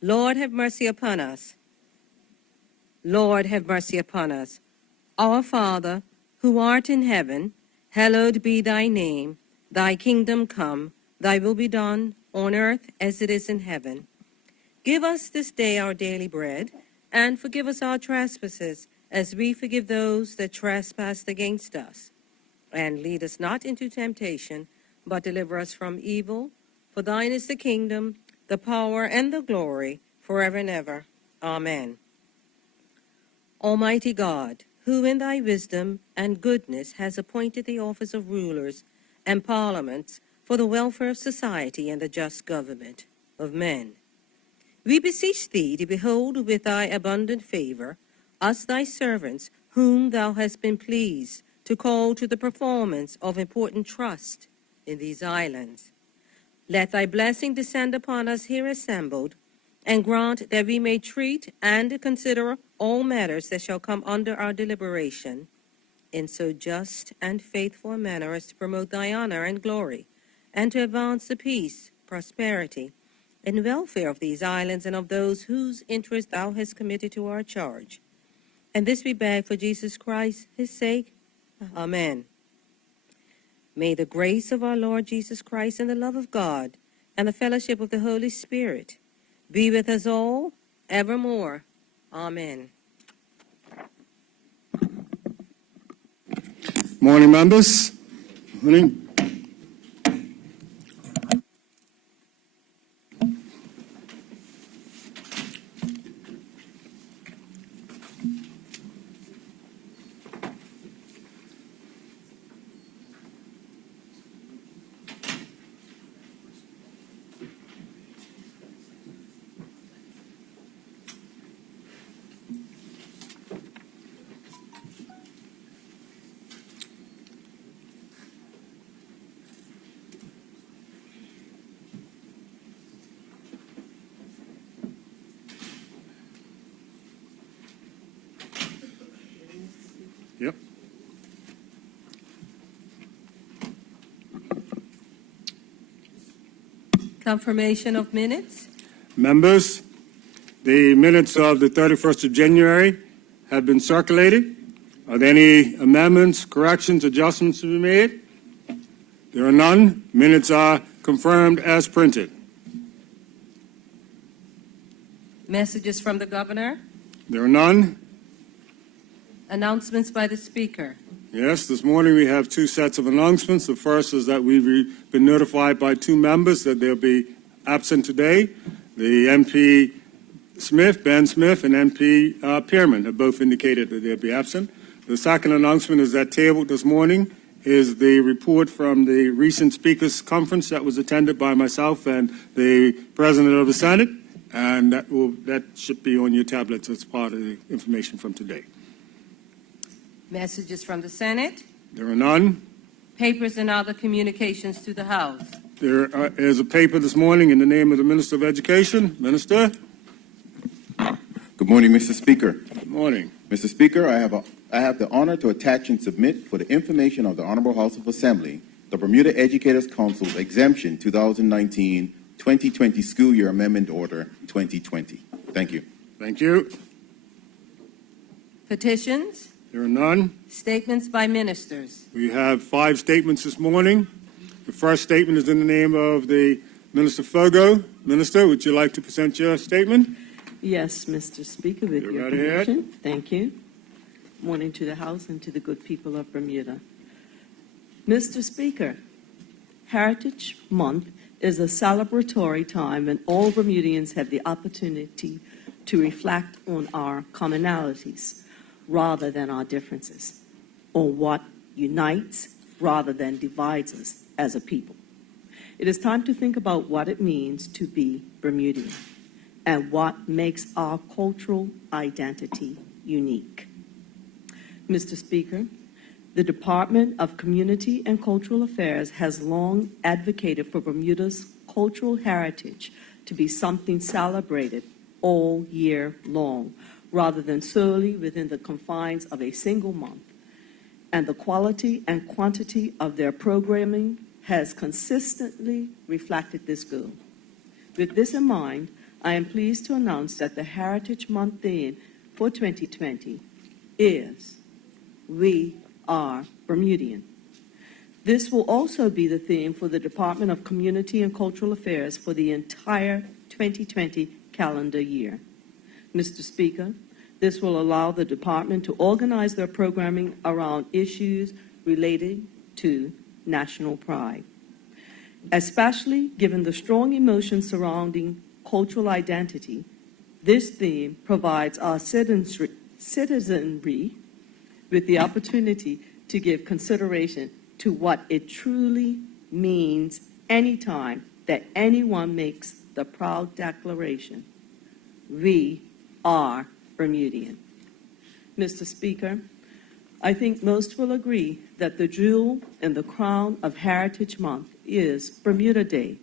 Lord, have mercy upon us. Lord, have mercy upon us. Our Father, who art in heaven, hallowed be thy name. Thy kingdom come, thy will be done, on earth as it is in heaven. Give us this day our daily bread, and forgive us our trespasses, as we forgive those that trespass against us. And lead us not into temptation, but deliver us from evil. For thine is the kingdom, the power, and the glory, forever and ever. Amen. Almighty God, who in thy wisdom and goodness has appointed the office of rulers and parliaments for the welfare of society and the just government of men, we beseech thee to behold with thy abundant favor us thy servants, whom thou hast been pleased to call to the performance of important trust in these islands. Let thy blessing descend upon us here assembled, and grant that we may treat and consider all matters that shall come under our deliberation in so just and faithful a manner as to promote thy honor and glory, and to advance the peace, prosperity, and welfare of these islands and of those whose interest thou hast committed to our charge. And this we beg for Jesus Christ, his sake. Amen. May the grace of our Lord Jesus Christ and the love of God and the fellowship of the Holy Spirit be with us all evermore. Amen. Morning, members. Morning. Yep. Confirmation of minutes. Members, the minutes of the 31st of January have been circulated. Are there any amendments, corrections, adjustments to be made? There are none. Minutes are confirmed as printed. Messages from the governor. There are none. Announcements by the speaker. Yes, this morning we have two sets of announcements. The first is that we've been notified by two members that they'll be absent today. The MP Smith, Ben Smith, and MP Pearman have both indicated that they'll be absent. The second announcement is that tabled this morning is the report from the recent Speakers Conference that was attended by myself and the President of the Senate, and that should be on your tablets as part of the information from today. Messages from the Senate. There are none. Papers and other communications to the House. There is a paper this morning in the name of the Minister of Education. Minister. Good morning, Mr. Speaker. Good morning. Mr. Speaker, I have the honor to attach and submit for the information of the Honourable House of Assembly the Bermuda Educators Council's Exemption 2019-2020 School Year Amendment Order 2020. Thank you. Thank you. Petitions. There are none. Statements by ministers. We have 5 statements this morning. The first statement is in the name of the Minister Fogo. Minister, would you like to present your statement? Yes, Mr. Speaker, with Go your right permission. ahead. Thank you. Morning to the House and to the good people of Bermuda. Mr. Speaker, Heritage Month is a celebratory time when all Bermudians have the opportunity to reflect on our commonalities rather than our differences, on what unites rather than divides us as a people. It is time to think about what it means to be Bermudian and what makes our cultural identity unique. Mr. Speaker, the Department of Community and Cultural Affairs has long advocated for Bermuda's cultural heritage to be something celebrated all year long, rather than solely within the confines of a single month. And the quality and quantity of their programming has consistently reflected this goal. With this in mind, I am pleased to announce that the Heritage Month theme for 2020 is We Are Bermudian. This will also be the theme for the Department of Community and Cultural Affairs for the entire 2020 calendar year. Mr. Speaker, this will allow the department to organize their programming around issues related to national pride, especially given the strong emotions surrounding cultural identity. This theme provides our citizenry with the opportunity to give consideration to what it truly means anytime that anyone makes the proud declaration, we are Bermudian. Mr. Speaker, I think most will agree that the jewel in the crown of Heritage Month is Bermuda Day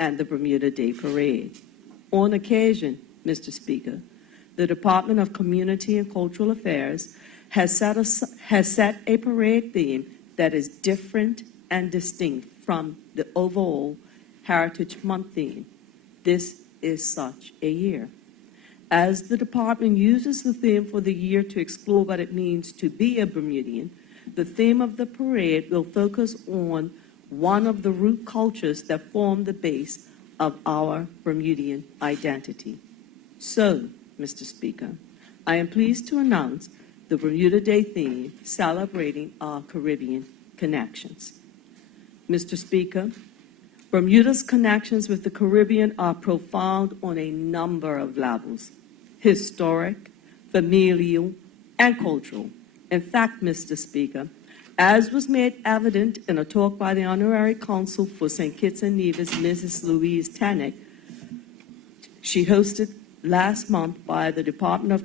and the Bermuda Day Parade. On occasion, Mr. Speaker, the Department of Community and Cultural Affairs has set a parade theme that is different and distinct from the overall Heritage Month theme. This is such a year. As the department uses the theme for the year to explore what it means to be a Bermudian, the theme of the parade will focus on one of the root cultures that form the base of our Bermudian identity. So, Mr. Speaker, I am pleased to announce the Bermuda Day theme celebrating our Caribbean connections. Mr. Speaker, Bermuda's connections with the Caribbean are profound on a number of levels: historic, familial, and cultural. In fact, Mr. Speaker, as was made evident in a talk by the Honorary Consul for St. Kitts and Nevis, Mrs. Louise Tannick, she hosted last month by the Department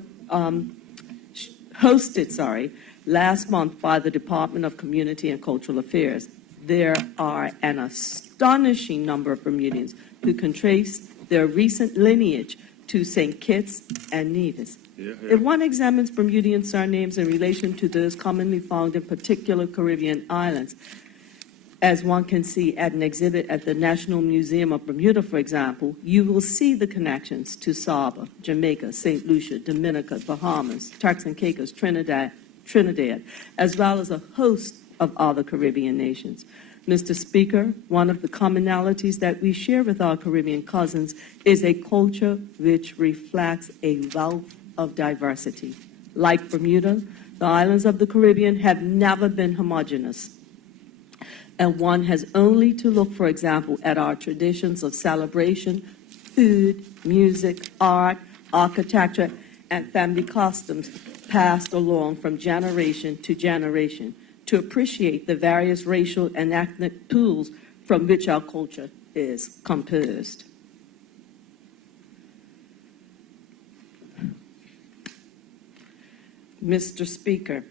of Community and Cultural Affairs. There are an astonishing number of Bermudians who can trace their recent lineage to St. Kitts and Nevis. If one examines Bermudian surnames in relation to those commonly found in particular Caribbean islands, as one can see at an exhibit at the National Museum of Bermuda, for example, you will see the connections to Saba, Jamaica, St. Lucia, Dominica, Bahamas, Turks and Caicos, Trinidad, as well as a host of other Caribbean nations. Mr. Speaker, one of the commonalities that we share with our Caribbean cousins is a culture which reflects a wealth of diversity. Like Bermuda, the islands of the Caribbean have never been homogeneous. And one has only to look, for example, at our traditions of celebration, food, music, art, architecture, and family customs passed along from generation to generation to appreciate the various racial and ethnic pools from which our culture is composed. Mr. Speaker,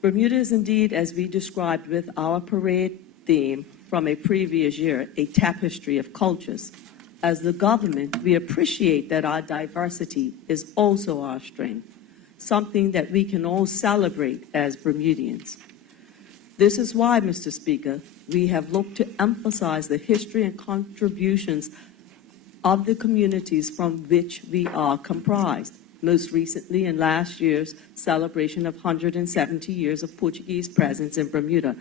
Bermuda is indeed, as we described with our parade theme from a previous year, a tapestry of cultures. As the government, we appreciate that our diversity is also our strength, something that we can all celebrate as Bermudians. This is why, Mr. Speaker, we have looked to emphasize the history and contributions of the communities from which we are comprised. Most recently in last year's celebration of 170 years of Portuguese presence in Bermuda.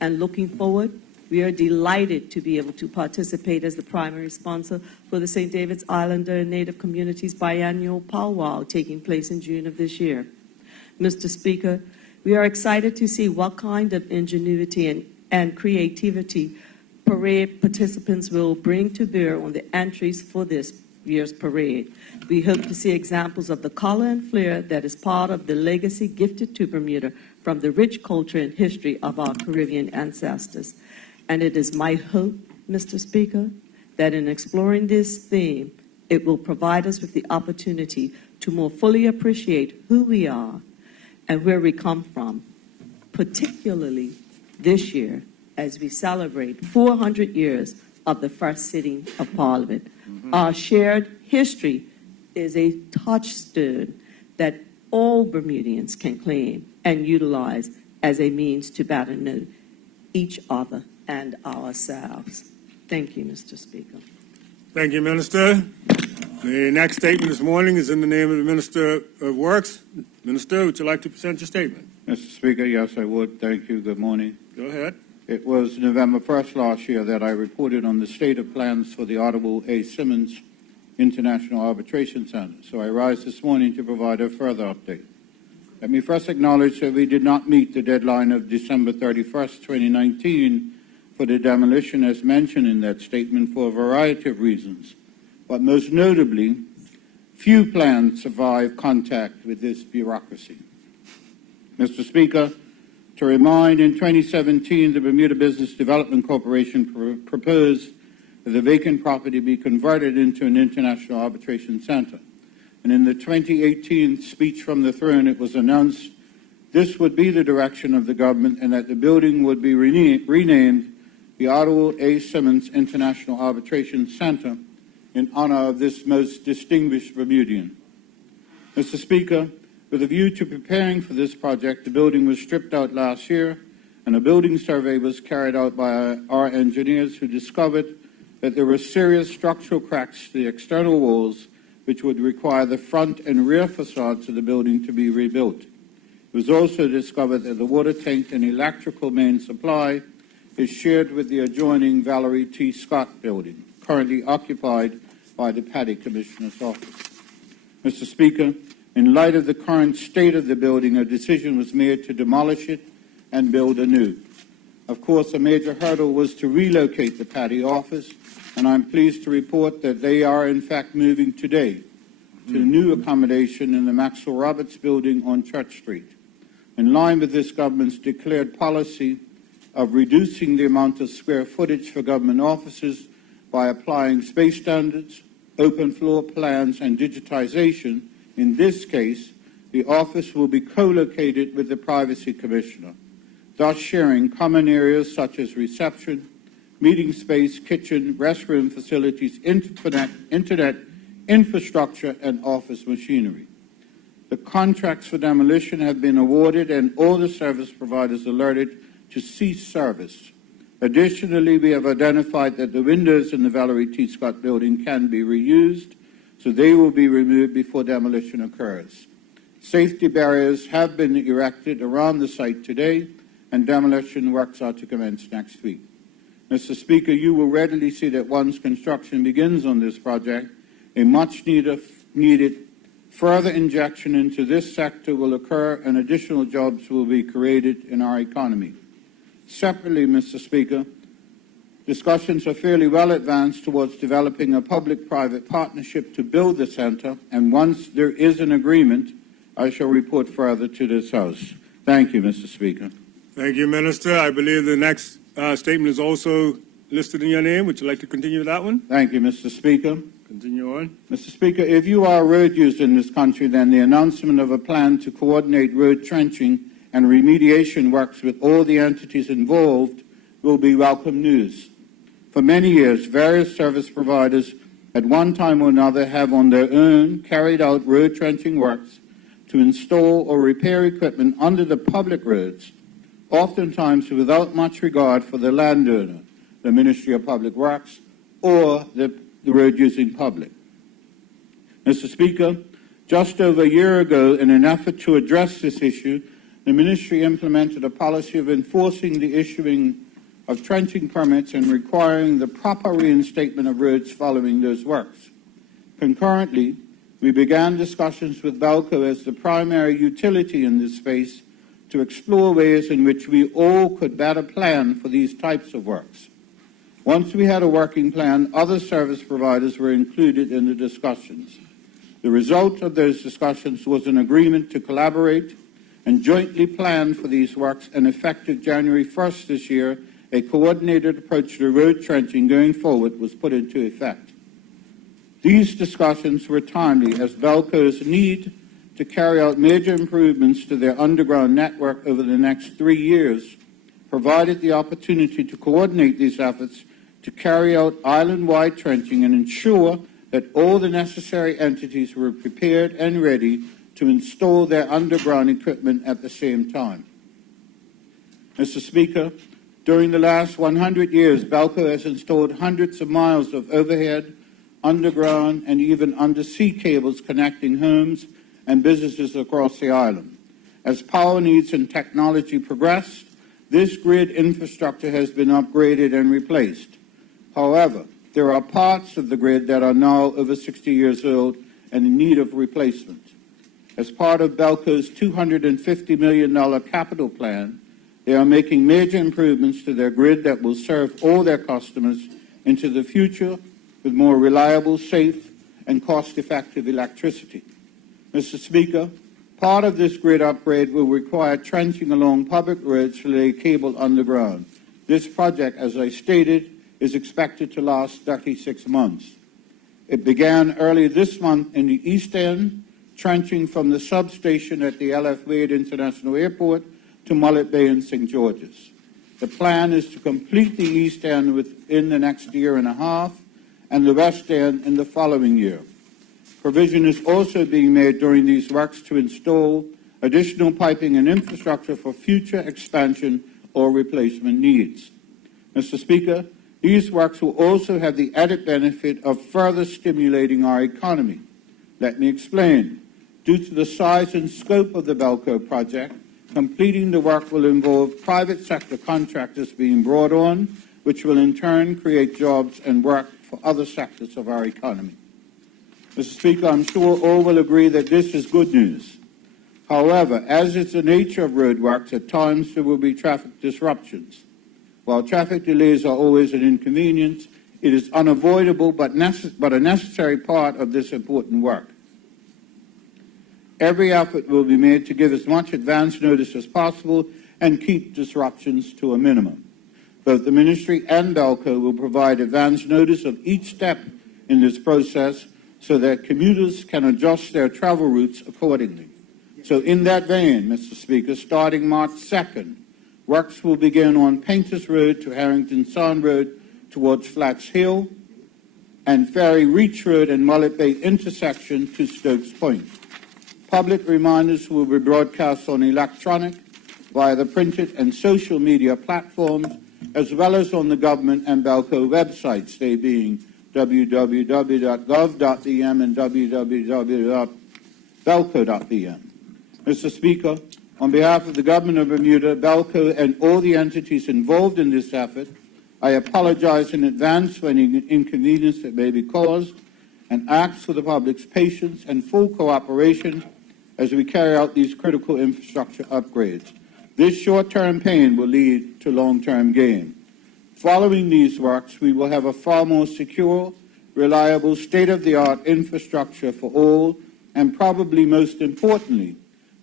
And looking forward, we are delighted to be able to participate as the primary sponsor for the St. David's Islander and Native Communities biannual powwow taking place in June of this year. Mr. Speaker, we are excited to see what kind of ingenuity and creativity parade participants will bring to bear on the entries for this year's parade. We hope to see examples of the color and flair that is part of the legacy gifted to Bermuda from the rich culture and history of our Caribbean ancestors. And it is my hope, Mr. Speaker, that in exploring this theme, it will provide us with the opportunity to more fully appreciate who we are and where we come from, particularly this year as we celebrate 400 years of the first sitting of Parliament. Our shared history is a touchstone that all Bermudians can claim and utilize as a means to better know each other and ourselves. Thank you, Mr. Speaker. Thank you, Minister. The next statement this morning is in the name of the Minister of Works. Minister, would you like to present your statement? Mr. Speaker, yes, I would. Thank you. Good morning. Go ahead. It was November 1st last year that I reported on the state of plans for the Honourable A. Simmons International Arbitration Center. So I rise this morning to provide a further update. Let me first acknowledge that we did not meet the deadline of December 31st, 2019 for the demolition as mentioned in that statement for a variety of reasons. But most notably, few plans survive contact with this bureaucracy. Mr. Speaker, to remind, in 2017, the Bermuda Business Development Corporation proposed that the vacant property be converted into an international arbitration center. And in the 2018 speech from the throne, it was announced this would be the direction of the government and that the building would be renamed the Honourable A. Simmons International Arbitration Center in honor of this most distinguished Bermudian. Mr. Speaker, with a view to preparing for this project, the building was stripped out last year, and a building survey was carried out by our engineers who discovered that there were serious structural cracks to the external walls which would require the front and rear facades of the building to be rebuilt. It was also discovered that the water tank and electrical main supply is shared with the adjoining Valerie T. Scott building, currently occupied by the Paddy Commissioner's office. Mr. Speaker, in light of the current state of the building, a decision was made to demolish it and build anew. Of course, a major hurdle was to relocate the Paddy office, and I'm pleased to report that they are in fact moving today to new accommodation in the Maxwell Roberts building on Church Street. In line with this government's declared policy of reducing the amount of square footage for government offices by applying space standards, open floor plans, and digitization, in this case, the office will be co-located with the Privacy Commissioner, thus sharing common areas such as reception, meeting space, kitchen, restroom facilities, internet infrastructure, and office machinery. The contracts for demolition have been awarded and all the service providers alerted to cease service. Additionally, we have identified that the windows in the Valerie T. Scott building can be reused, so they will be removed before demolition occurs. Safety barriers have been erected around the site today, and demolition works are to commence next week. Mr. Speaker, you will readily see that once construction begins on this project, a much-needed further injection into this sector will occur and additional jobs will be created in our economy. Separately, Mr. Speaker, discussions are fairly well advanced towards developing a public-private partnership to build the centre, and once there is an agreement, I shall report further to this House. Thank you, Mr. Speaker. Thank you, Minister. I believe the next statement is also listed in your name. Would you like to continue with that one? Thank you, Mr. Speaker. Continue on. Mr. Speaker, if you are a road user in this country, then the announcement of a plan to coordinate road trenching and remediation works with all the entities involved will be welcome news. For many years, various service providers at one time or another have on their own carried out road trenching works to install or repair equipment under the public roads, oftentimes without much regard for the landowner, the Ministry of Public Works, or the road-using public. Mr. Speaker, just over a year ago, in an effort to address this issue, the Ministry implemented a policy of enforcing the issuing of trenching permits and requiring the proper reinstatement of roads following those works. Concurrently, we began discussions with BELCO as the primary utility in this space to explore ways in which we all could better plan for these types of works. Once we had a working plan, other service providers were included in the discussions. The result of those discussions was an agreement to collaborate and jointly plan for these works, and effective January 1st this year, a coordinated approach to road trenching going forward was put into effect. These discussions were timely as BELCO's need to carry out major improvements to their underground network over the next 3 years provided the opportunity to coordinate these efforts to carry out island-wide trenching and ensure that all the necessary entities were prepared and ready to install their underground equipment at the same time. Mr. Speaker, during the last 100 years, BELCO has installed hundreds of miles of overhead, underground, and even undersea cables connecting homes and businesses across the island. As power needs and technology progress, this grid infrastructure has been upgraded and replaced. However, there are parts of the grid that are now over 60 years old and in need of replacement. As part of BELCO's $250 million capital plan, they are making major improvements to their grid that will serve all their customers into the future with more reliable, safe, and cost-effective electricity. Mr. Speaker, part of this grid upgrade will require trenching along public roads to lay cable underground. This project, as I stated, is expected to last 36 months. It began early this month in the East End, trenching from the substation at the L.F. Wade International Airport to Mullet Bay and St. George's. The plan is to complete the East End within the next year and a half and the West End in the following year. Provision is also being made during these works to install additional piping and infrastructure for future expansion or replacement needs. Mr. Speaker, these works will also have the added benefit of further stimulating our economy. Let me explain. Due to the size and scope of the BELCO project, completing the work will involve private sector contractors being brought on, which will in turn create jobs and work for other sectors of our economy. Mr. Speaker, I'm sure all will agree that this is good news. However, as is the nature of roadworks, at times there will be traffic disruptions. While traffic delays are always an inconvenience, it is unavoidable but a necessary part of this important work. Every effort will be made to give as much advance notice as possible and keep disruptions to a minimum. Both the Ministry and BELCO will provide advance notice of each step in this process so that commuters can adjust their travel routes accordingly. So in that vein, Mr. Speaker, starting March 2nd, works will begin on Painters Road to Harrington Sound Road towards Flats Hill and Ferry Reach Road and Mullet Bay intersection to Stokes Point. Public reminders will be broadcast on electronic, via the printed and social media platforms, as well as on the government and BELCO websites, they being www.gov.bm and www.belco.bm. Mr. Speaker, on behalf of the Government of Bermuda, BELCO, and all the entities involved in this effort, I apologize in advance for any inconvenience that may be caused and ask for the public's patience and full cooperation as we carry out these critical infrastructure upgrades. This short-term pain will lead to long-term gain. Following these works, we will have a far more secure, reliable, state-of-the-art infrastructure for all, and probably most importantly,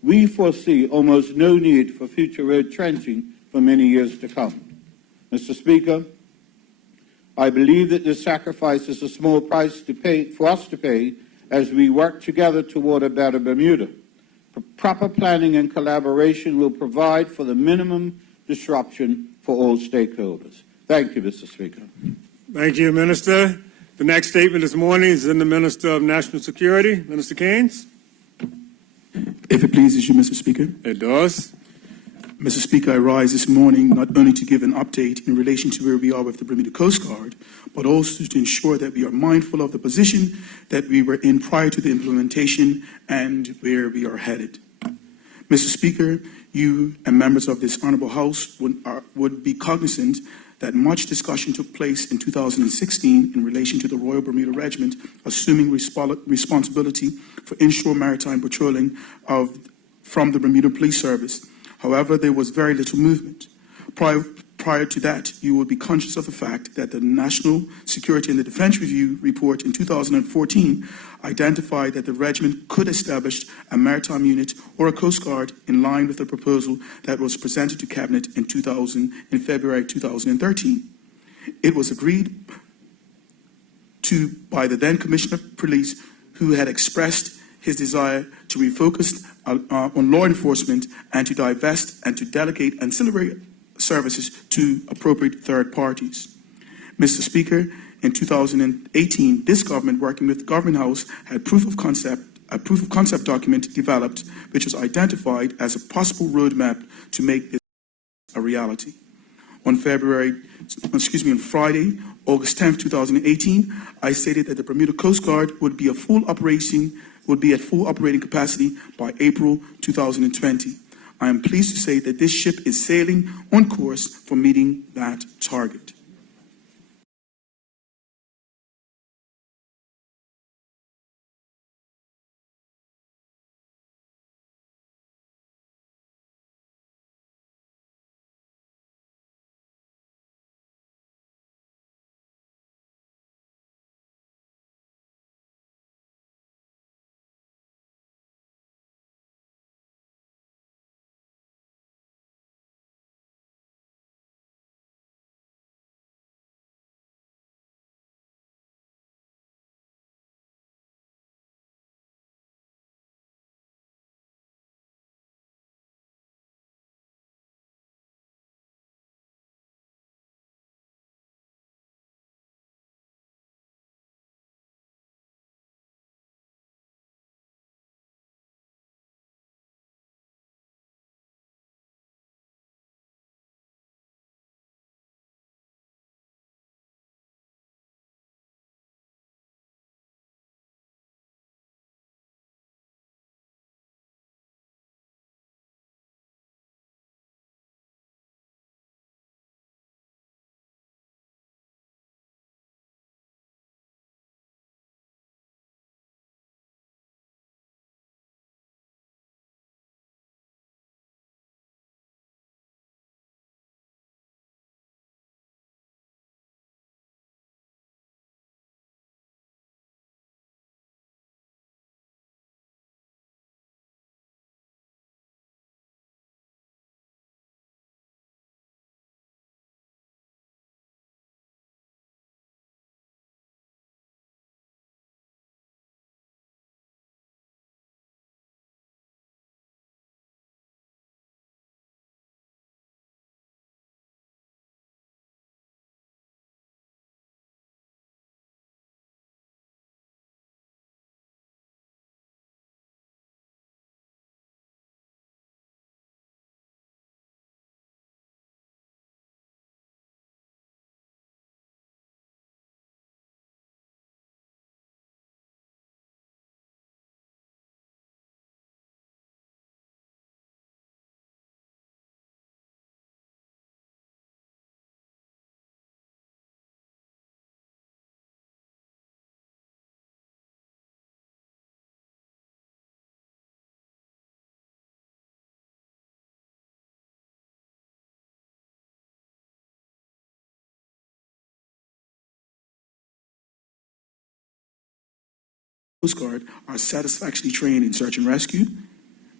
we foresee almost no need for future road trenching for many years to come. Mr. Speaker, I believe that this sacrifice is a small price for us to pay as we work together toward a better Bermuda. Proper planning and collaboration will provide for the minimum disruption for all stakeholders. Thank you, Mr. Speaker. Thank you, Minister. The next statement this morning is in the Minister of National Security, Minister Keynes. If it pleases you, Mr. Speaker. It does. Mr. Speaker, I rise this morning not only to give an update in relation to where we are with the Bermuda Coast Guard, but also to ensure that we are mindful of the position that we were in prior to the implementation and where we are headed. Mr. Speaker, you and members of this Honourable House would be cognizant that much discussion took place in 2016 in relation to the Royal Bermuda Regiment assuming responsibility for inshore maritime patrolling from the Bermuda Police Service. However, there was very little movement. Prior to that, you will be conscious of the fact that the National Security and the Defence Review report in 2014 identified that the regiment could establish a maritime unit or a Coast Guard in line with the proposal that was presented to Cabinet in February 2013. It was agreed to by the then Commissioner of Police, who had expressed his desire to refocus on law enforcement and to divest and to delegate ancillary services to appropriate third parties. Mr. Speaker, in 2018, this government, working with the Government House, had a proof of concept document developed, which was identified as a possible roadmap to make this a reality. On Friday, August 10th, 2018, I stated that the Bermuda Coast Guard would be at full operating capacity by April 2020. I am pleased to say that this ship is sailing on course for meeting that target. Coast Guard are satisfactorily trained in search and rescue,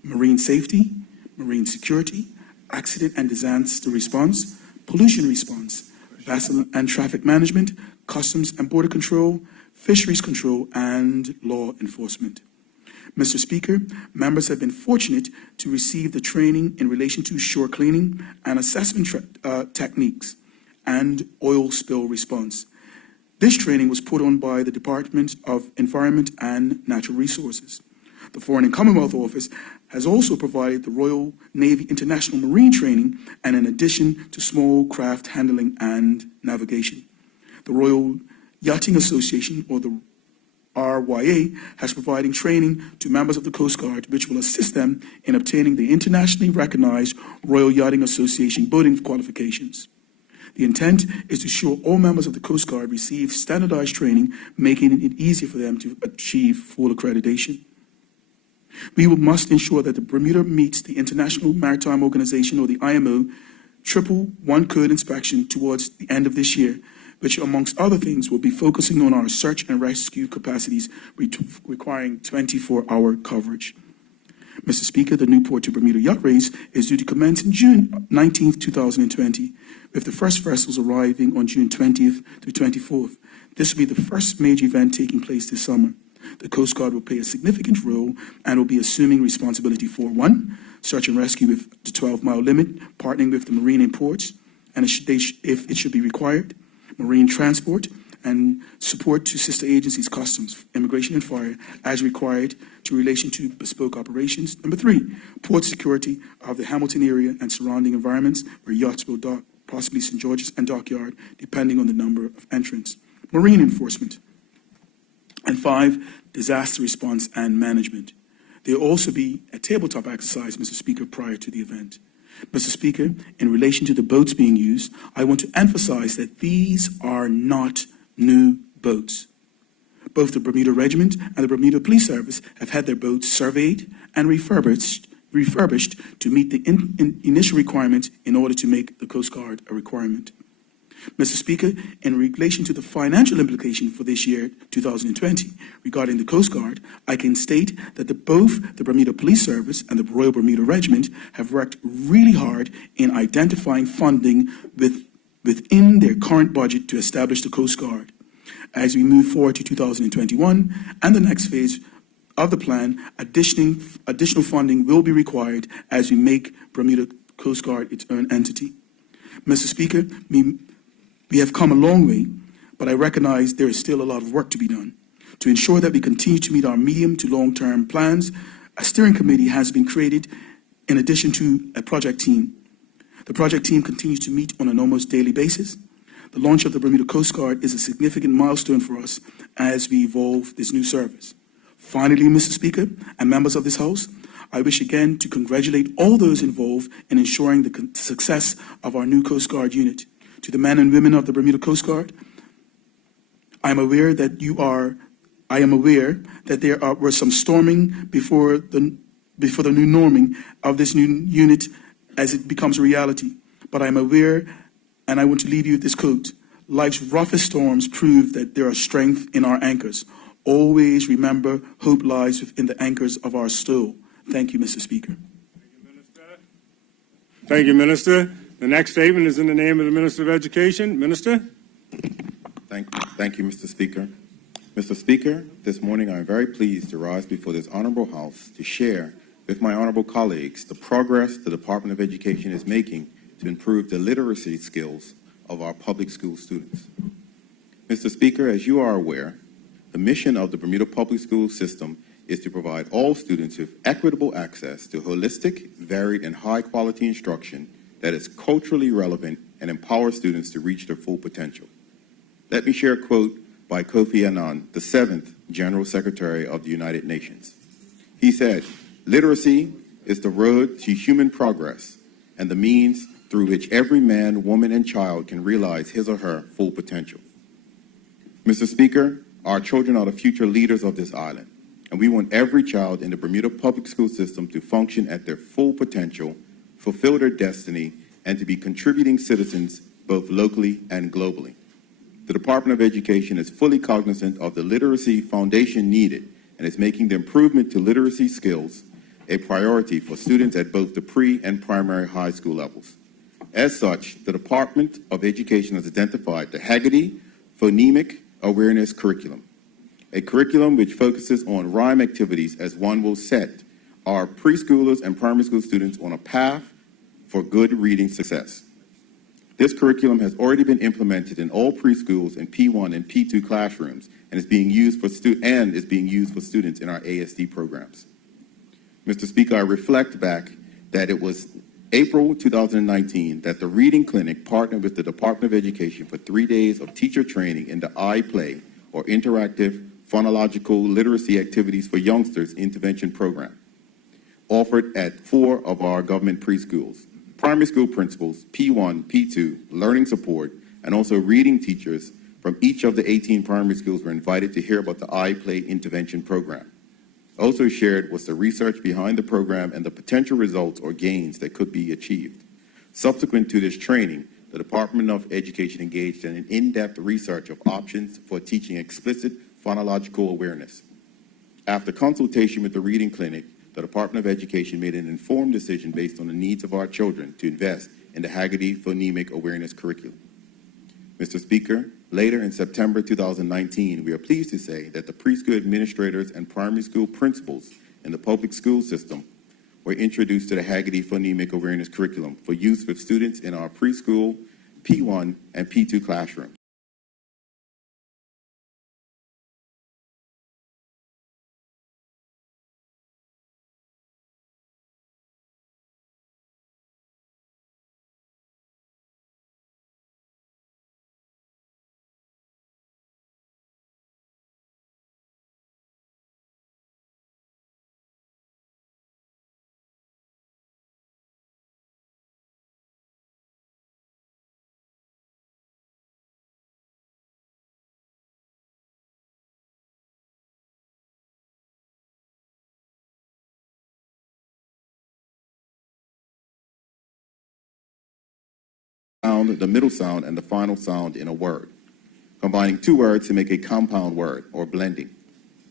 marine safety, marine security, accident and disaster response, pollution response, vessel and traffic management, customs and border control, fisheries control, and law enforcement. Mr. Speaker, members have been fortunate to receive the training in relation to shore cleaning and assessment techniques and oil spill response. This training was put on by the Department of Environment and Natural Resources. The Foreign and Commonwealth Office has also provided the Royal Navy International Marine Training, and in addition to small craft handling and navigation. The Royal Yachting Association, or the RYA, has provided training to members of the Coast Guard, which will assist them in obtaining the internationally recognized Royal Yachting Association boating qualifications. The intent is to ensure all members of the Coast Guard receive standardized training, making it easier for them to achieve full accreditation. We must ensure that the Bermuda meets the International Maritime Organization, or the IMO, triple one code inspection towards the end of this year, which, amongst other things, will be focusing on our search and rescue capacities requiring 24-hour coverage. Mr. Speaker, the Newport to Bermuda yacht race is due to commence on June 19th, 2020, with the first vessels arriving on June 20th to 24th. This will be the first major event taking place this summer. The Coast Guard will play a significant role and will be assuming responsibility for 1, search and rescue with the 12-mile limit, partnering with the marine and ports, and if it should be required, marine transport, and support to sister agencies, customs, immigration, and fire, as required to relation to bespoke operations. Number 3, port security of the Hamilton area and surrounding environments where yachts will dock. possibly St. George's and Dockyard, depending on the number of entrants. Marine enforcement. And 5, disaster response and management. There will also be a tabletop exercise, Mr. Speaker, prior to the event. Mr. Speaker, in relation to the boats being used, I want to emphasize that these are not new boats. Both the Bermuda Regiment and the Bermuda Police Service have had their boats surveyed and refurbished to meet the initial requirements in order to make the Coast Guard a requirement. Mr. Speaker, in relation to the financial implication for this year, 2020, regarding the Coast Guard, I can state that both the Bermuda Police Service and the Royal Bermuda Regiment have worked really hard in identifying funding within their current budget to establish the Coast Guard. As we move forward to 2021 and the next phase of the plan, additional funding will be required as we make Bermuda Coast Guard its own entity. Mr. Speaker, we have come a long way, but I recognize there is still a lot of work to be done. To ensure that we continue to meet our medium to long-term plans, a steering committee has been created in addition to a project team. The project team continues to meet on an almost daily basis. The launch of the Bermuda Coast Guard is a significant milestone for us as we evolve this new service. Finally, Mr. Speaker and members of this House, I wish again to congratulate all those involved in ensuring the success of our new Coast Guard unit. To the men and women of the Bermuda Coast Guard, I am aware that there were some storming before the new norming of this new unit as it becomes a reality. But I am aware, and I want to leave you with this quote: life's roughest storms prove that there are strength in our anchors. Always remember, hope lies within the anchors of our soul. Thank you, Mr. Speaker. Thank you, Minister. The next statement is in the name of the Minister of Education. Minister. Thank you, Mr. Speaker. Mr. Speaker, this morning I am very pleased to rise before this honorable House to share with my honorable colleagues the progress the Department of Education is making to improve the literacy skills of our public school students. Mr. Speaker, as you are aware, the mission of the Bermuda Public School System is to provide all students with equitable access to holistic, varied, and high-quality instruction that is culturally relevant and empowers students to reach their full potential. Let me share a quote by Kofi Annan, the 7th General Secretary of the United Nations. He said, "Literacy is the road to human progress and the means through which every man, woman, and child can realize his or her full potential." Mr. Speaker, our children are the future leaders of this island, and we want every child in the Bermuda Public School System to function at their full potential, fulfill their destiny, and to be contributing citizens both locally and globally. The Department of Education is fully cognizant of the literacy foundation needed and is making the improvement to literacy skills a priority for students at both the pre- and primary high school levels. As such, the Department of Education has identified the Haggerty Phonemic Awareness Curriculum, a curriculum which focuses on rhyme activities as one will set our preschoolers and primary school students on a path for good reading success. This curriculum has already been implemented in all preschools and P1 and P2 classrooms and is being used for students in our ASD programs. Mr. Speaker, I reflect back that it was April 2019 that the Reading Clinic partnered with the Department of Education for 3 days of teacher training in the iPlay, or Interactive Phonological Literacy Activities for Youngsters intervention program, offered at 4 of our government preschools. Primary school principals, P1, P2, learning support, and also reading teachers from each of the 18 primary schools were invited to hear about the iPlay intervention program. Also shared was the research behind the program and the potential results or gains that could be achieved. Subsequent to this training, the Department of Education engaged in an in-depth research of options for teaching explicit phonological awareness. After consultation with the Reading Clinic, the Department of Education made an informed decision based on the needs of our children to invest in the Haggerty Phonemic Awareness Curriculum. Mr. Speaker, later in September 2019, we are pleased to say that the preschool administrators and primary school principals in the public school system were introduced to the Haggerty Phonemic Awareness Curriculum for use with students in our preschool, P1, and P2 classrooms. sound, the middle sound, and the final sound in a word. Combining two words to make a compound word, or blending.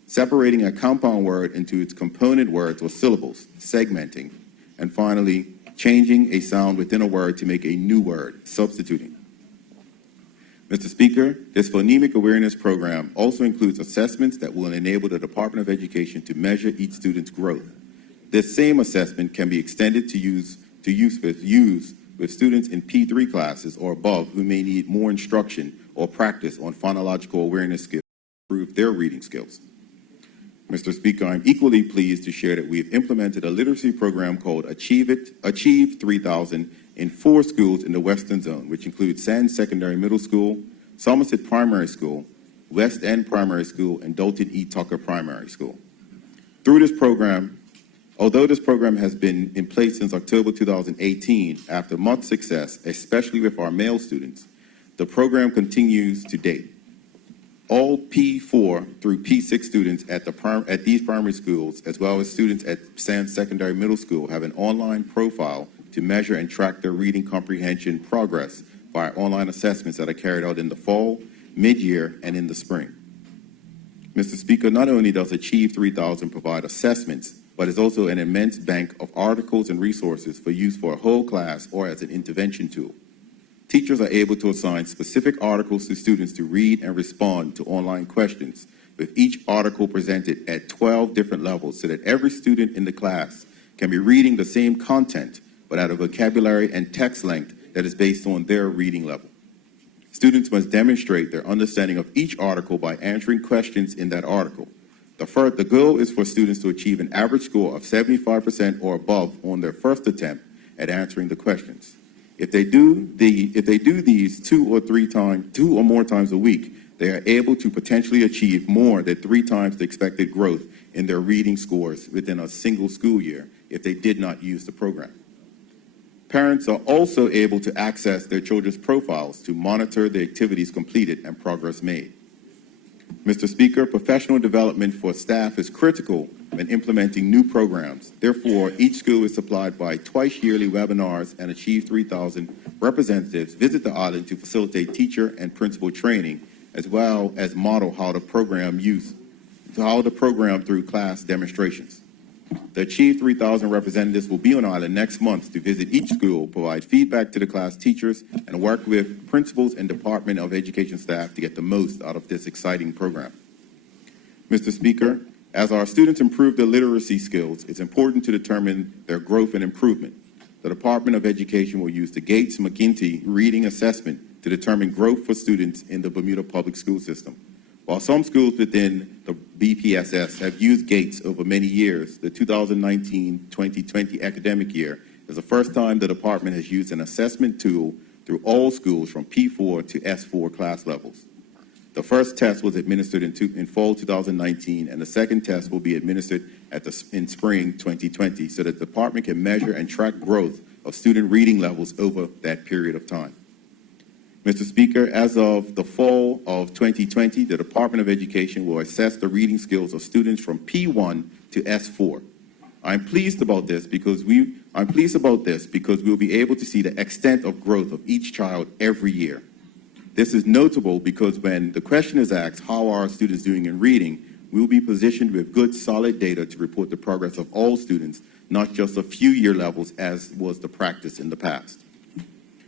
Separating a compound word into its component words or syllables, segmenting. And finally, changing a sound within a word to make a new word, substituting. Mr. Speaker, this phonemic awareness program also includes assessments that will enable the Department of Education to measure each student's growth. This same assessment can be extended to use with students in P3 classes or above who may need more instruction or practice on phonological awareness skills to improve their reading skills. Mr. Speaker, I'm equally pleased to share that we've implemented a literacy program called Achieve 3000 in 4 schools in the Western Zone, which includes Sands Secondary Middle School, Somerset Primary School, West End Primary School, and Dalton E. Tucker Primary School. Through this program, although this program has been in place since October 2018, after much success, especially with our male students, the program continues to date. All P4 through P6 students at these primary schools, as well as students at Sands Secondary Middle School, have an online profile to measure and track their reading comprehension progress via online assessments that are carried out in the fall, mid-year, and in the spring. Mr. Speaker, not only does Achieve 3000 provide assessments, but is also an immense bank of articles and resources for use for a whole class or as an intervention tool. Teachers are able to assign specific articles to students to read and respond to online questions, with each article presented at 12 different levels so that every student in the class can be reading the same content, but at a vocabulary and text length that is based on their reading level. Students must demonstrate their understanding of each article by answering questions in that article. The goal is for students to achieve an average score of 75% or above on their first attempt at answering the questions. If they do these two or more times a week, they are able to potentially achieve more than 3 times the expected growth in their reading scores within a single school year if they did not use the program. Parents are also able to access their children's profiles to monitor the activities completed and progress made. Mr. Speaker, professional development for staff is critical when implementing new programs. Therefore, each school is supplied by twice-yearly webinars, and Achieve 3000 representatives visit the island to facilitate teacher and principal training, as well as model how the program through class demonstrations. The Achieve 3000 representatives will be on island next month to visit each school, provide feedback to the class teachers, and work with principals and Department of Education staff to get the most out of this exciting program. Mr. Speaker, as our students improve their literacy skills, it's important to determine their growth and improvement. The Department of Education will use the Gates-McGinty reading assessment to determine growth for students in the Bermuda public school system. While some schools within the BPSS have used Gates over many years, the 2019-2020 academic year is the first time the department has used an assessment tool through all schools from P4 to S4 class levels. The first test was administered in fall 2019, and the second test will be administered in spring 2020, so that the department can measure and track growth of student reading levels over that period of time. Mr. Speaker, as of the fall of 2020, the Department of Education will assess the reading skills of students from P1 to S4. I'm pleased about this because we'll be able to see the extent of growth of each child every year. This is notable because when the question is asked, how are students doing in reading, we'll be positioned with good, solid data to report the progress of all students, not just a few year levels as was the practice in the past.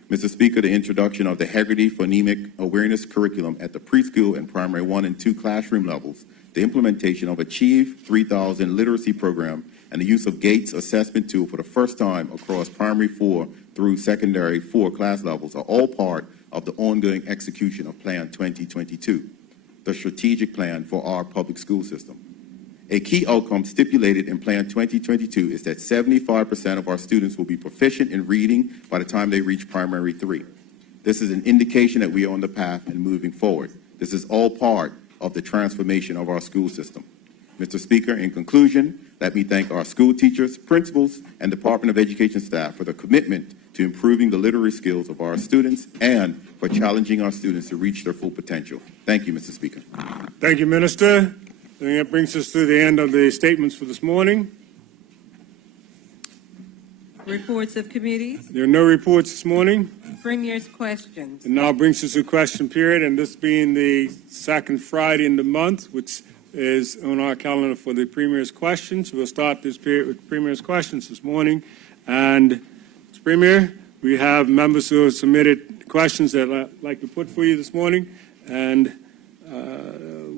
Mr. Speaker, the introduction of the Heggerty Phonemic Awareness Curriculum at the preschool and primary 1 and 2 classroom levels, the implementation of Achieve 3000 literacy program, and the use of Gates assessment tool for the first time across primary 4 through secondary 4 class levels are all part of the ongoing execution of Plan 2022, the strategic plan for our public school system. A key outcome stipulated in Plan 2022 is that 75% of our students will be proficient in reading by the time they reach primary 3. This is an indication that we are on the path and moving forward. This is all part of the transformation of our school system. Mr. Speaker, in conclusion, let me thank our school teachers, principals, and Department of Education staff for their commitment to improving the literary skills of our students and for challenging our students to reach their full potential. Thank you, Mr. Speaker. Thank you, Minister. I think that brings us to the end of the statements for this morning. Reports of committees. There are no reports this morning. Premier's questions. And now brings us to question period, and this being the second Friday in the month, which is on our calendar for the Premier's questions. We'll start this period with Premier's questions this morning. And, Mr. Premier, we have members who have submitted questions that I'd like to put for you this morning. And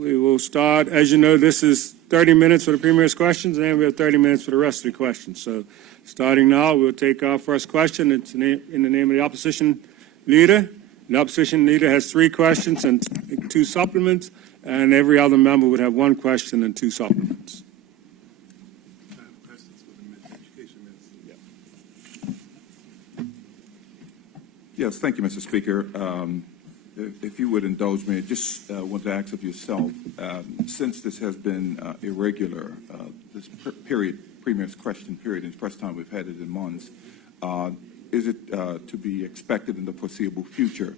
we will start. As you know, this is 30 minutes for the Premier's questions, and then we have 30 minutes for the rest of the questions. So starting now, we'll take our first question. It's in the name of the opposition leader. The opposition leader has 3 questions and 2 supplements, and every other member would have 1 question and 2 supplements. Yes, thank you, Mr. Speaker. If you would indulge me, I just want to ask of yourself, since this has been irregular, this Premier's question period, and the first time we've had it in months, is it to be expected in the foreseeable future?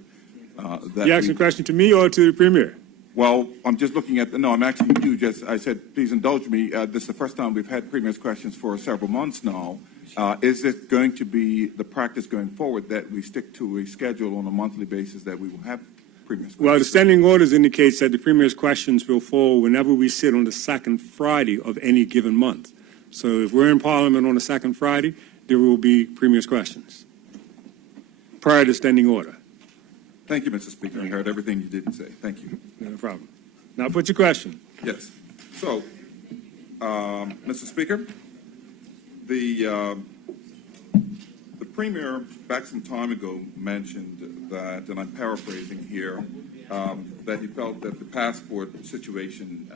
That You asking a question to me or to the Premier? Well, I'm just looking at no, I'm asking you. I said, please indulge me. This is the first time we've had Premier's questions for several months now. Is it going to be the practice going forward that we stick to a schedule on a monthly basis that we will have Premier's questions? Well, the standing orders indicates that the Premier's questions will fall whenever we sit on the second Friday of any given month. So if we're in Parliament on the second Friday, there will be Premier's questions prior to standing order. Thank you, Mr. Speaker. I heard everything you didn't say. Thank you. No problem. Now put your question. Yes. So, Mr. Speaker, the Premier back some time ago mentioned that, and I'm paraphrasing here, that he felt that the passport situation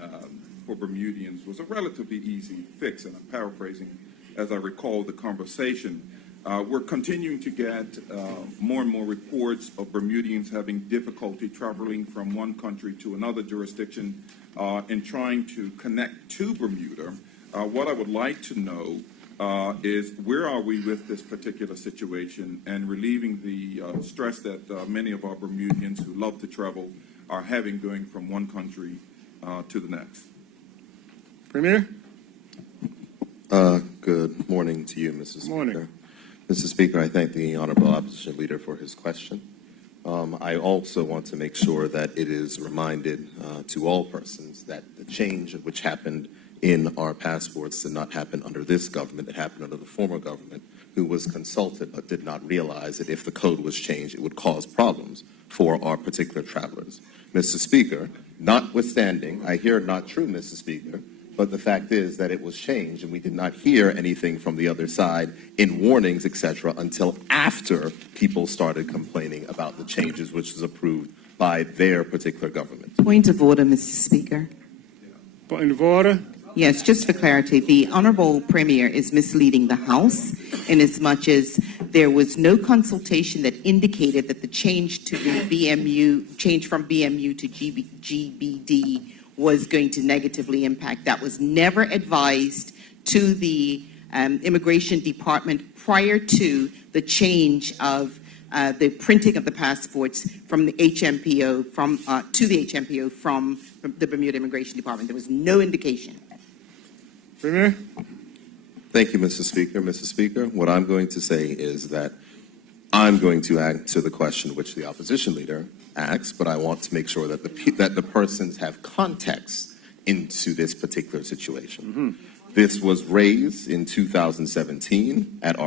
for Bermudians was a relatively easy fix, and I'm paraphrasing as I recall the conversation. We're continuing to get more and more reports of Bermudians having difficulty traveling from one country to another jurisdiction and trying to connect to Bermuda. What I would like to know is where are we with this particular situation and relieving the stress that many of our Bermudians who love to travel are having going from one country to the next. Premier? Good morning to you, Mr. Speaker. Morning. Mr. Speaker, I thank the Honourable Opposition Leader for his question. I also want to make sure that it is reminded to all persons that the change which happened in our passports did not happen under this government. It happened under the former government, who was consulted but did not realize that if the code was changed, it would cause problems for our particular travelers. Mr. Speaker, notwithstanding, I hear not true, Mr. Speaker, but the fact is that it was changed, and we did not hear anything from the other side in warnings, etc., until after people started complaining about the changes which was approved by their particular government. Point of order, Mr. Speaker. Point of order. Yes, just for clarity, the Honourable Premier is misleading the House inasmuch as there was no consultation that indicated that the change to the BMU, change from BMU to GBD was going to negatively impact. That was never advised to the Immigration Department prior to the change of the printing of the passports from the HMPO to the HMPO from the Bermuda Immigration Department. There was no indication. Premier? Thank you, Mr. Speaker. Mr. Speaker, what I'm going to say is that I'm going to answer the question which the opposition leader asked, but I want to make sure that the persons have context into this particular situation. Mm-hmm. This was raised in 2017 at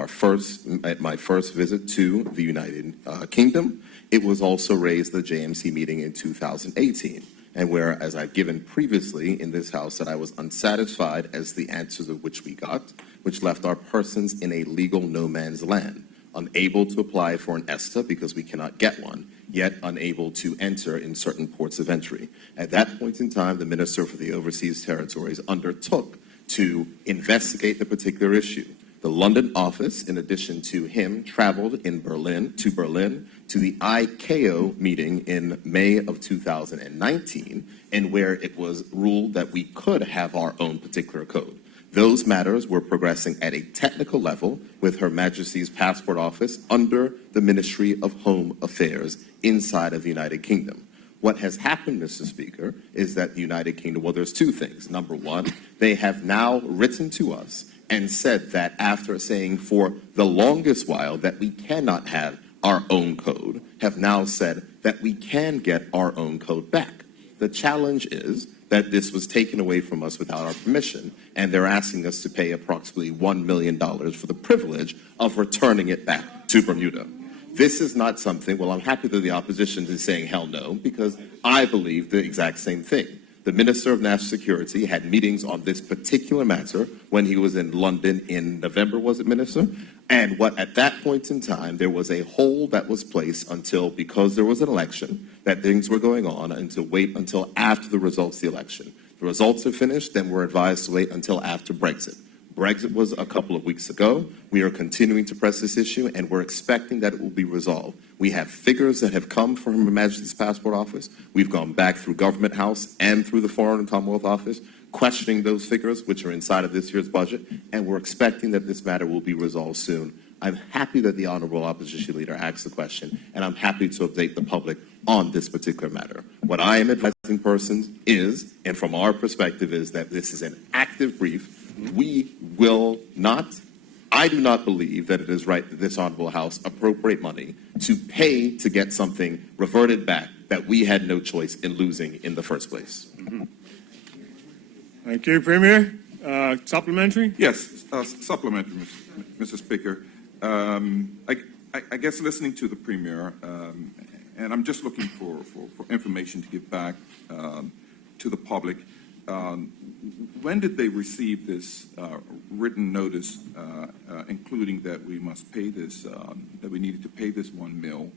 my first visit to the United Kingdom. It was also raised at the JMC meeting in 2018. And where, as I've given previously in this House, that I was unsatisfied as the answers of which we got, which left our persons in a legal no man's land, unable to apply for an ESTA because we cannot get one, yet unable to enter in certain ports of entry. At that point in time, the Minister for the Overseas Territories undertook to investigate the particular issue. The London office, in addition to him, traveled in Berlin to the ICAO meeting in May of 2019, and where it was ruled that we could have our own particular code. Those matters were progressing at a technical level with Her Majesty's Passport Office under the Ministry of Home Affairs inside of the United Kingdom. What has happened, Mr. Speaker, is that the United Kingdom, well, there's two things. Number one, they have now written to us and said that after saying for the longest while that we cannot have our own code, have now said that we can get our own code back. The challenge is that this was taken away from us without our permission, and they're asking us to pay approximately $1 million for the privilege of returning it back to Bermuda. This is not something, well, I'm happy that the opposition is saying hell no, because I believe the exact same thing. The Minister of National Security had meetings on this particular matter when he was in London in November, was it, Minister? And at that point in time, there was a hold that was placed until, because there was an election, that things were going on, and to wait until after the results of the election. The results are finished, then we're advised to wait until after Brexit. Brexit was a couple of weeks ago. We are continuing to press this issue, and we're expecting that it will be resolved. We have figures that have come from Her Majesty's Passport Office. We've gone back through Government House and through the Foreign and Commonwealth Office, questioning those figures, which are inside of this year's budget, and we're expecting that this matter will be resolved soon. I'm happy that the Honourable Opposition Leader asked the question, and I'm happy to update the public on this particular matter. What I am advising persons is, and from our perspective, is that this is an active brief. We will not, I do not believe that it is right that this Honourable House appropriate money to pay to get something reverted back that we had no choice in losing in the first place. Thank you, Premier. Supplementary? Yes, supplementary, Mr. Speaker. I guess listening to the Premier, and I'm just looking for information to give back to the public. When did they receive this written notice, including that we must pay this, that we needed to pay this $1 million?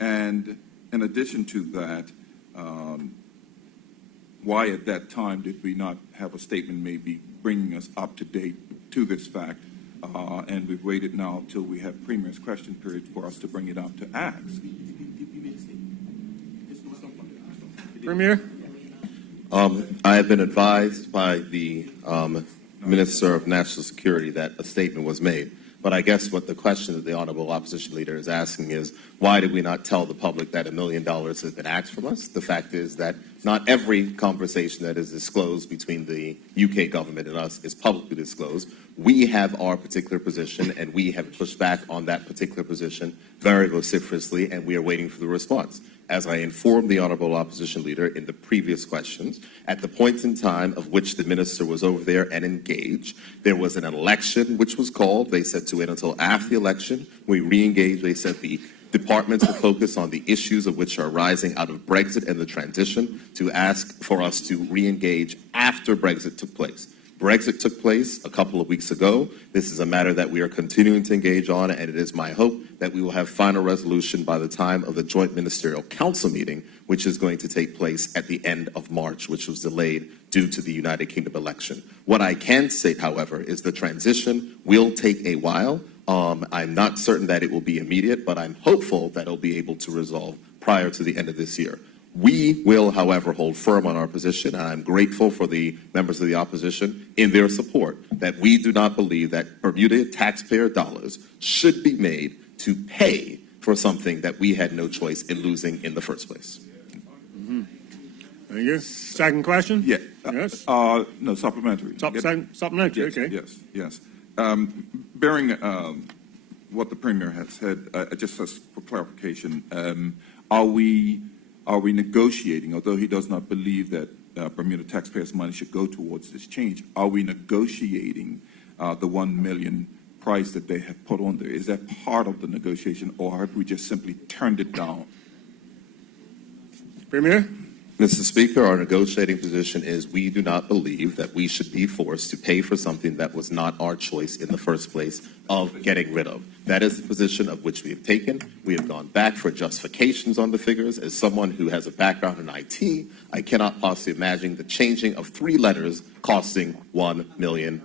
And in addition to that, why at that time did we not have a statement maybe bringing us up to date to this fact? And we've waited now till we have Premier's question period for us to bring it up to ask. Premier? I have been advised by the Minister of National Security that a statement was made. But I guess what the question that the Honourable Opposition Leader is asking is, why did we not tell the public that $1 million has been asked from us? The fact is that not every conversation that is disclosed between the UK government and us is publicly disclosed. We have our particular position, and we have pushed back on that particular position very vociferously, and we are waiting for the response. As I informed the Honourable Opposition Leader in the previous questions, at the point in time of which the Minister was over there and engaged, there was an election which was called. They said to wait until after the election. We re-engaged. They said the departments will focus on the issues of which are arising out of Brexit and the transition to ask for us to re-engage after Brexit took place. Brexit took place a couple of weeks ago. This is a matter that we are continuing to engage on, and it is my hope that we will have final resolution by the time of the Joint Ministerial Council meeting, which is going to take place at the end of March, which was delayed due to the United Kingdom election. What I can say, however, is the transition will take a while. I'm not certain that it will be immediate, but I'm hopeful that it'll be able to resolve prior to the end of this year. We will, however, hold firm on our position, and I'm grateful for the members of the opposition in their support that we do not believe that Bermuda taxpayer dollars should be made to pay for something that we had no choice in losing in the first place. Thank you. Second question? Yeah. Yes. No, supplementary. Supplementary, Yes, okay. Yes. Bearing what the Premier has said, just as for clarification, are we negotiating, although he does not believe that Bermuda taxpayers' money should go towards this change, are we negotiating the $1 million price that they have put on there? Is that part of the negotiation, or have we just simply turned it down? Premier? Mr. Speaker, our negotiating position is we do not believe that we should be forced to pay for something that was not our choice in the first place of getting rid of. That is the position of which we have taken. We have gone back for justifications on the figures. As someone who has a background in IT, I cannot possibly imagine the changing of 3 letters costing $1 million.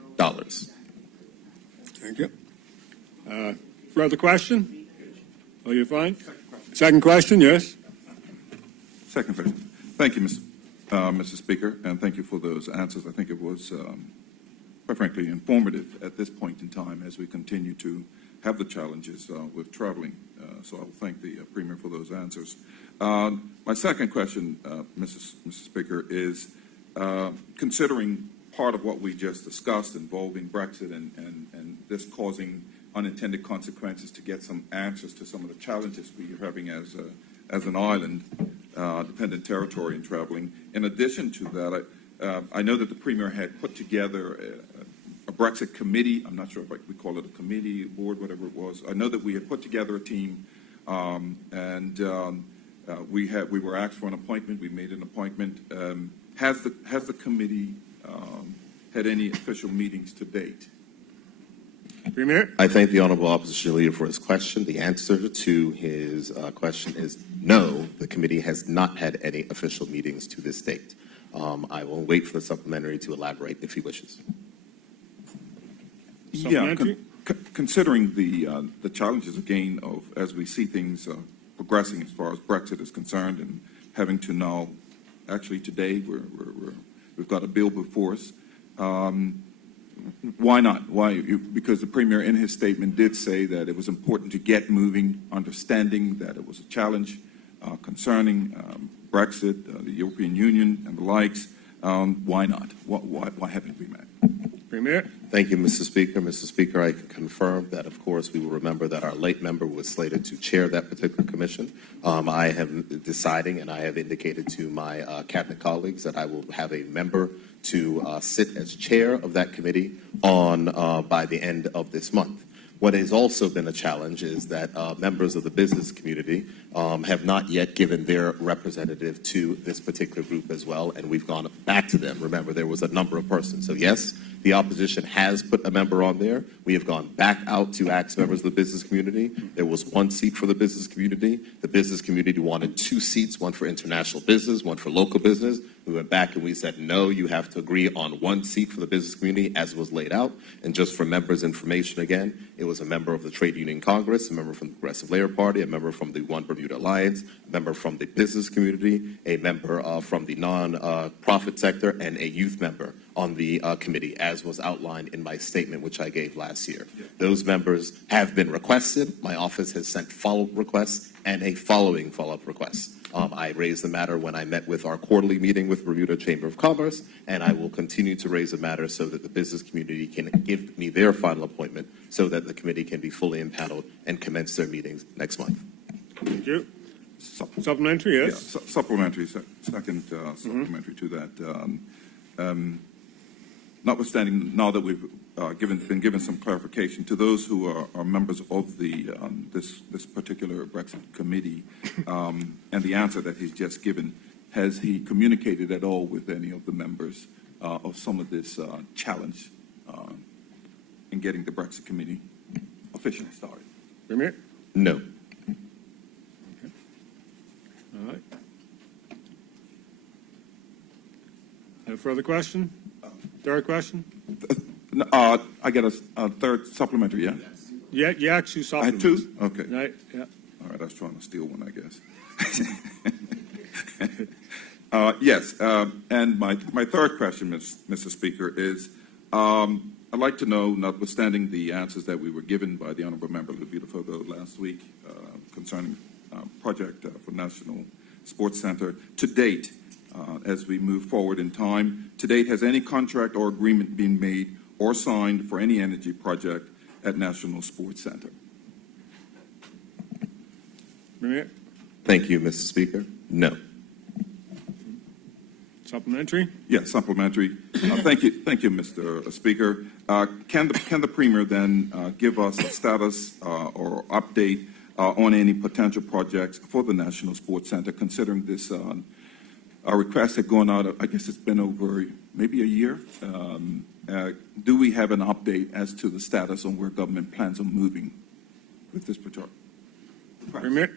Thank you. Further question? Oh, you're fine? Second question, yes? Second question. Thank you, Mr. Speaker, and thank you for those answers. I think it was, quite frankly, informative at this point in time as we continue to have the challenges with traveling. So I'll thank the Premier for those answers. My second question, Mr. Speaker, is considering part of what we just discussed involving Brexit and this causing unintended consequences to get some answers to some of the challenges we are having as an island, dependent territory in traveling. In addition to that, I know that the Premier had put together a Brexit Committee. I'm not sure if we call it a committee, board, whatever it was. I know that we had put together a team, we were asked for an appointment. We made an appointment. Has the committee had any official meetings to date? Premier? I thank the Honourable Opposition Leader for his question. The answer to his question is no, the committee has not had any official meetings to this date. I will wait for the supplementary to elaborate if he wishes. Yeah, considering the challenges again of as we see things progressing as far as Brexit is concerned, and having to now, actually today we've got a bill before us. Why not? Why? Because the Premier in his statement did say that it was important to get moving, understanding that it was a challenge concerning Brexit, the European Union, and the likes. Why not? Why haven't we met? Premier? Thank you, Mr. Speaker. Mr. Speaker, I can confirm that, of course, we will remember that our late member was slated to chair that particular commission. I have deciding, and I have indicated to my cabinet colleagues that I will have a member to sit as chair of that committee on by the end of this month. What has also been a challenge is that members of the business community have not yet given their representative to this particular group as well, and we've gone back to them. Remember, there was a number of persons. So yes, the opposition has put a member on there. We have gone back out to ask members of the business community. There was one seat for the business community. The business community wanted 2 seats, one for international business, one for local business. We went back and we said, no, you have to agree on 1 seat for the business community as was laid out. And just for members' information again, it was a member of the Trade Union Congress, a member from the Progressive Labor Party, a member from the One Bermuda Alliance, a member from the business community, a member from the non-profit sector, and a youth member on the committee, as was outlined in my statement, which I gave last year. Those members have been requested. My office has sent follow-up requests and a following follow-up request. I raised the matter when I met with our quarterly meeting with Bermuda Chamber of Commerce, and I will continue to raise the matter so that the business community can give me their final appointment so that the committee can be fully impaneled and commence their meetings next month. Thank you. Supplementary, yes? Yeah, supplementary, second supplementary to that. Notwithstanding, now that we've been given some clarification to those who are members of the this particular Brexit committee, and the answer that he's just given, has he communicated at all with any of the members of some of this challenge in getting the Brexit committee officially started? Premier? No. Okay. All right. No further question? Third question? I get a third supplementary, yeah? Yeah, you actually I had supplements. 2? Okay. Right, yeah. All right, I was trying to steal one, I guess. Yes, and my third question, Mr. Speaker, is I'd like to know, notwithstanding the answers that we were given by the Honourable Member Lubidafogo last week concerning project for National Sports Centre, to date, as we move forward in time, to date, has any contract or agreement been made or signed for any energy project at National Sports Centre? Premier? Thank you, Mr. Speaker. No. Supplementary? Yes, supplementary. Thank you, Mr. Speaker. Can the Premier then give us a status or update on any potential projects for the National Sports Centre, considering this request had gone out, I guess it's been over maybe a year. Do we have an update as to the status on where government plans on moving with this project? Premier?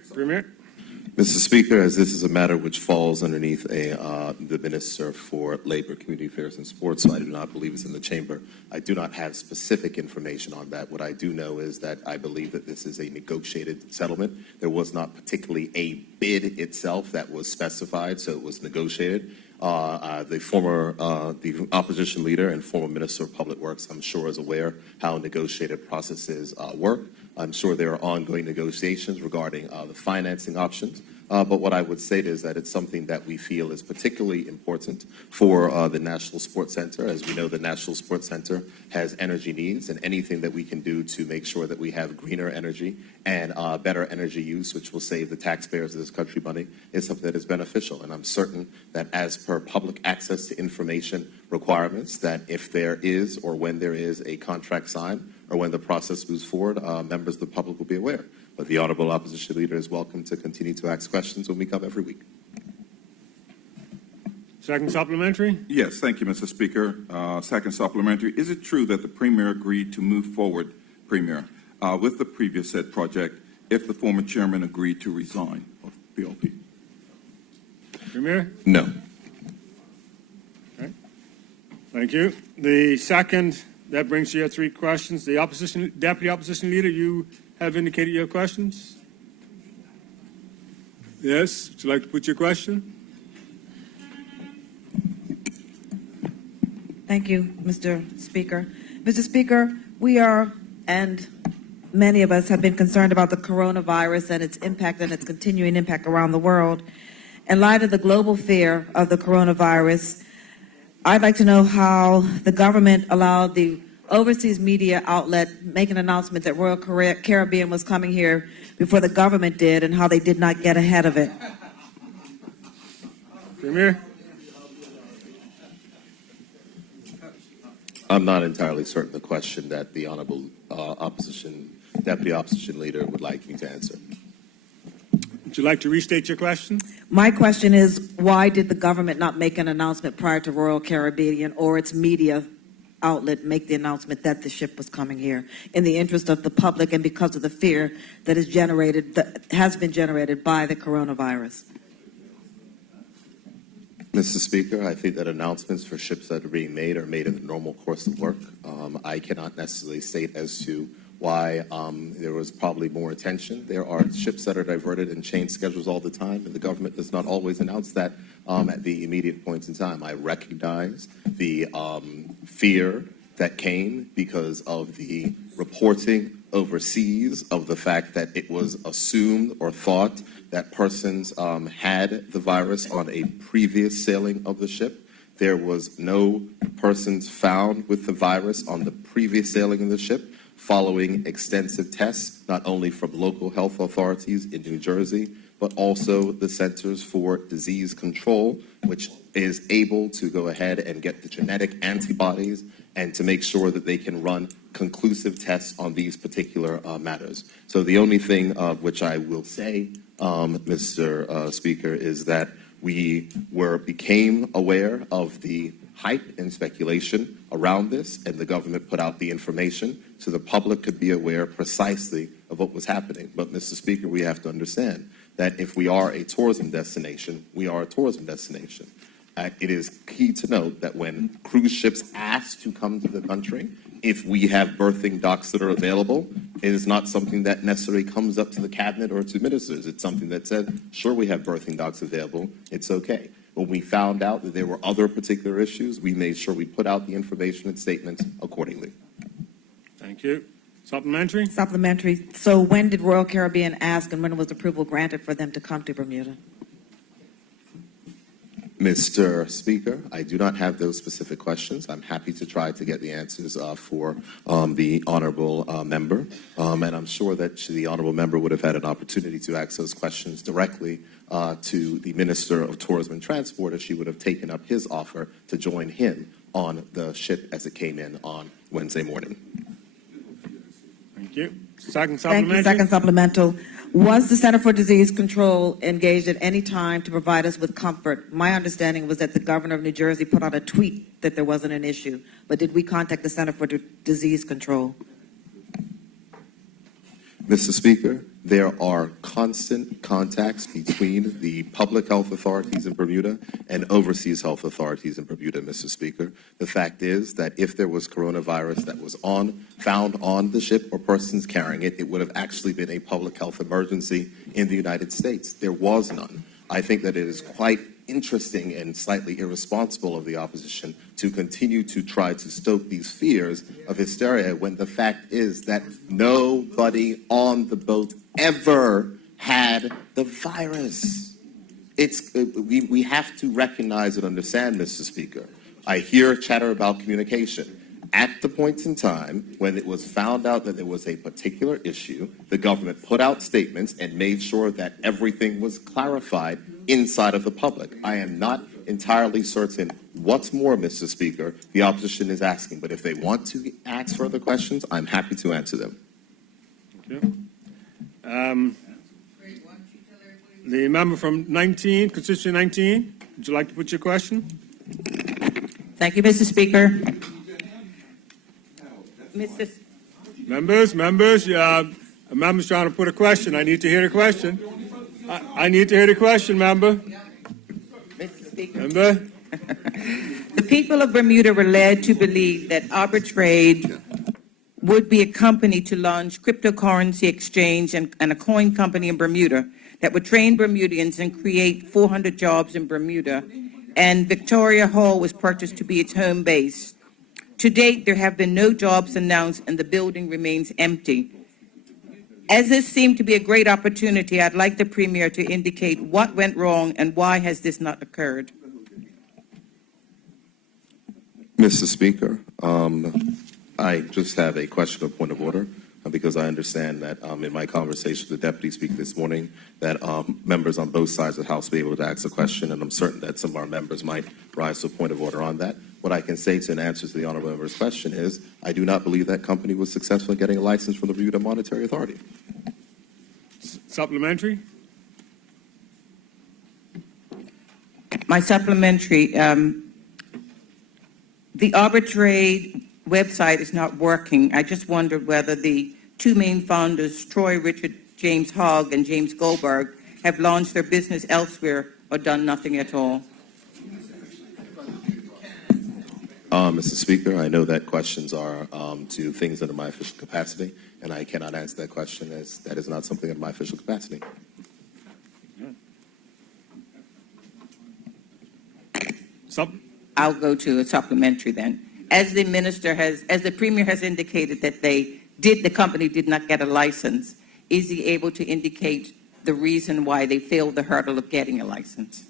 Mr. Speaker, as this is a matter which falls underneath the Minister for Labor, Community Affairs, and Sports, so I do not believe it's in the chamber. I do not have specific information on that. What I do know is that I believe that this is a negotiated settlement. There was not particularly a bid itself that was specified, so it was negotiated. The opposition leader and former Minister of Public Works, I'm sure, is aware how negotiated processes work. I'm sure there are ongoing negotiations regarding the financing options. But what I would state is that it's something that we feel is particularly important for the National Sports Center. As we know, the National Sports Center has energy needs, and anything that we can do to make sure that we have greener energy and better energy use, which will save the taxpayers of this country money, is something that is beneficial. And I'm certain that as per public access to information requirements, that if there is or when there is a contract signed or when the process moves forward, members of the public will be aware. But the Honourable Opposition Leader is welcome to continue to ask questions when we come every week. Second supplementary. Yes, thank you, Mr. Speaker. Second supplementary. Is it true that the Premier agreed to move forward, Premier, with the previous said project if the former chairman agreed to resign of BLP? Premier? No. Okay. Thank you. The second, that brings you your 3 questions. The Deputy Opposition Leader, you have indicated your questions? Yes, would you like to put your question? Thank you, Mr. Speaker. Mr. Speaker, we are, and many of us have been concerned about the coronavirus and its impact and its continuing impact around the world. In light of the global fear of the coronavirus, I'd like to know how the government allowed the overseas media outlet make an announcement that Royal Caribbean was coming here before the government did, and how they did not get ahead of it. Premier? I'm not entirely certain the question that the Honourable Deputy Opposition Leader would like me to answer. Would you like to restate your question? My question is, why did the government not make an announcement prior to Royal Caribbean or its media outlet make the announcement that the ship was coming here in the interest of the public and because of the fear that has been generated by the coronavirus? Mr. Speaker, I think that announcements for ships that are being made are made in the normal course of work. I cannot necessarily state as to why there was probably more attention. There are ships that are diverted and change schedules all the time, and the government does not always announce that at the immediate points in time. I recognize the fear that came because of the reporting overseas of the fact that it was assumed or thought that persons had the virus on a previous sailing of the ship. There was no persons found with the virus on the previous sailing of the ship, following extensive tests, not only from local health authorities in New Jersey, but also the Centers for Disease Control, which is able to go ahead and get the genetic antibodies and to make sure that they can run conclusive tests on these particular matters. So the only thing which I will say, Mr. Speaker, is that we became aware of the hype and speculation around this, and the government put out the information so the public could be aware precisely of what was happening. But, Mr. Speaker, we have to understand that if we are a tourism destination, we are a tourism destination. It is key to note that when cruise ships ask to come to the country, if we have berthing docks that are available, it is not something that necessarily comes up to the cabinet or to ministers. It's something that said, sure, we have berthing docks available, it's okay. When we found out that there were other particular issues, we made sure we put out the information and statements accordingly. Thank you. Supplementary? Supplementary. So when did Royal Caribbean ask, and when was approval granted for them to come to Bermuda? Mr. Speaker, I do not have those specific questions. I'm happy to try to get the answers for the Honourable member, and I'm sure that the Honourable member would have had an opportunity to ask those questions directly to the Minister of Tourism and Transport if she would have taken up his offer to join him on the ship as it came in on Wednesday morning. Thank you. Second supplementary? Thank you. Second supplemental. Was the Center for Disease Control engaged at any time to provide us with comfort? My understanding was that the governor of New Jersey put out a tweet that there wasn't an issue, but did we contact the Center for Disease Control? Mr. Speaker, there are constant contacts between the public health authorities in Bermuda and overseas health authorities in Bermuda, Mr. Speaker. The fact is that if there was coronavirus that was found on the ship or persons carrying it, it would have actually been a public health emergency in the United States. There was none. I think that it is quite interesting and slightly irresponsible of the opposition to continue to try to stoke these fears of hysteria when the fact is that nobody on the boat ever had the the virus. We have to recognize and understand, Mr. Speaker. I hear chatter about communication. At the point in time when it was found out that there was a particular issue, the government put out statements and made sure that everything was clarified inside of the public. I am not entirely certain what's more, Mr. Speaker, the opposition is asking, but if they want to ask further questions, I'm happy to answer them. Okay. The member from 19, constituency 19, would you like to put your question? Thank you, Mr. Speaker. Members, a member's trying to put a question. I need to hear the question. I need to hear the question, member. Mr. Speaker. Member? The people of Bermuda were led to believe that Arbitrade would be a company to launch cryptocurrency exchange and a coin company in Bermuda that would train Bermudians and create 400 jobs in Bermuda. And Victoria Hall was purchased to be its home base. To date, there have been no jobs announced and the building remains empty. As this seemed to be a great opportunity, I'd like the Premier to indicate what went wrong and why has this not occurred. Mr. Speaker, I just have a question of point of order because I understand that in my conversation with the Deputy Speaker this morning that members on both sides of the House will be able to ask a question, and I'm certain that some of our members might rise to a point of order on that. What I can say to an answer to the Honourable Member's question is I do not believe that company was successful in getting a license from the Bermuda Monetary Authority. Supplementary? My supplementary, the Arbitrade website is not working. I just wondered whether the two main founders, Troy Richard James Hogg and James Goldberg, have launched their business elsewhere or done nothing at all. Mr. Speaker, I know that questions are to things under my official capacity, and I cannot answer that question as that is not something under my official capacity. I'll go to a supplementary then. As the Premier has indicated that the company did not get a license, is he able to indicate the reason why they failed the hurdle of getting a license?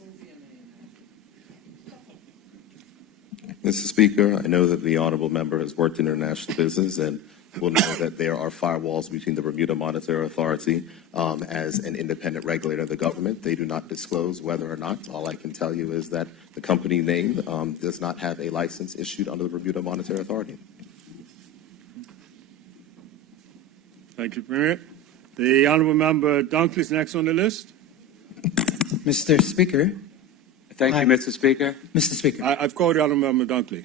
Mr. Speaker, I know that the Honourable Member has worked in international business and will know that there are firewalls between the Bermuda Monetary Authority as an independent regulator of the government. They do not disclose whether or not. All I can tell you is that the company name does not have a license issued under the Bermuda Monetary Authority. Thank you, Premier. The Honourable Member Dunkley is next on the list. Mr. Speaker. Thank you, Mr. Speaker. Mr. Speaker. I've called the Honourable Member Dunkley.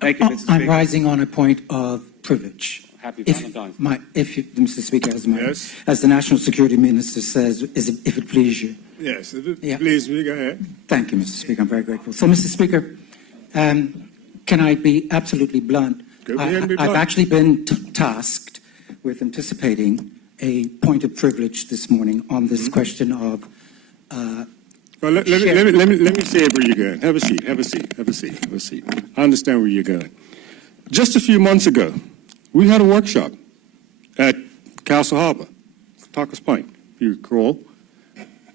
Thank you, Mr. Speaker. I'm rising on a point of privilege. Happy Valentine's Day. Mr. Speaker, Yes. as the National Security Minister says, if it please you. Yes, if it please me, go ahead. Thank you, Mr. Speaker. I'm very grateful. So, Mr. Speaker, can I be absolutely blunt? I've actually been tasked with anticipating a point of privilege this morning on this question of Well, let me say where you're going. Have a seat. I understand where you're going. Just a few months ago, we had a workshop at Castle Harbour, Talkers Point, if you recall.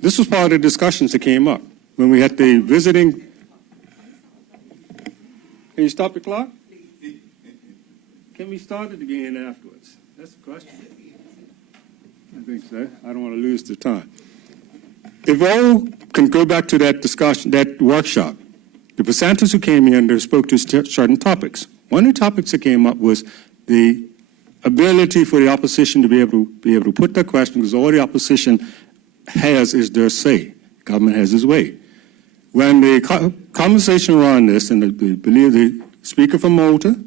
This was part of the discussions that came up when we had the visiting. Can you stop the clock? Can we start it again afterwards? That's the question. I think so. I don't want to lose the time. If all can go back to that discussion, that workshop, the presenters who came in there spoke to certain topics. One of the topics that came up was the ability for the opposition to be able to put their question, because all the opposition has is their say. Government has its way. When the conversation around this, and I believe the speaker from Malta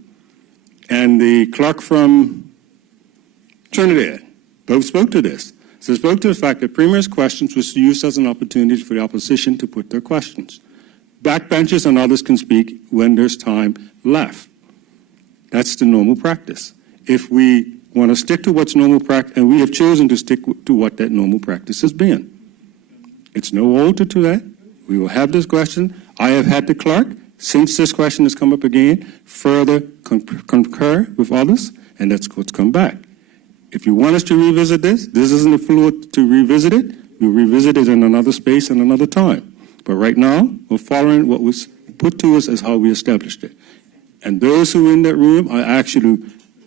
and the clerk from Trinidad both spoke to this. So it spoke to the fact that Premier's questions was used as an opportunity for the opposition to put their questions. Backbenchers and others can speak when there's time left. That's the normal practice. If we want to stick to what's normal practice, and we have chosen to stick to what that normal practice has been. It's no alter to that. We will have this question. I have had the clerk, since this question has come up again, further concur with others, and that's what's come back. If you want us to revisit this isn't the floor to revisit it. we'll revisit it in another space and another time. But right now, we're following what was put to us as how we established it. And those who are in that room, I actually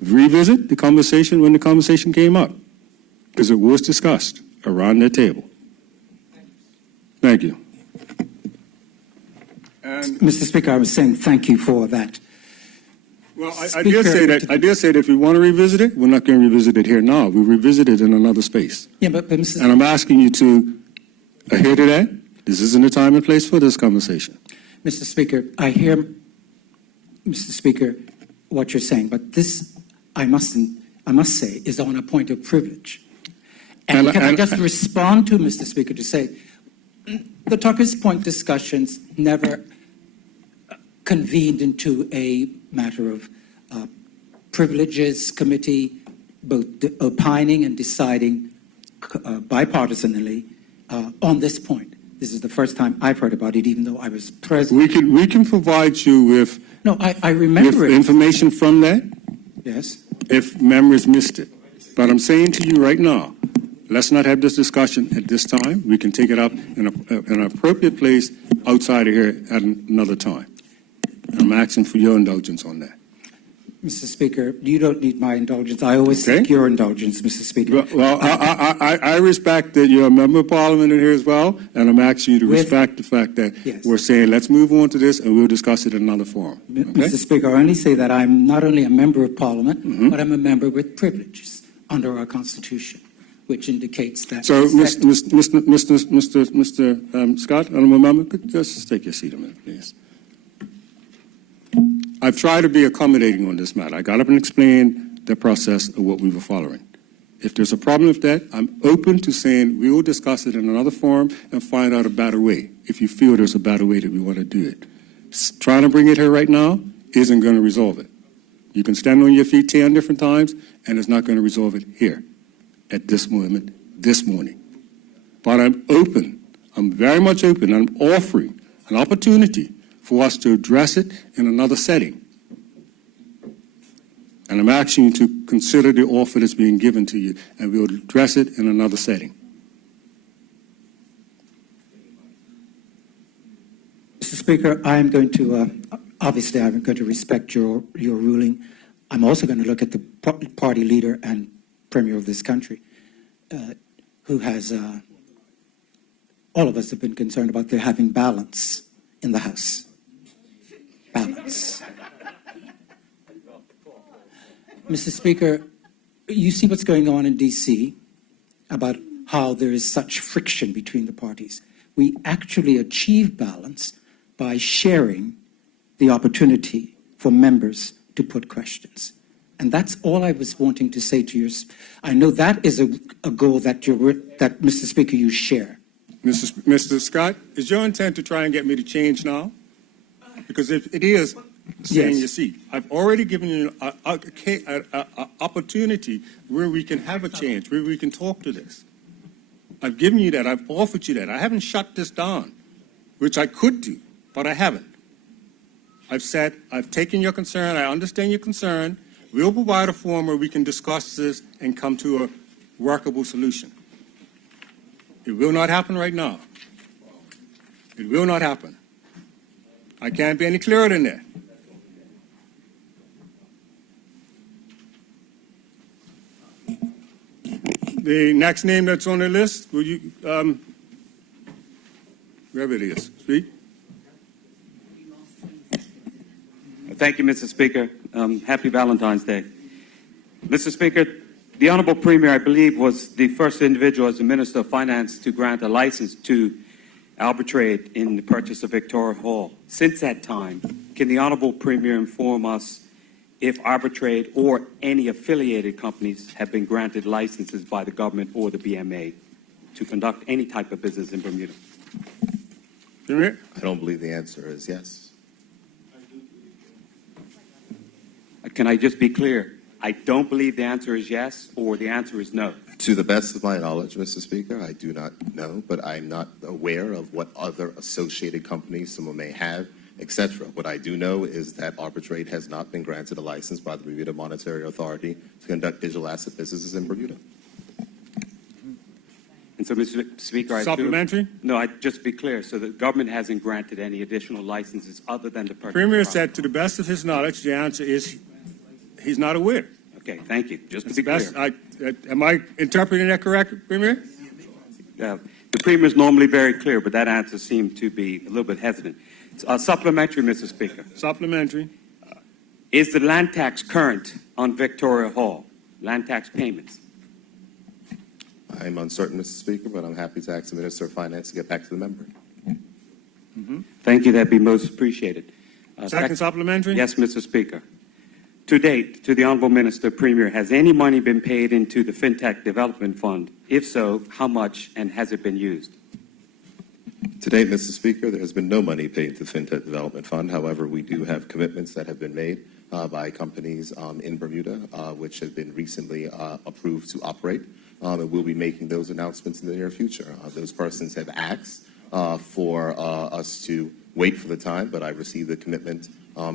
revisit the conversation when the conversation came up, because it was discussed around their table. Thank you. And, Mr. Speaker, I was saying thank you for that. well, I did say that. I did say that if we want to revisit it, we're not going to revisit it here now. We'll revisit it in another space. Yeah, but Mr. And I'm asking you to adhere to that. This isn't the time and place for this conversation. Mr. Speaker, I hear, Mr. Speaker, what you're saying, but this, I must say, is on a point of privilege. And can I just respond to Mr. Speaker to say, the Tucker's Point discussions never convened into a matter of privileges committee, both opining and deciding bipartisanly on this point. This is the first time I've heard about it, even though I was present. We can provide you with No, I remember with it. information from that Yes. if members missed it. But I'm saying to you right now, let's not have this discussion at this time. We can take it up in an appropriate place outside of here at another time. I'm asking for your indulgence on that. Mr. Speaker, you don't need my indulgence. I always seek your indulgence, Mr. Speaker. Well, I respect that you're a member of Parliament in here as well, and I'm asking you to respect the fact that we're saying let's move on to this and we'll discuss it in another forum. Okay? Mr. Speaker, I only say that I'm not only a member of Parliament, but I'm a member with privileges under our Constitution, which indicates that. So, Mr. Scott, honourable member, could you just take your seat a minute, please. I've tried to be accommodating on this matter. I got up and explained the process of what we were following. If there's a problem with that, I'm open to saying we will discuss it in another forum and find out a better way, if you feel there's a better way that we want to do it. Trying to bring it here right now isn't going to resolve it. You can stand on your feet 10 different times, and it's not going to resolve it here at this moment, this morning. But I'm open. I'm very much open. I'm offering an opportunity for us to address it in another setting. And I'm asking you to consider the offer that's being given to you, and we'll address it in another setting. Mr. Speaker, I am going to, obviously I'm going to respect your ruling. I'm also going to look at the party leader and premier of this country, who has, all of us have been concerned about there having balance in the House. Balance. Mr. Speaker, you see what's going on in D.C. about how there is such friction between the parties. We actually achieve balance by sharing the opportunity for members to put questions. And that's all I was wanting to say to you. I know that is a goal that Mr. Speaker, you share. Mr. Scott, is your intent to try and get me to change now? Because if it is, stay in your seat. I've already given you an opportunity where we can have a change, where we can talk to this. I've given you that. I've offered you that. I haven't shut this down, which I could do, but I haven't. I've said, I've taken your concern. I understand your concern. We'll provide a forum where we can discuss this and come to a workable solution. It will not happen right now. It will not happen. I can't be any clearer than that. The next name that's on the list, will you, wherever it is, speak. Thank you, Mr. Speaker. Happy Valentine's Day. Mr. Speaker, the Honourable Premier, I believe, was the first individual as the Minister of Finance to grant a license to arbitrate in the purchase of Victoria Hall. Since that time, can the Honourable Premier inform us if Arbitrate or any affiliated companies have been granted licenses by the government or the BMA to conduct any type of business in Bermuda? I don't believe the answer is yes. Can I just be clear? I don't believe the answer is yes, or the answer is no. To the best of my knowledge, Mr. Speaker, I do not know, but I'm not aware of what other associated companies someone may have, etc. What I do know is that Arbitrate has not been granted a license by the Bermuda Monetary Authority to conduct digital asset businesses in Bermuda. And so, Mr. Speaker, I Supplementary? just to be clear, so the government hasn't granted any additional licenses other than the purchase. Premier of property. said, to the best of his knowledge, the answer is he's not aware. Okay, thank you. Just to be That's clear. am I interpreting that correct, Premier? The Premier is normally very clear, but that answer seemed to be a little bit hesitant. Supplementary, Mr. Speaker. Supplementary. Is the land tax current on Victoria Hall? Land tax payments? I'm uncertain, Mr. Speaker, but I'm happy to ask the Minister of Finance to get back to the member. Thank you. That'd be most appreciated. Second supplementary? Yes, Mr. Speaker. To date, to the Honourable Minister Premier, has any money been paid into the FinTech Development Fund? If so, how much, and has it been used? To date, Mr. Speaker, there has been no money paid to the FinTech Development Fund. However, we do have commitments that have been made by companies in Bermuda, which have been recently approved to operate, and we'll be making those announcements in the near future. Those persons have asked for us to wait for the time, but I received a commitment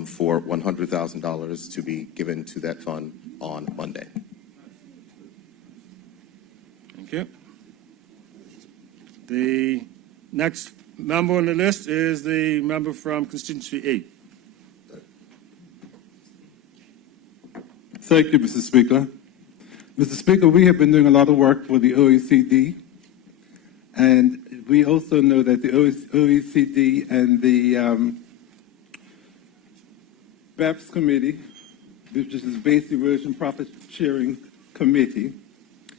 for $100,000 to be given to that fund on Monday. Thank you. The next member on the list is the member from constituency 8. Thank you, Mr. Speaker. Mr. Speaker, we have been doing a lot of work for the OECD, and we also know that the OECD and the BEPS Committee, which is the Base Erosion Profit Sharing Committee,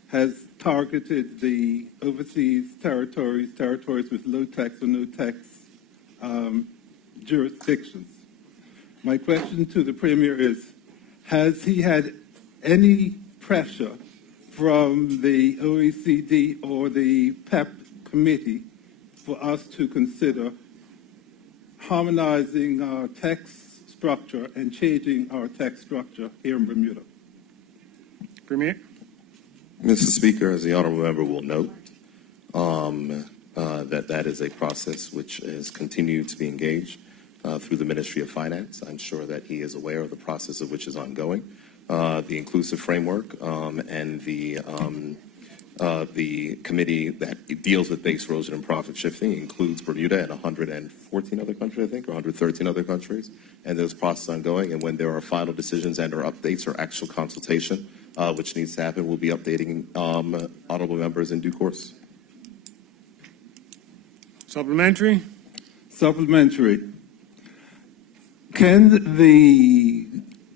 has targeted the overseas territories with low tax or no tax jurisdictions. My question to the Premier is, has he had any pressure from the OECD or the PEP committee for us to consider harmonizing our tax structure and changing our tax structure here in Bermuda? Premier? Mr. Speaker, as the honourable member will note, that is a process which has continued to be engaged through the Ministry of Finance. I'm sure that he is aware of the process of which is ongoing. The inclusive framework and the committee that deals with base erosion and profit shifting includes Bermuda and 114 other countries, I think, or 113 other countries, and those processes ongoing. And when there are final decisions and/or updates or actual consultation, which needs to happen, we'll be updating honourable members in due course. Supplementary? Supplementary. Can the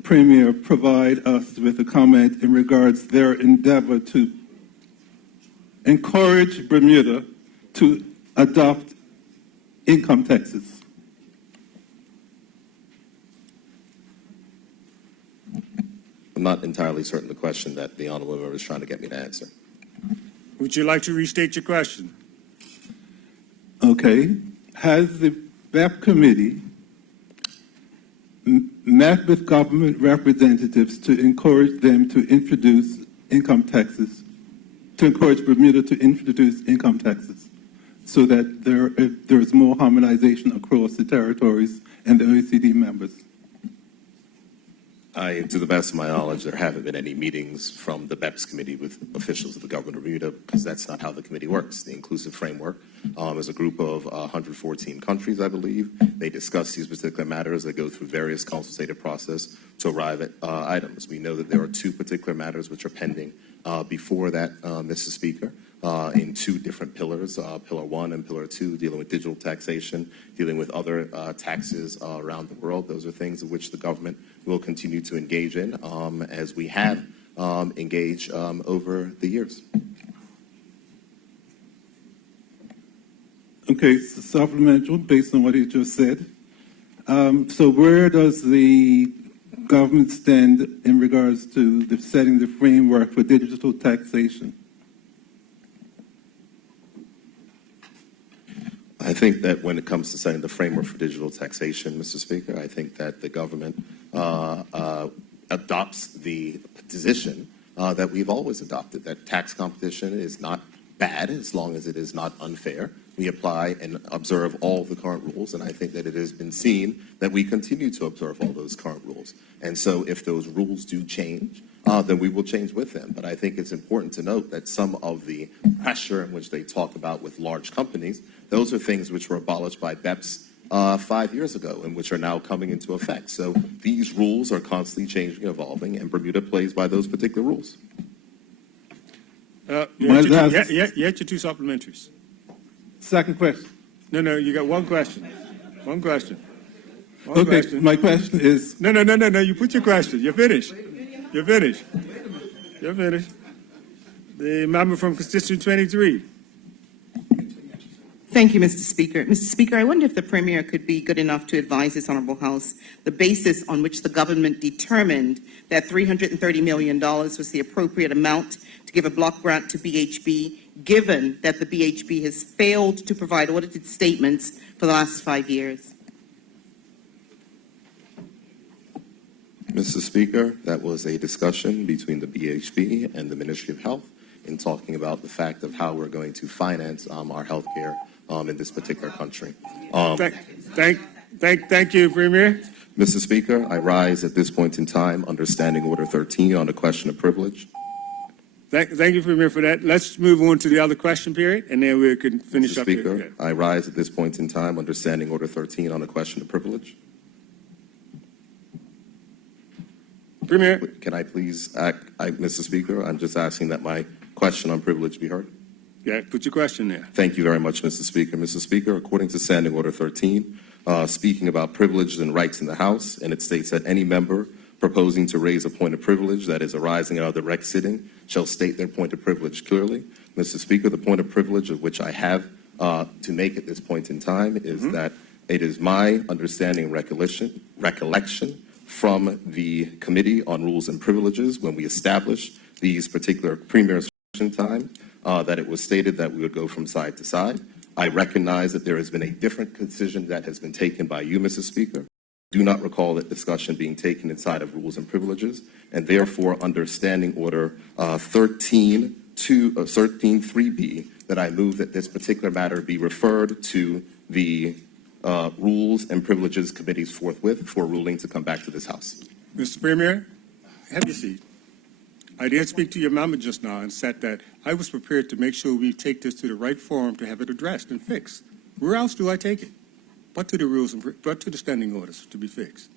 Premier provide us with a comment in regards to their endeavor to encourage Bermuda to adopt income taxes? I'm not entirely certain the question that the honourable member is trying to get me to answer. Would you like to restate your question? Okay. Has the BEP committee met with government representatives to encourage them to introduce income taxes, to encourage Bermuda to introduce income taxes, so that there's more harmonization across the territories and the OECD members? To the best of my knowledge, there haven't been any meetings from the BEPS committee with officials of the government of Bermuda, because that's not how the committee works. The inclusive framework is a group of 114 countries, I believe. They discuss these particular matters. They go through various consultative process to arrive at items. We know that there are two particular matters which are pending before that, Mr. Speaker, in two different pillars, Pillar 1 and Pillar 2, dealing with digital taxation, dealing with other taxes around the world. Those are things in which the government will continue to engage in, as we have engaged over the years. Okay, so supplemental, based on what he just said. So where does the government stand in regards to setting the framework for digital taxation? I think that when it comes to setting the framework for digital taxation, Mr. Speaker, I think that the government adopts the position that we've always adopted, that tax competition is not bad as long as it is not unfair. We apply and observe all the current rules, and I think that it has been seen that we continue to observe all those current rules. And so if those rules do change, then we will change with them. But I think it's important to note that some of the pressure in which they talk about with large companies, those are things which were abolished by BEPS 5 years ago and which are now coming into effect. So these rules are constantly changing and evolving, and Bermuda plays by those particular rules. You had your two supplementaries. Second question. No, you got one question. One question. My question is... No, you put your question. You're finished. You're finished. The member from Constituent 23. Thank you, Mr. Speaker. Mr. Speaker, I wonder if the Premier could be good enough to advise this Honourable House the basis on which the government determined that $330 million was the appropriate amount to give a block grant to BHB, given that the BHB has failed to provide audited statements for the last 5 years. Mr. Speaker, that was a discussion between the BHB and the Ministry of Health in talking about the fact of how we're going to finance our health care in this particular country. Thank you, Premier. Mr. Speaker, I rise at this point in time under Standing Order 13 on the question of privilege. Thank you, Premier, for that. Let's move on to the other question period, and then we can finish Mr. up. Speaker, here. I rise at this point in time under Standing Order 13 on the question of privilege. Premier. Can I please act, Mr. Speaker, I'm just asking that my question on privilege be heard. Yeah, put your question there. Thank you very much, Mr. Speaker. Mr. Speaker, according to Standing Order 13, speaking about privileges and rights in the House, and it states that any member proposing to raise a point of privilege that is arising out of the rec sitting shall state their point of privilege clearly. Mr. Speaker, the point of privilege of which I have to make at this point in time is that it is my understanding and recollection from the Committee on Rules and Privileges when we established these particular premiers time that it was stated that we would go from side to side. I recognize that there has been a different decision that has been taken by you, Mr. Speaker. Do not recall that discussion being taken inside of Rules and Privileges, and therefore under Standing Order 13.3b, that I move that this particular matter be referred to the Rules and Privileges Committees forthwith for ruling to come back to this House. Mr. Premier, have your seat. I did speak to your member just now and said that I was prepared to make sure we take this to the right forum to have it addressed and fixed. Where else do I take it? But to the rules and but to the standing orders to be fixed.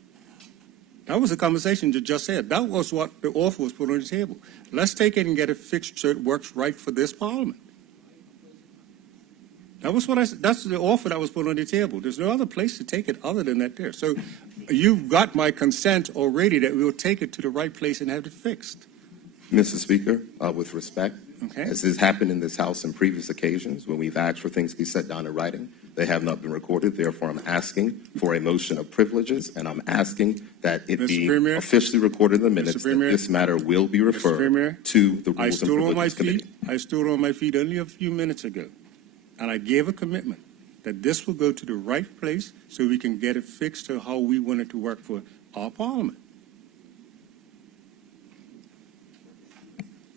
That was a conversation you just said. That was what the offer was put on the table. Let's take it and get it fixed so it works right for this Parliament. That was what I said. That's the offer that was put on the table. There's no other place to take it other than that there. So you've got my consent already that we will take it to the right place and have it fixed. Mr. Speaker, with respect, as has happened in this House on previous occasions when we've asked for things to be set down in writing, they have not been recorded. Therefore, I'm asking for a motion of privileges, and I'm asking that it be officially recorded in the minutes that this matter will be referred to the Rules and Privileges Committee. I stood on my feet only a few minutes ago, and I gave a commitment that this will go to the right place so we can get it fixed to how we want it to work for our Parliament.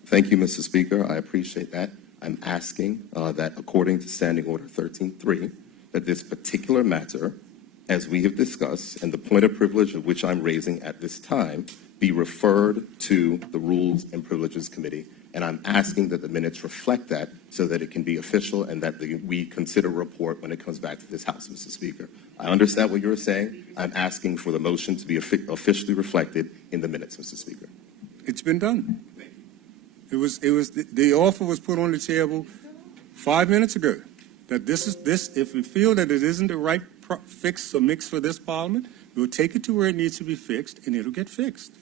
Thank you, Mr. Speaker. I appreciate that. I'm asking that according to Standing Order 13.3, that this particular matter, as we have discussed, and the point of privilege of which I'm raising at this time, be referred to the Rules and Privileges Committee. And I'm asking that the minutes reflect that so that it can be official and that we consider a report when it comes back to this House, Mr. Speaker. I understand what you're saying. I'm asking for the motion to be officially reflected in the minutes, Mr. Speaker. It's been done. The offer was put on the table 5 minutes ago. That if we feel that it isn't the right fix or mix for this Parliament, we'll take it to where it needs to be fixed, and it'll get fixed.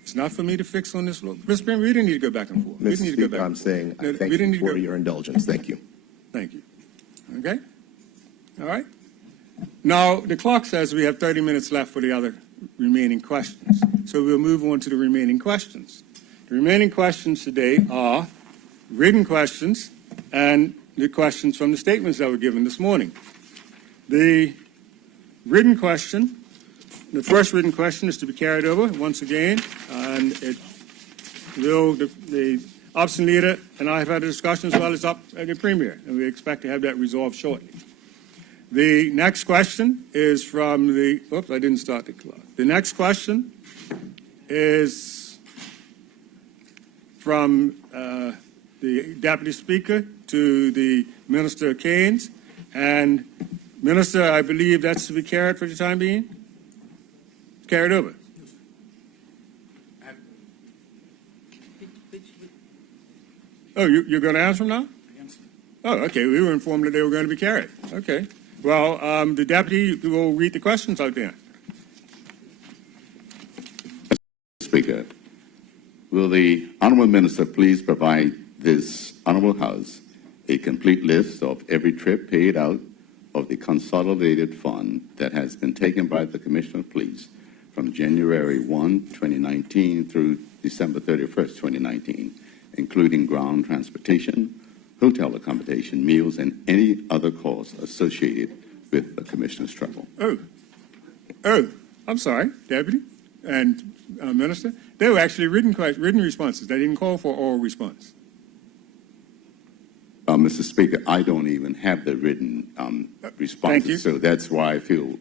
It's not for me to fix on this law. Mr. Premier, we didn't need to go back and forth. Mr. Speaker, I'm saying I thank you for your indulgence. Thank you. Thank you. Okay? All right? Now, the clock says we have 30 minutes left for the other remaining questions. So we'll move on to the remaining questions. The remaining questions today are written questions and the questions from the statements that were given this morning. The written question, the first written question is to be carried over once again, and it will, the opposition leader and I have had a discussion as well as up at the Premier, and we expect to have that resolved shortly. The next question is from the, oops, I didn't start the clock. The next question is from the Deputy Speaker to the Minister Keynes. And Minister, I believe that's to be carried for the time being? Carried over. Oh, you're going to answer them now? Oh, okay. We were informed that they were going to be carried. Okay. Well, the deputy will read the questions out there. Speaker, will the Honourable Minister please provide this Honourable House a complete list of every trip paid out of the consolidated fund that has been taken by the Commissioner of Police from January 1, 2019 through December 31st, 2019, including ground transportation, hotel accommodation, meals, and any other costs associated with the Commissioner's travel? Oh, I'm sorry, Deputy and Minister. They were actually written responses. They didn't call for oral response. Mr. Speaker, I don't even have the written responses, so that's why I feel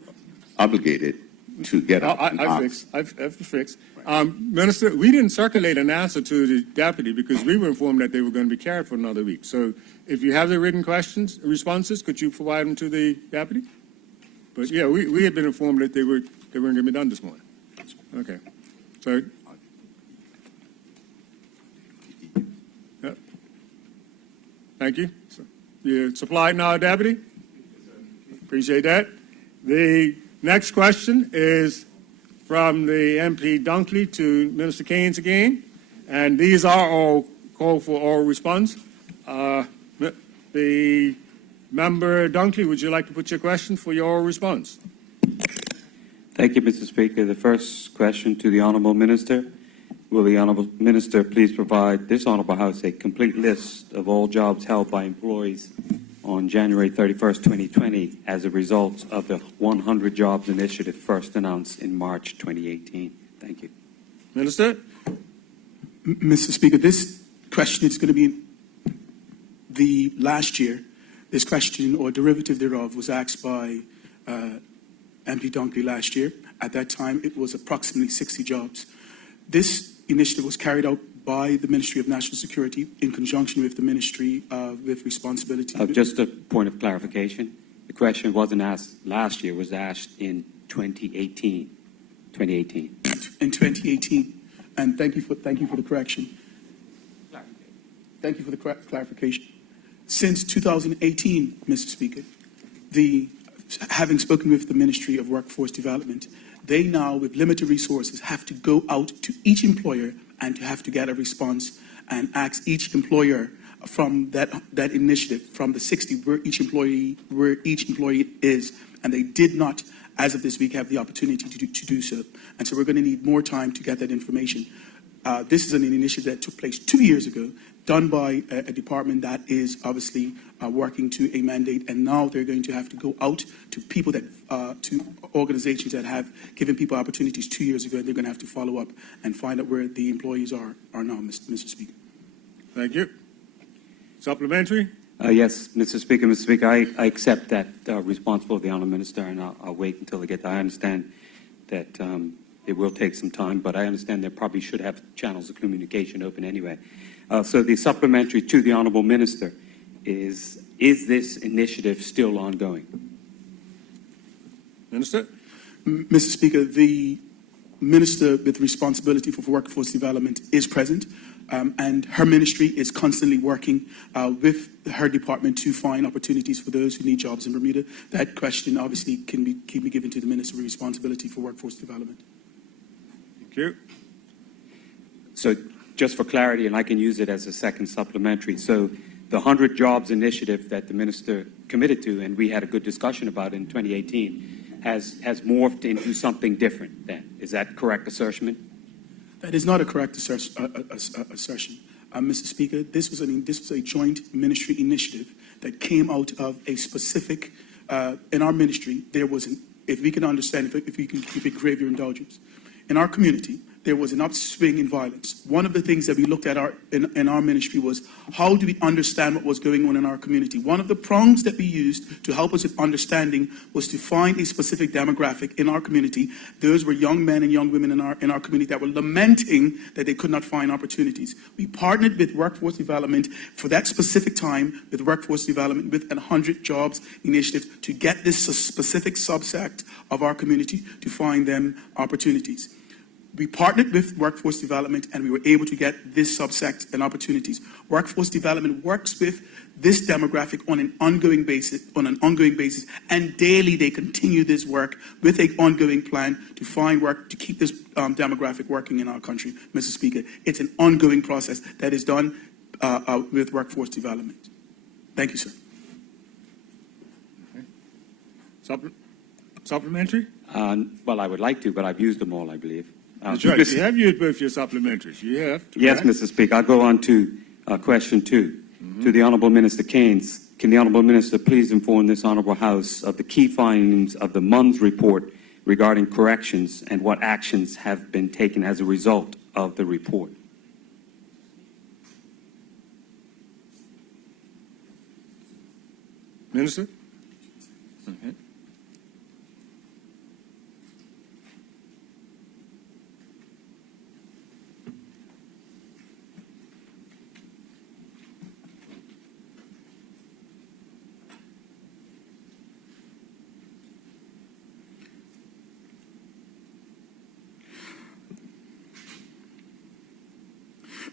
obligated to get up and ask. I've fixed. Minister, we didn't circulate an answer to the deputy because we were informed that they were going to be carried for another week. So if you have the written responses, could you provide them to the deputy? But yeah, we had been informed that they weren't going to be done this morning. Okay. So. Yep. Thank you. So, you're supplied now, Deputy? Appreciate that. The next question is from the MP Dunkley to Minister Keynes again, and these are all called for oral response. The member Dunkley, would you like to put your question for your oral response? Thank you, Mr. Speaker. The first question to the Honourable Minister. Will the Honourable Minister please provide this Honourable House a complete list of all jobs held by employees on January 31st, 2020 as a result of the 100 Jobs Initiative first announced in March 2018? Thank you. Minister? Mr. Speaker, this question is going to be the last year. This question or derivative thereof was asked by MP Dunkley last year. At that time, it was approximately 60 jobs. This initiative was carried out by the Ministry of National Security in conjunction with the Ministry with Responsibility. Just a point of clarification. The question wasn't asked last year, it was asked in 2018. In 2018. And thank you for the correction. Thank you for the clarification. Since 2018, Mr. Speaker, having spoken with the Ministry of Workforce Development, they now, with limited resources, have to go out to each employer and to have to get a response and ask each employer from that initiative, from the 60, where each employee is, and they did not, as of this week, have the opportunity to do so. And so we're going to need more time to get that information. This is an initiative that took place 2 years ago, done by a department that is obviously working to a mandate, and now they're going to have to go out to people that, to organizations that have given people opportunities 2 years ago, and they're going to have to follow up and find out where the employees are now, Mr. Speaker. Thank you. Supplementary? Yes, Mr. Speaker. Mr. Speaker, I accept that response for the Honourable Minister, and I'll wait until they get there. I understand that it will take some time, but I understand they probably should have channels of communication open anyway. So the supplementary to the Honourable Minister is this initiative still ongoing? Minister? Mr. Speaker, the Minister with responsibility for workforce development is present, and her ministry is constantly working with her department to find opportunities for those who need jobs in Bermuda. That question obviously can be given to the Minister with responsibility for workforce development. Thank you. So just for clarity, and I can use it as a second supplementary, so the 100 Jobs Initiative that the Minister committed to, and we had a good discussion about in 2018, has morphed into something different then. Is that correct assertion? That is not a correct assertion. Mr. Speaker, this was a joint ministry initiative that came out of a specific, in our ministry, there was if we can understand, if we can crave your indulgence, in our community, there was an upswing in violence. One of the things that we looked at in our ministry was how do we understand what was going on in our community. One of the prongs that we used to help us with understanding was to find a specific demographic in our community. Those were young men and young women in our community that were lamenting that they could not find opportunities. We partnered with Workforce Development for that specific time, with Workforce Development, with 100 Jobs Initiative, to get this specific subset of our community to find them opportunities. We partnered with Workforce Development and we were able to get this subsect and opportunities. Workforce Development works with this demographic on an ongoing basis, and daily they continue this work with an ongoing plan to find work to keep this demographic working in our country, Mr. Speaker. It's an ongoing process that is done with Workforce Development. Thank you, sir. Supplementary? Well, I would like to, but I've used them all, I believe. That's right. You have used both your supplementaries. You have. Yes, Mr. Speaker. I'll go on to question 2. To the Honourable Minister Keynes. Can the Honourable Minister please inform this Honourable House of the key findings of the MUM's report regarding corrections and what actions have been taken as a result of the report? Minister? Okay.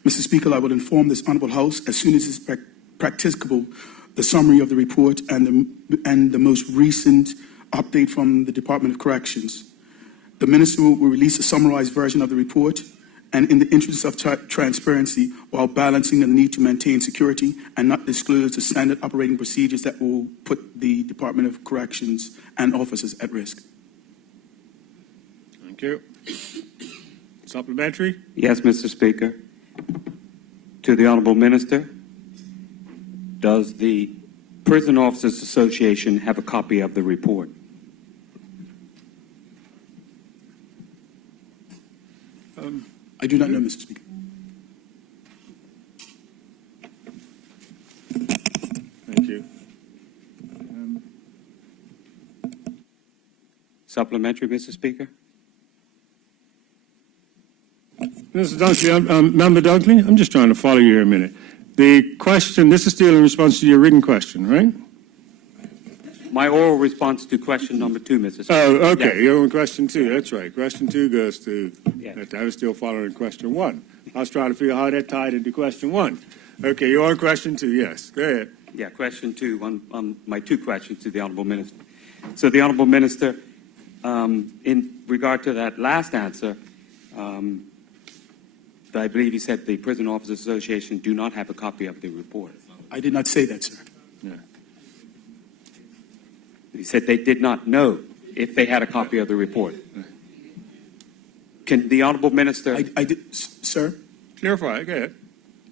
Mr. Speaker, I will inform this Honourable House as soon as it's practicable the summary of the report and the most recent update from the Department of Corrections. The Minister will release a summarized version of the report, and in the interest of transparency, while balancing the need to maintain security and not disclose the standard operating procedures that will put the Department of Corrections and officers at risk. Thank you. Supplementary? Yes, Mr. Speaker. To the Honourable Minister, does the Prison Officers Association have a copy of the report? I do not know, Mr. Speaker. Thank you. Supplementary, Mr. Speaker? Mr. Dunkley, Member Dunkley, I'm just trying to follow you here a minute. The question, this is still in response to your written question, right? My oral response to question number 2, Mr. Speaker. Oh, okay. Yes. You're on question 2. That's right. Question 2 goes to, Yes. I was still following question 1. I was trying to figure out how that tied into question 1. Okay, you're on question 2. Yes, go ahead. Yeah, question 2, my 2 questions to the Honourable Minister. So the Honourable Minister, in regard to that last answer, I believe you said the Prison Officers Association do not have a copy of the report. I did not say that, sir. Yeah. You said they did not know if they had a copy of the report. Can the Honourable Minister... I did, sir? Clarify, go ahead.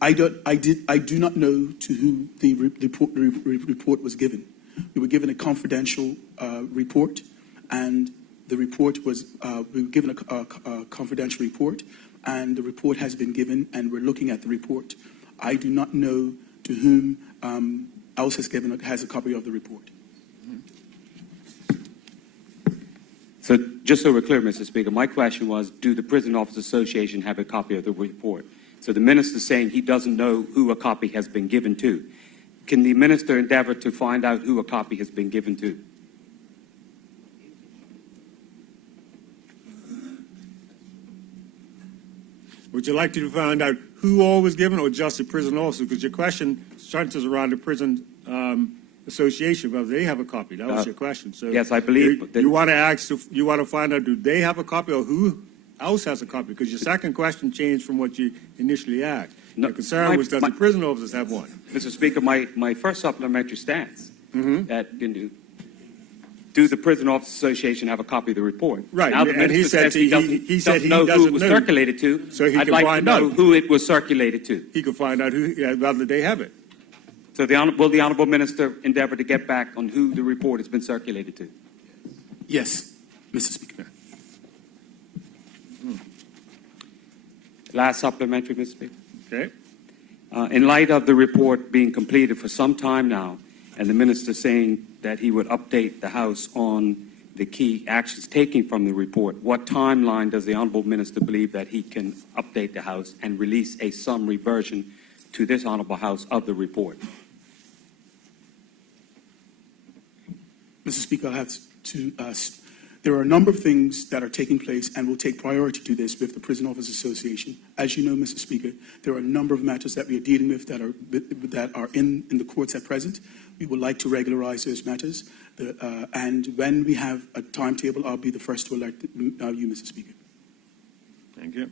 I do not know to whom the report was given. We were given a confidential report, and the report was, we were given a confidential report, and the report has been given, and we're looking at the report. I do not know to whom else has a copy of the report. So just so we're clear, Mr. Speaker, my question was, do the Prison Officers Association have a copy of the report? So the Minister's saying he doesn't know who a copy has been given to. Can the Minister endeavour to find out who a copy has been given to? Would you like to find out who all was given, or just the prison officer? Because your question centers around the Prison Association, whether they have a copy. That was your question. So yes, I believe. You want to ask, you want to find out, do they have a copy, or who else has a copy? Because your second question changed from what you initially asked. No, the concern was, does the prison officers have one? Mr. Speaker, my first supplementary stance that do the Prison Officers Association have a copy of the report? Right, now, and he said he doesn't know who it was circulated to. So he I'd can like find to know out who it was circulated to. He could find out whether they have it. So will the Honourable Minister endeavour to get back on who the report has been circulated to? Yes, Mr. Speaker. Last supplementary, Mr. Speaker. Okay. In light of the report being completed for some time now, and the minister saying that he would update the House on the key actions taken from the report, what timeline does the Honourable Minister believe that he can update the House and release a summary version to this Honourable House of the report? Mr. Speaker, I have to there are a number of things that are taking place and will take priority to this with the Prison Officers Association. As you know, Mr. Speaker, there are a number of matters that we are dealing with that are in the courts at present. We would like to regularize those matters. And when we have a timetable, I'll be the first to alert you, Mr. Speaker. Thank you.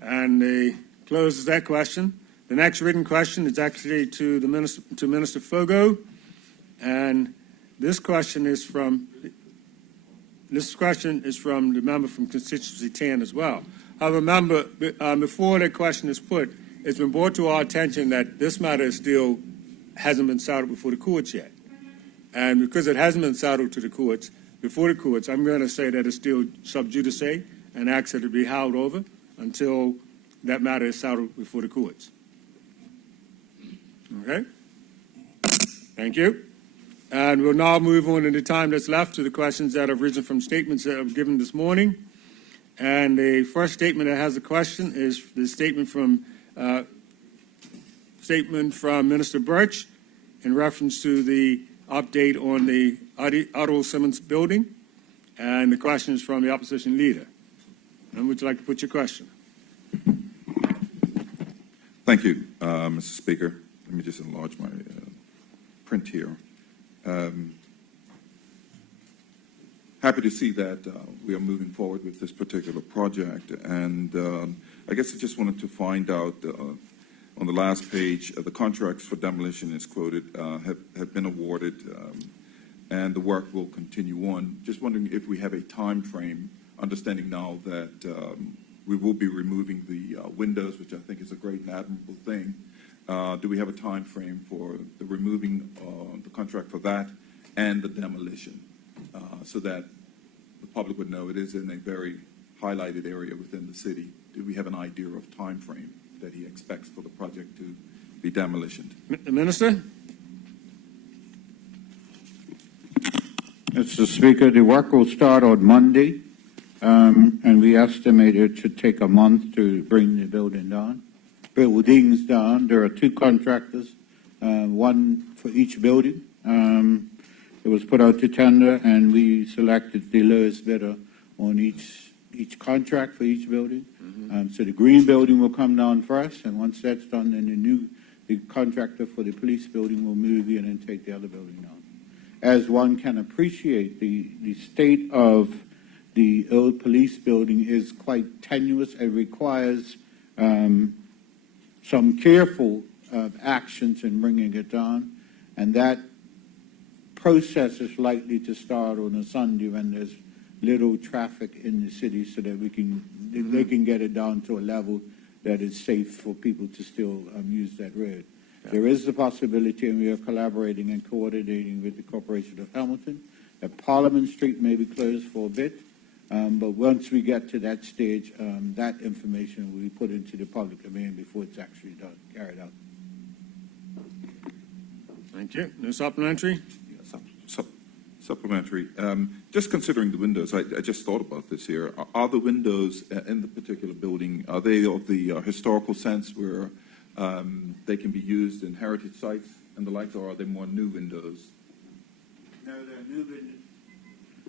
And he closes that question. The next written question is actually to the Minister, to Minister Fogo, and this question is from the member from constituency 10 as well. However, member, before the question is put, it's been brought to our attention that this matter is still hasn't been settled before the courts yet, and because it hasn't been settled to the courts before the courts, I'm going to say that it's still sub judice and ask it to be held over until that matter is settled before the courts. Okay? Thank you. And we'll now move on in the time that's left to the questions that have risen from statements that I've given this morning. And the first statement that has a question is the statement from Minister Birch in reference to the update on the Otto Simmons building. And the question is from the opposition leader. And would you like to put your question? Thank you, Mr. Speaker. Let me just enlarge my print here. Happy to see that we are moving forward with this particular project. And I guess I just wanted to find out on the last page, the contracts for demolition is quoted, have been awarded, and the work will continue on. Just wondering if we have a time frame, understanding now that we will be removing the windows, which I think is a great and admirable thing. Do we have a time frame for the removing the contract for that and the demolition, so that the public would know it is in a very highlighted area within the city? Do we have an idea of time frame that he expects for the project to be demolitioned? Minister? Mr. Speaker, the work will start on Monday, and we estimate it should take a month to bring the buildings down. There are two contractors, one for each building. It was put out to tender, and we selected the lowest bidder on each contract for each building. So the green building will come down first, and once that's done, then the contractor for the police building will move in and take the other building down. As one can appreciate, the state of the old police building is quite tenuous and requires some careful actions in bringing it down, and that process is likely to start on a Sunday when there's little traffic in the city, so that they can get it down to a level that is safe for people to still use that road. Yeah. There is the possibility, and we are collaborating and coordinating with the Corporation of Hamilton, that Parliament Street may be closed for a bit, but once we get to that stage, that information will be put into the public domain before it's actually carried out. Thank you. No supplementary? Yeah, supplementary. Just considering the windows, I just thought about this here. Are the windows in the particular building, are they of the historical sense where they can be used in heritage sites and the like, or are they more new windows? No, they're new windows.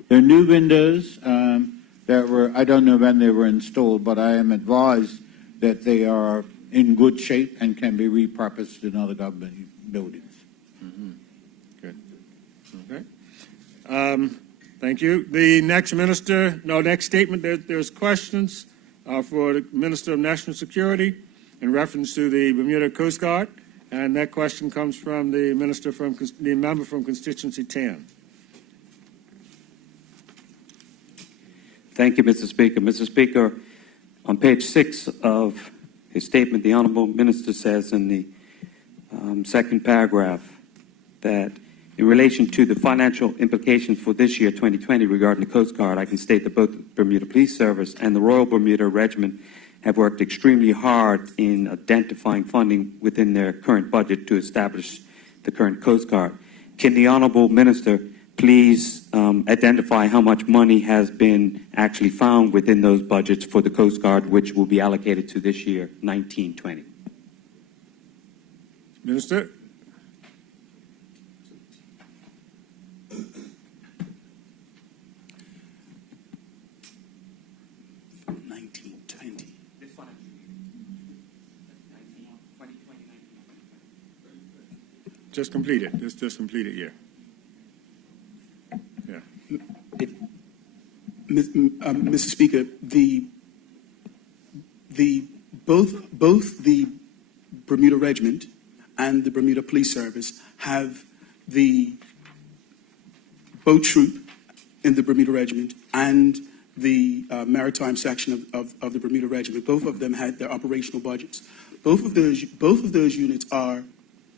They're new windows that were, I don't know when they were installed, but I am advised that they are in good shape and can be repurposed in other government buildings. Good. Okay. Thank you. The next next statement, there's questions for the Minister of National Security in reference to the Bermuda Coast Guard, and that question comes from the member from constituency 10. Thank you, Mr. Speaker. Mr. Speaker, on page 6 of his statement, the Honourable Minister says in the second paragraph that In relation to the financial implications for this year, 2020, regarding the Coast Guard, I can state that both the Bermuda Police Service and the Royal Bermuda Regiment have worked extremely hard in identifying funding within their current budget to establish the current Coast Guard. Can the Honourable Minister please identify how much money has been actually found within those budgets for the Coast Guard, which will be allocated to this year, 1920? Minister? Just completed. Just completed year. Yeah. Mr. Speaker, both the Bermuda Regiment and the Bermuda Police Service have the boat troop in the Bermuda Regiment and the maritime section of the Bermuda Regiment. Both of them had their operational budgets. Both of those units are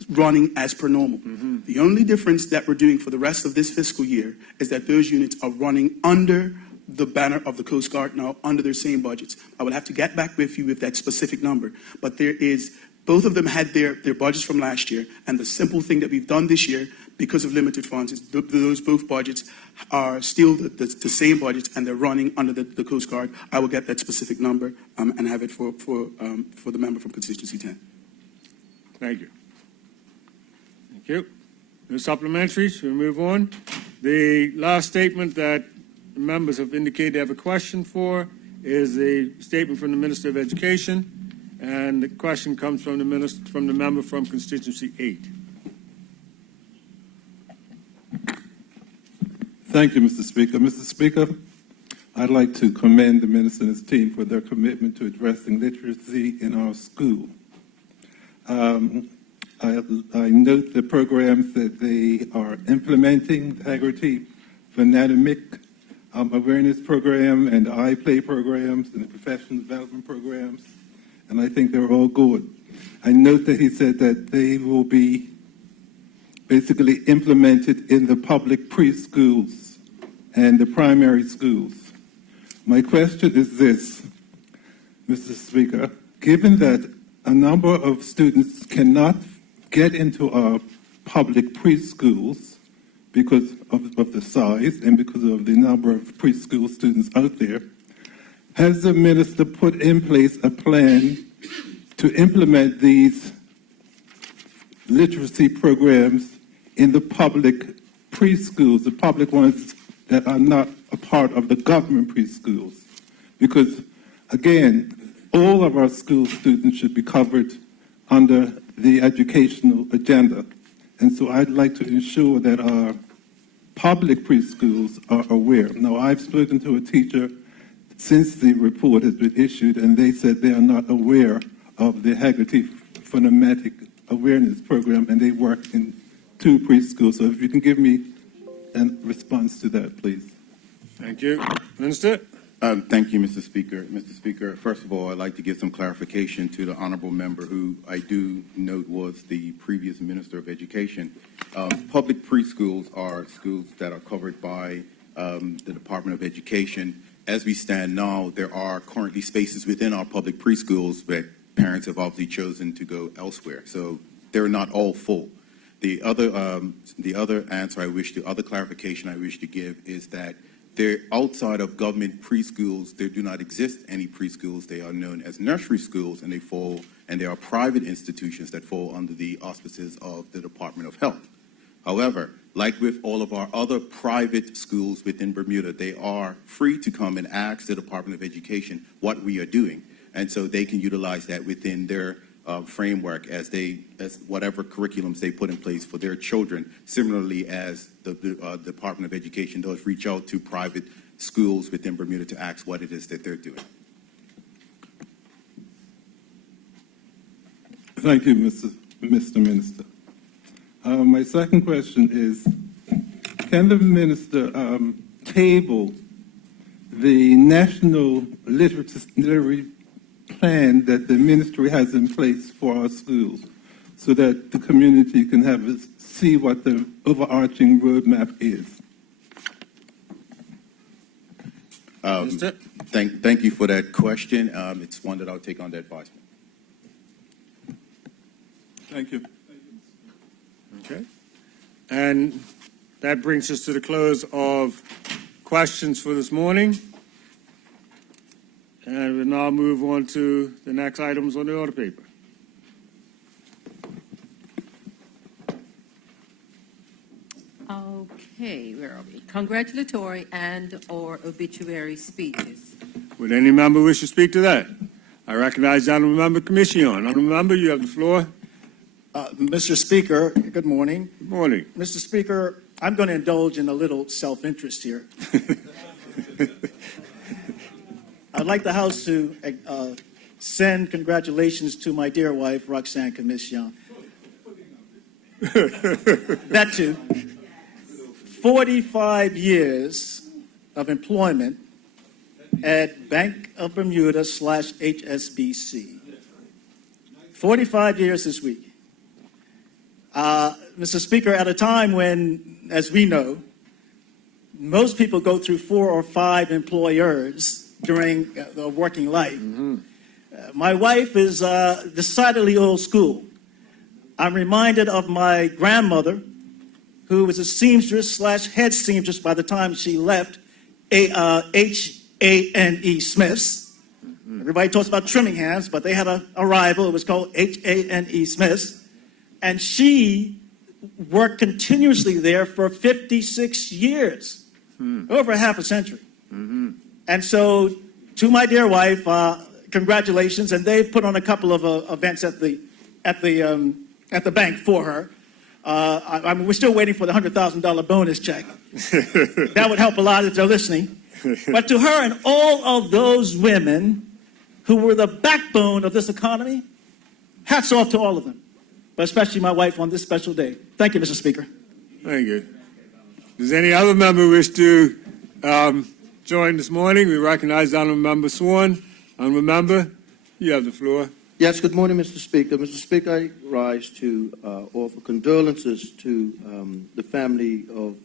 running as per normal. Mm-hmm. The only difference that we're doing for the rest of this fiscal year is that those units are running under the banner of the Coast Guard now, under their same budgets. I will have to get back with you with that specific number, but both of them had their budgets from last year, and the simple thing that we've done this year, because of limited funds, is those both budgets are still the same budgets, and they're running under the Coast Guard. I will get that specific number and have it for the member from constituency 10. Thank you. Thank you. No supplementaries. We move on. The last statement that the members have indicated they have a question for is a statement from the Minister of Education, and the question comes from the member from constituency 8. Thank you, Mr. Speaker. Mr. Speaker, I'd like to commend the Minister and his team for their commitment to addressing literacy in our school. I note the programs that they are implementing, the Haggerty Phonemic awareness program and the iPlay programs and the professional development programs, and I think they're all good. I note that he said that they will be basically implemented in the public preschools and the primary schools. My question is this, Mr. Speaker, given that a number of students cannot get into our public preschools because of the size and because of the number of preschool students out there, has the minister put in place a plan to implement these literacy programs in the public preschools, the public ones that are not a part of the government preschools? Because, again, all of our school students should be covered under the educational agenda. And so I'd like to ensure that our public preschools are aware. Now, I've spoken to a teacher since the report has been issued, and they said they are not aware of the Haggerty Phonemic Awareness Program, and they work in 2 preschools. So if you can give me a response to that, please. Thank you. Minister? Thank you, Mr. Speaker. Mr. Speaker, first of all, I'd like to give some clarification to the honourable member who I do note was the previous Minister of Education. Public preschools are schools that are covered by the Department of Education. As we stand now, there are currently spaces within our public preschools that parents have obviously chosen to go elsewhere. So they're not all full. The other clarification I wish to give is that they're outside of government preschools. There do not exist any preschools. They are known as nursery schools, and they are private institutions that fall under the auspices of the Department of Health. However, like with all of our other private schools within Bermuda, they are free to come and ask the Department of Education what we are doing, and so they can utilize that within their framework as whatever curriculums they put in place for their children, similarly as the Department of Education does reach out to private schools within Bermuda to ask what it is that they're doing. Thank you, Mr. Minister. My second question is, can the minister table the national literary plan that the ministry has in place for our schools? so that the community can see what the overarching roadmap is. Thank you for that question. It's one that I'll take under advisement. Thank you. Okay. And that brings us to the close of questions for this morning. And we'll now move on to the next items on the order paper. Okay, where are we? Congratulatory and/or obituary speeches. Would any member wish to speak to that? I recognize the Honourable Member Commission. Honourable Member, you have the floor. Mr. Speaker, good morning. Good morning. Mr. Speaker, I'm going to indulge in a little self-interest here. I'd like the House to send congratulations to my dear wife, Roxanne Commission. That too. 45 years of employment at Bank of Bermuda / HSBC. 45 years this week. Mr. Speaker, at a time when, as we know, most people go through 4 or 5 employers during their working life. My wife is decidedly old school. I'm reminded of my grandmother, who was a seamstress / head seamstress by the time she left H.A.N.E. Smith's. Everybody talks about Trimminghams, but they had a rival. It was called H.A.N.E. Smith's. And she worked continuously there for 56 years, over half a century. And so, to my dear wife, congratulations. And they put on a couple of events at the bank for her. We're still waiting for the $100,000 bonus check. That would help a lot if they're listening. But to her and all of those women who were the backbone of this economy, hats off to all of them, but especially my wife on this special day. Thank you, Mr. Speaker. Thank you. Does any other member wish to join this morning? We recognize the Honourable Member Swan. Honourable Member, you have the floor. Yes, good morning, Mr. Speaker. Mr. Speaker, I rise to offer condolences to the family of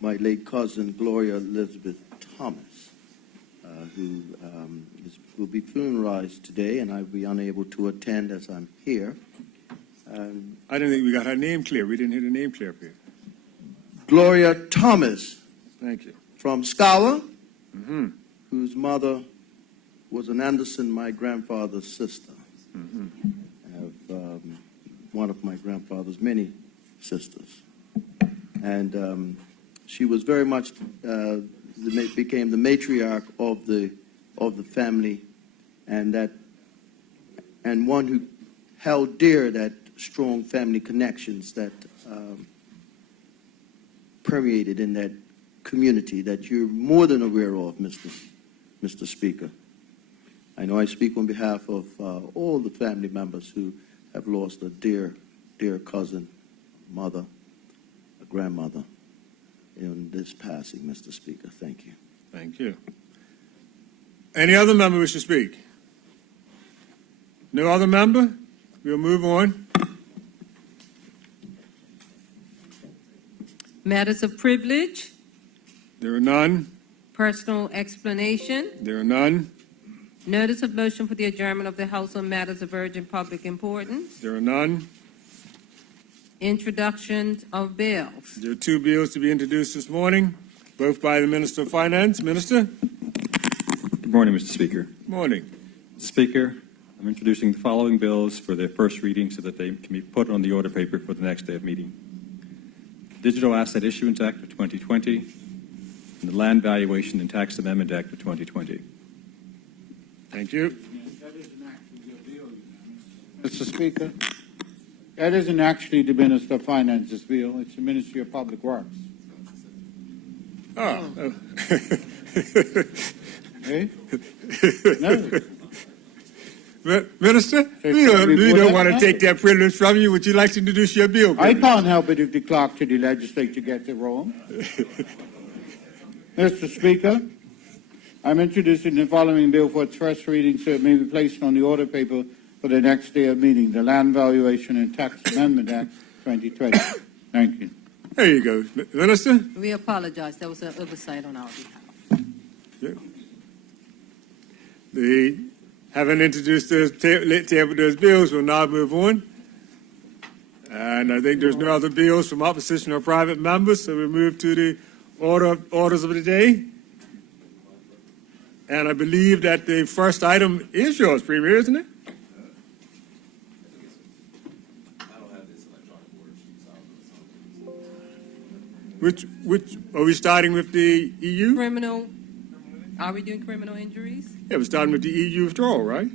my late cousin, Gloria Elizabeth Thomas, who will be funeralized today, and I'll be unable to attend as I'm here. I don't think we got her name clear. We didn't hear the name clear up here. Gloria Thomas. Thank you. From Scholar, whose mother was an Anderson, my grandfather's sister. I have one of my grandfather's many sisters. And she was very much, became the matriarch of the family, and one who held dear that strong family connections that permeated in that community that you're more than aware of, Mr. Speaker. I know I speak on behalf of all the family members who have lost a dear, dear cousin, mother, a grandmother in this passing, Mr. Speaker. Thank you. Thank you. Any other member wish to speak? No other member? We'll move on. Matters of privilege. There are none. Personal explanation. There are none. Notice of motion for the adjournment of the House on matters of urgent public importance. There are none. Introduction of bills. There are 2 bills to be introduced this morning, both by the Minister of Finance. Minister? Good morning, Mr. Speaker. Good morning. Mr. Speaker, I'm introducing the following bills for their first reading so that they can be put on the order paper for the next day of meeting. Digital Asset Issuance Act of 2020 and the Land Valuation and Tax Amendment Act of 2020. Thank you. Mr. Speaker, that isn't actually the Minister of Finance's bill. It's the Ministry of Public Works. Oh. Hey? No. Minister, we don't want to take that privilege from you. Would you like to introduce your bill? I can't help it if the clerk to the legislature gets it wrong. Mr. Speaker, I'm introducing the following bill for its first reading so it may be placed on the order paper for the next day of meeting, the Land Valuation and Tax Amendment Act 2020. Thank you. There you go. Minister? We apologize. There was an oversight on our behalf. Having introduced those tabled those bills, we'll now move on. And I think there's no other bills from opposition or private members, so we move to the orders of the day. And I believe that the first item is yours, Premier, isn't it? Which are we starting with the EU? Criminal. Are we doing criminal injuries? Yeah, we're starting with the EU withdrawal, right?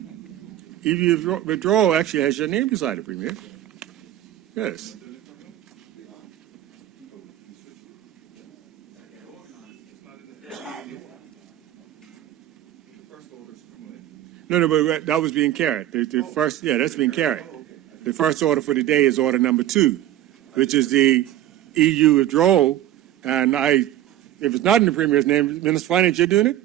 EU withdrawal actually has your name beside it, Premier. Yes. No, but that was being carried. The first, that's being carried. The first order for the day is order number 2, which is the EU withdrawal. And if it's not in the Premier's name, Minister of Finance, you're doing it?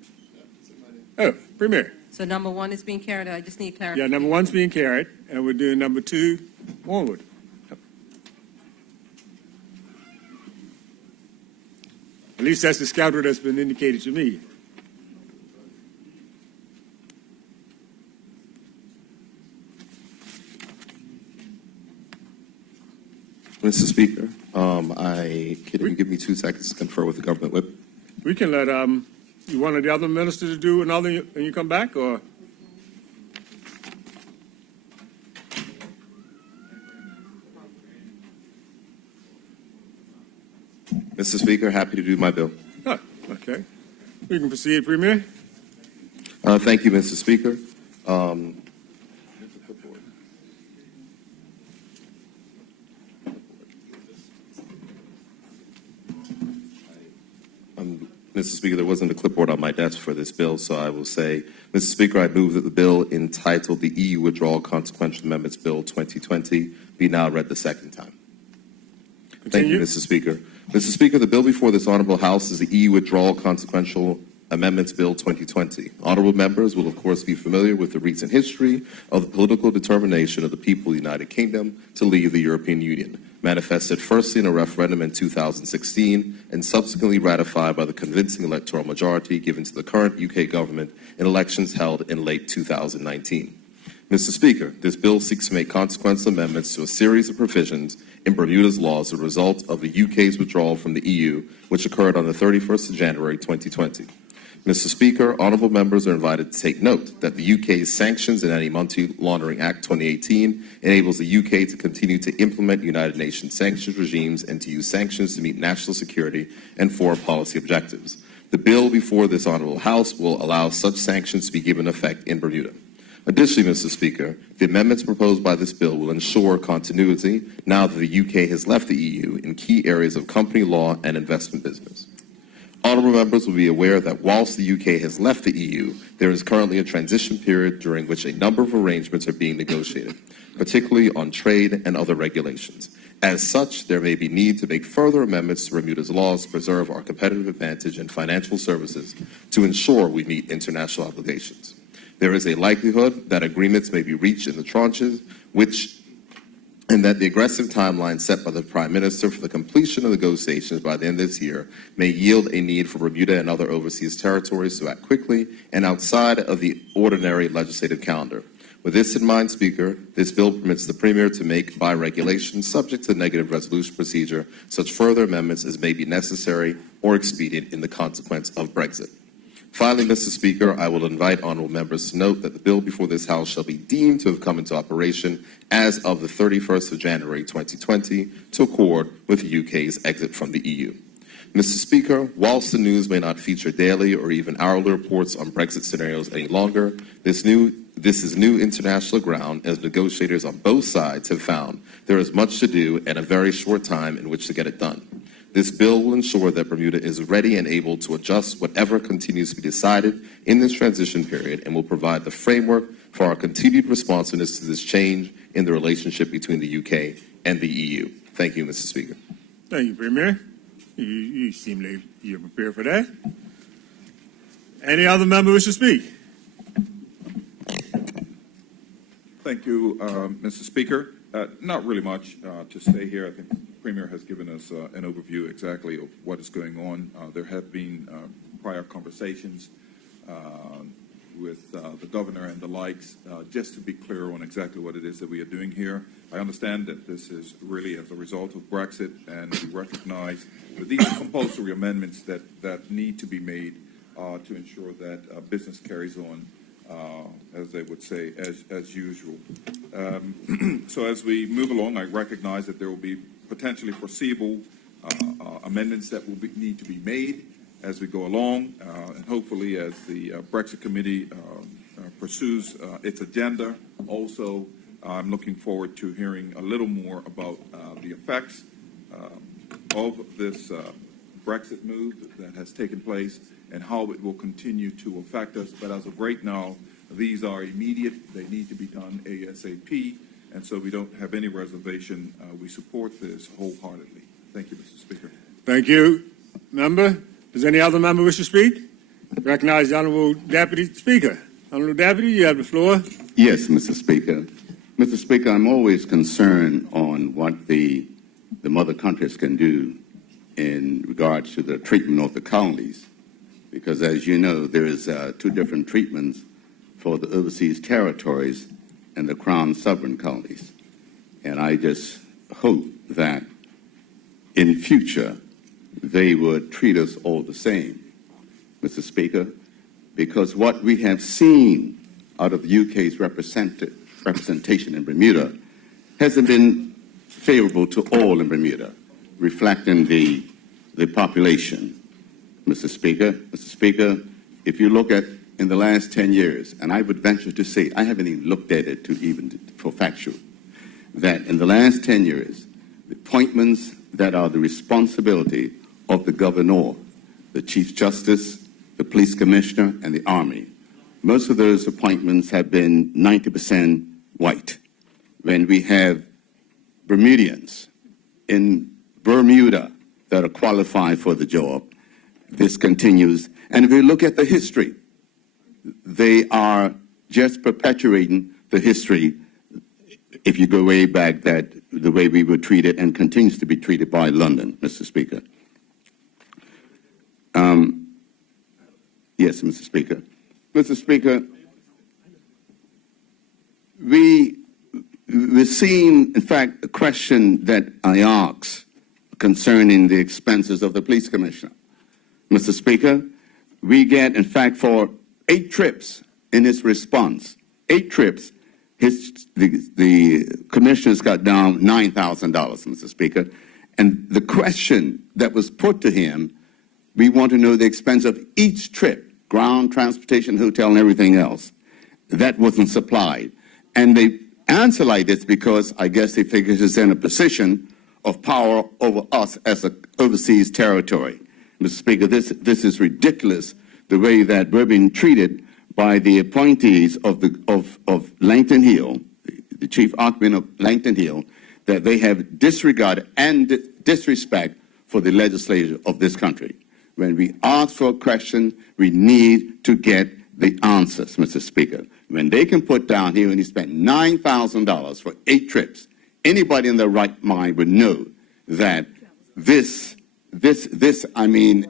Oh, Premier. So number 1 is being carried. I just need clarification. Yeah, number 1's being carried, and we're doing number 2 onward. At least that's the schedule that's been indicated to me. Mr. Speaker, can you give me 2 seconds to confer with the government whip? We can let you one of the other ministers to do another when you come back, or? Mr. Speaker, happy to do my bill. Oh, okay. We can proceed, Premier. Thank you, Mr. Speaker. Mr. Speaker, there wasn't a clipboard on my desk for this bill, so I will say, Mr. Speaker, I move that the bill entitled the EU Withdrawal Consequential Amendments Bill 2020 be now read the second time. Thank you, Mr. Speaker. Mr. Speaker, the bill before this Honourable House is the EU Withdrawal Consequential Amendments Bill 2020. Honourable members will, of course, be familiar with the recent history of the political determination of the people of the United Kingdom to leave the European Union, manifested firstly in a referendum in 2016 and subsequently ratified by the convincing electoral majority given to the current UK government in elections held in late 2019. Mr. Speaker, this bill seeks to make consequential amendments to a series of provisions in Bermuda's law as a result of the UK's withdrawal from the EU, which occurred on the 31st of January 2020. Mr. Speaker, honourable members are invited to take note that the UK's Sanctions and Anti-Money Laundering Act 2018 enables the UK to continue to implement United Nations sanctions regimes and to use sanctions to meet national security and foreign policy objectives. The bill before this Honourable House will allow such sanctions to be given effect in Bermuda. Additionally, Mr. Speaker, the amendments proposed by this bill will ensure continuity now that the UK has left the EU in key areas of company law and investment business. Honourable members will be aware that whilst the UK has left the EU, there is currently a transition period during which a number of arrangements are being negotiated, particularly on trade and other regulations. As such, there may be need to make further amendments to Bermuda's laws to preserve our competitive advantage in financial services to ensure we meet international obligations. There is a likelihood that agreements may be reached in the tranches, and that the aggressive timeline set by the Prime Minister for the completion of negotiations by the end of this year may yield a need for Bermuda and other overseas territories to act quickly and outside of the ordinary legislative calendar. With this in mind, Speaker, this bill permits the Premier to make, by regulation, subject to the negative resolution procedure, such further amendments as may be necessary or expedient in the consequence of Brexit. Finally, Mr. Speaker, I will invite honourable members to note that the bill before this House shall be deemed to have come into operation as of the 31st of January 2020 to accord with the UK's exit from the EU. Mr. Speaker, whilst the news may not feature daily or even hourly reports on Brexit scenarios any longer, this is new international ground, as negotiators on both sides have found there is much to do and a very short time in which to get it done. This bill will ensure that Bermuda is ready and able to adjust whatever continues to be decided in this transition period and will provide the framework for our continued responsiveness to this change in the relationship between the UK and the EU. Thank you, Mr. Speaker. Thank you, Premier. You seem like you're prepared for that. Any other member wish to speak? Thank you, Mr. Speaker. Not really much to say here. I think the Premier has given us an overview exactly of what is going on. There have been prior conversations with the Governor and the likes, just to be clear on exactly what it is that we are doing here. I understand that this is really as a result of Brexit, and we recognize that these are compulsory amendments that need to be made to ensure that business carries on, as they would say, as usual. So as we move along, I recognize that there will be potentially foreseeable amendments that will need to be made as we go along, and hopefully as the Brexit Committee pursues its agenda. Also, I'm looking forward to hearing a little more about the effects of this Brexit move that has taken place and how it will continue to affect us. But as of right now, these are immediate. They need to be done ASAP, and so we don't have any reservation. We support this wholeheartedly. Thank you, Mr. Speaker. Thank you, member. Does any other member wish to speak? Recognize the Honourable Deputy Speaker. Honourable Deputy, you have the floor. Yes, Mr. Speaker. Mr. Speaker, I'm always concerned on what the mother countries can do in regards to the treatment of the colonies, because as you know, there is two different treatments for the overseas territories and the Crown sovereign colonies. And I just hope that in future they would treat us all the same, Mr. Speaker, because what we have seen out of the UK's representation in Bermuda hasn't been favorable to all in Bermuda, reflecting the population, Mr. Speaker. Mr. Speaker, if you look at in the last 10 years, and I would venture to say, I haven't even looked at it for factual, that in the last 10 years, the appointments that are the responsibility of the governor, the Chief Justice, the Police Commissioner, and the Army, most of those appointments have been 90% white. When we have Bermudians in Bermuda that are qualified for the job, this continues. And if we look at the history, they are just perpetuating the history, if you go way back, that the way we were treated and continues to be treated by London, Mr. Speaker. Yes, Mr. Speaker. Mr. Speaker, we're seeing, in fact, a question that I asked concerning the expenses of the police commissioner. Mr. Speaker, we get, in fact, for 8 trips in his response, 8 trips, the commissioner's got down $9,000, Mr. Speaker. And the question that was put to him, we want to know the expense of each trip, ground, transportation, hotel, and everything else. That wasn't supplied. And they answer like this because I guess they figure he's in a position of power over us as an overseas territory. Mr. Speaker, this is ridiculous, the way that we're being treated by the appointees of Langton Hill, the chief occupant of Langton Hill, that they have disregard and disrespect for the legislature of this country. When we ask for a question, we need to get the answers, Mr. Speaker. When they can put down here and he spent $9,000 for 8 trips, anybody in their right mind would know that this, I mean,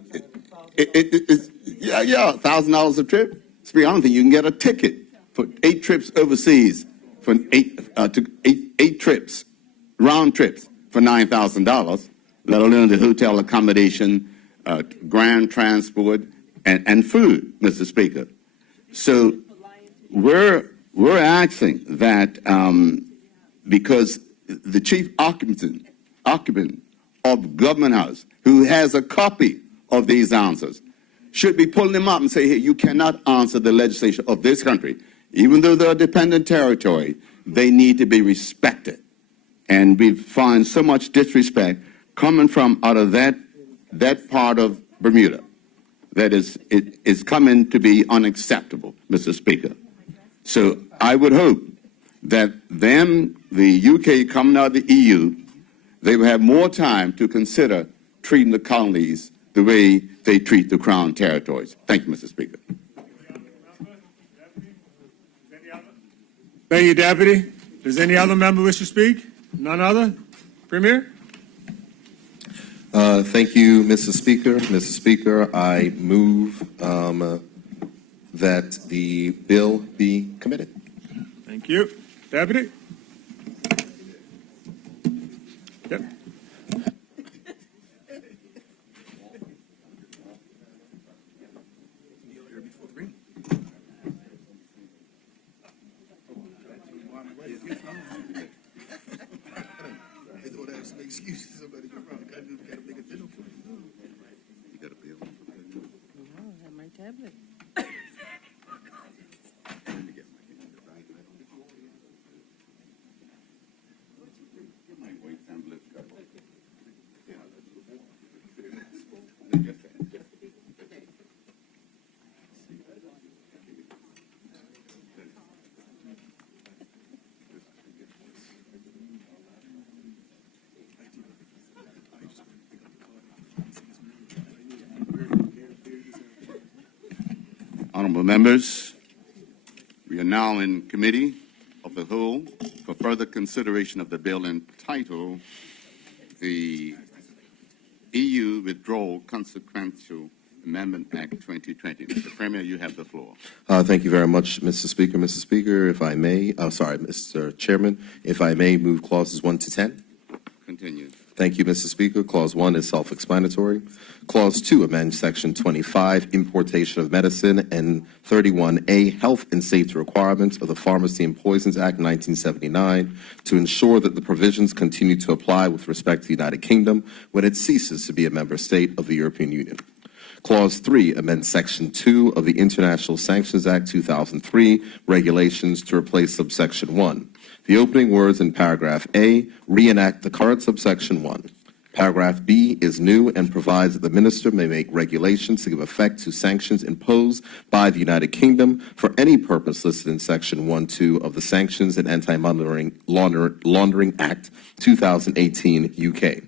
$1,000 a trip. To be honest, you can get a ticket for 8 trips overseas, for 8 trips, round trips for $9,000, let alone the hotel accommodation, grand transport, and food, Mr. Speaker. So we're asking that because the chief occupant of Government House, who has a copy of these answers, should be pulling them up and say, hey, you cannot answer the legislature of this country. Even though they're a dependent territory, they need to be respected. And we find so much disrespect coming from out of that part of Bermuda that is coming to be unacceptable, Mr. Speaker. So I would hope that then the UK coming out of the EU, they will have more time to consider treating the colonies the way they treat the Crown territories. Thank you, Mr. Speaker. Thank you, Deputy. Does any other member wish to speak? None other? Premier? Thank you, Mr. Speaker. Mr. Speaker, I move that the bill be committed. Thank you. Deputy? Yep. Honourable members, we are now in committee of the whole for further consideration of the bill entitled the EU Withdrawal Consequential Amendment Act 2020. Mr. Premier, you have the floor. Thank you very much, Mr. Speaker. Mr. Speaker, if I may, Mr. Chairman, if I may move clauses 1 to 10. Continue. Thank you, Mr. Speaker. Clause 1 is self-explanatory. Clause 2 amends Section 25, Importation of Medicine, and 31A, Health and Safety Requirements of the Pharmacy and Poisons Act 1979 to ensure that the provisions continue to apply with respect to the United Kingdom when it ceases to be a member state of the European Union. Clause 3 amends Section 2 of the International Sanctions Act 2003 regulations to replace subsection 1. The opening words in paragraph A reenact the current subsection 1. Paragraph B is new and provides that the minister may make regulations to give effect to sanctions imposed by the United Kingdom for any purpose listed in Section 1.2 of the Sanctions and Anti-Laundering Act 2018 UK.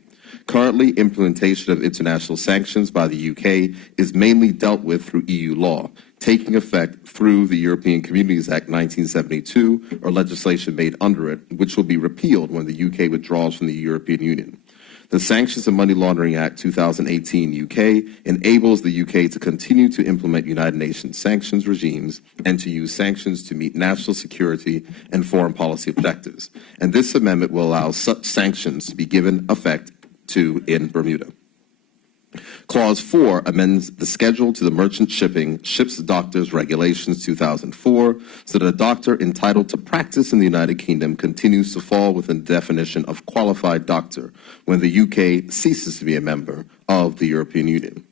Currently, implementation of international sanctions by the UK is mainly dealt with through EU law, taking effect through the European Communities Act 1972 or legislation made under it, which will be repealed when the UK withdraws from the European Union. The Sanctions and Money Laundering Act 2018 UK enables the UK to continue to implement United Nations sanctions regimes and to use sanctions to meet national security and foreign policy objectives. And this amendment will allow such sanctions to be given effect to in Bermuda. Clause 4 amends the schedule to the Merchant Shipping Ships Doctors Regulations 2004 so that a doctor entitled to practice in the United Kingdom continues to fall within the definition of qualified doctor when the UK ceases to be a member of the European Union.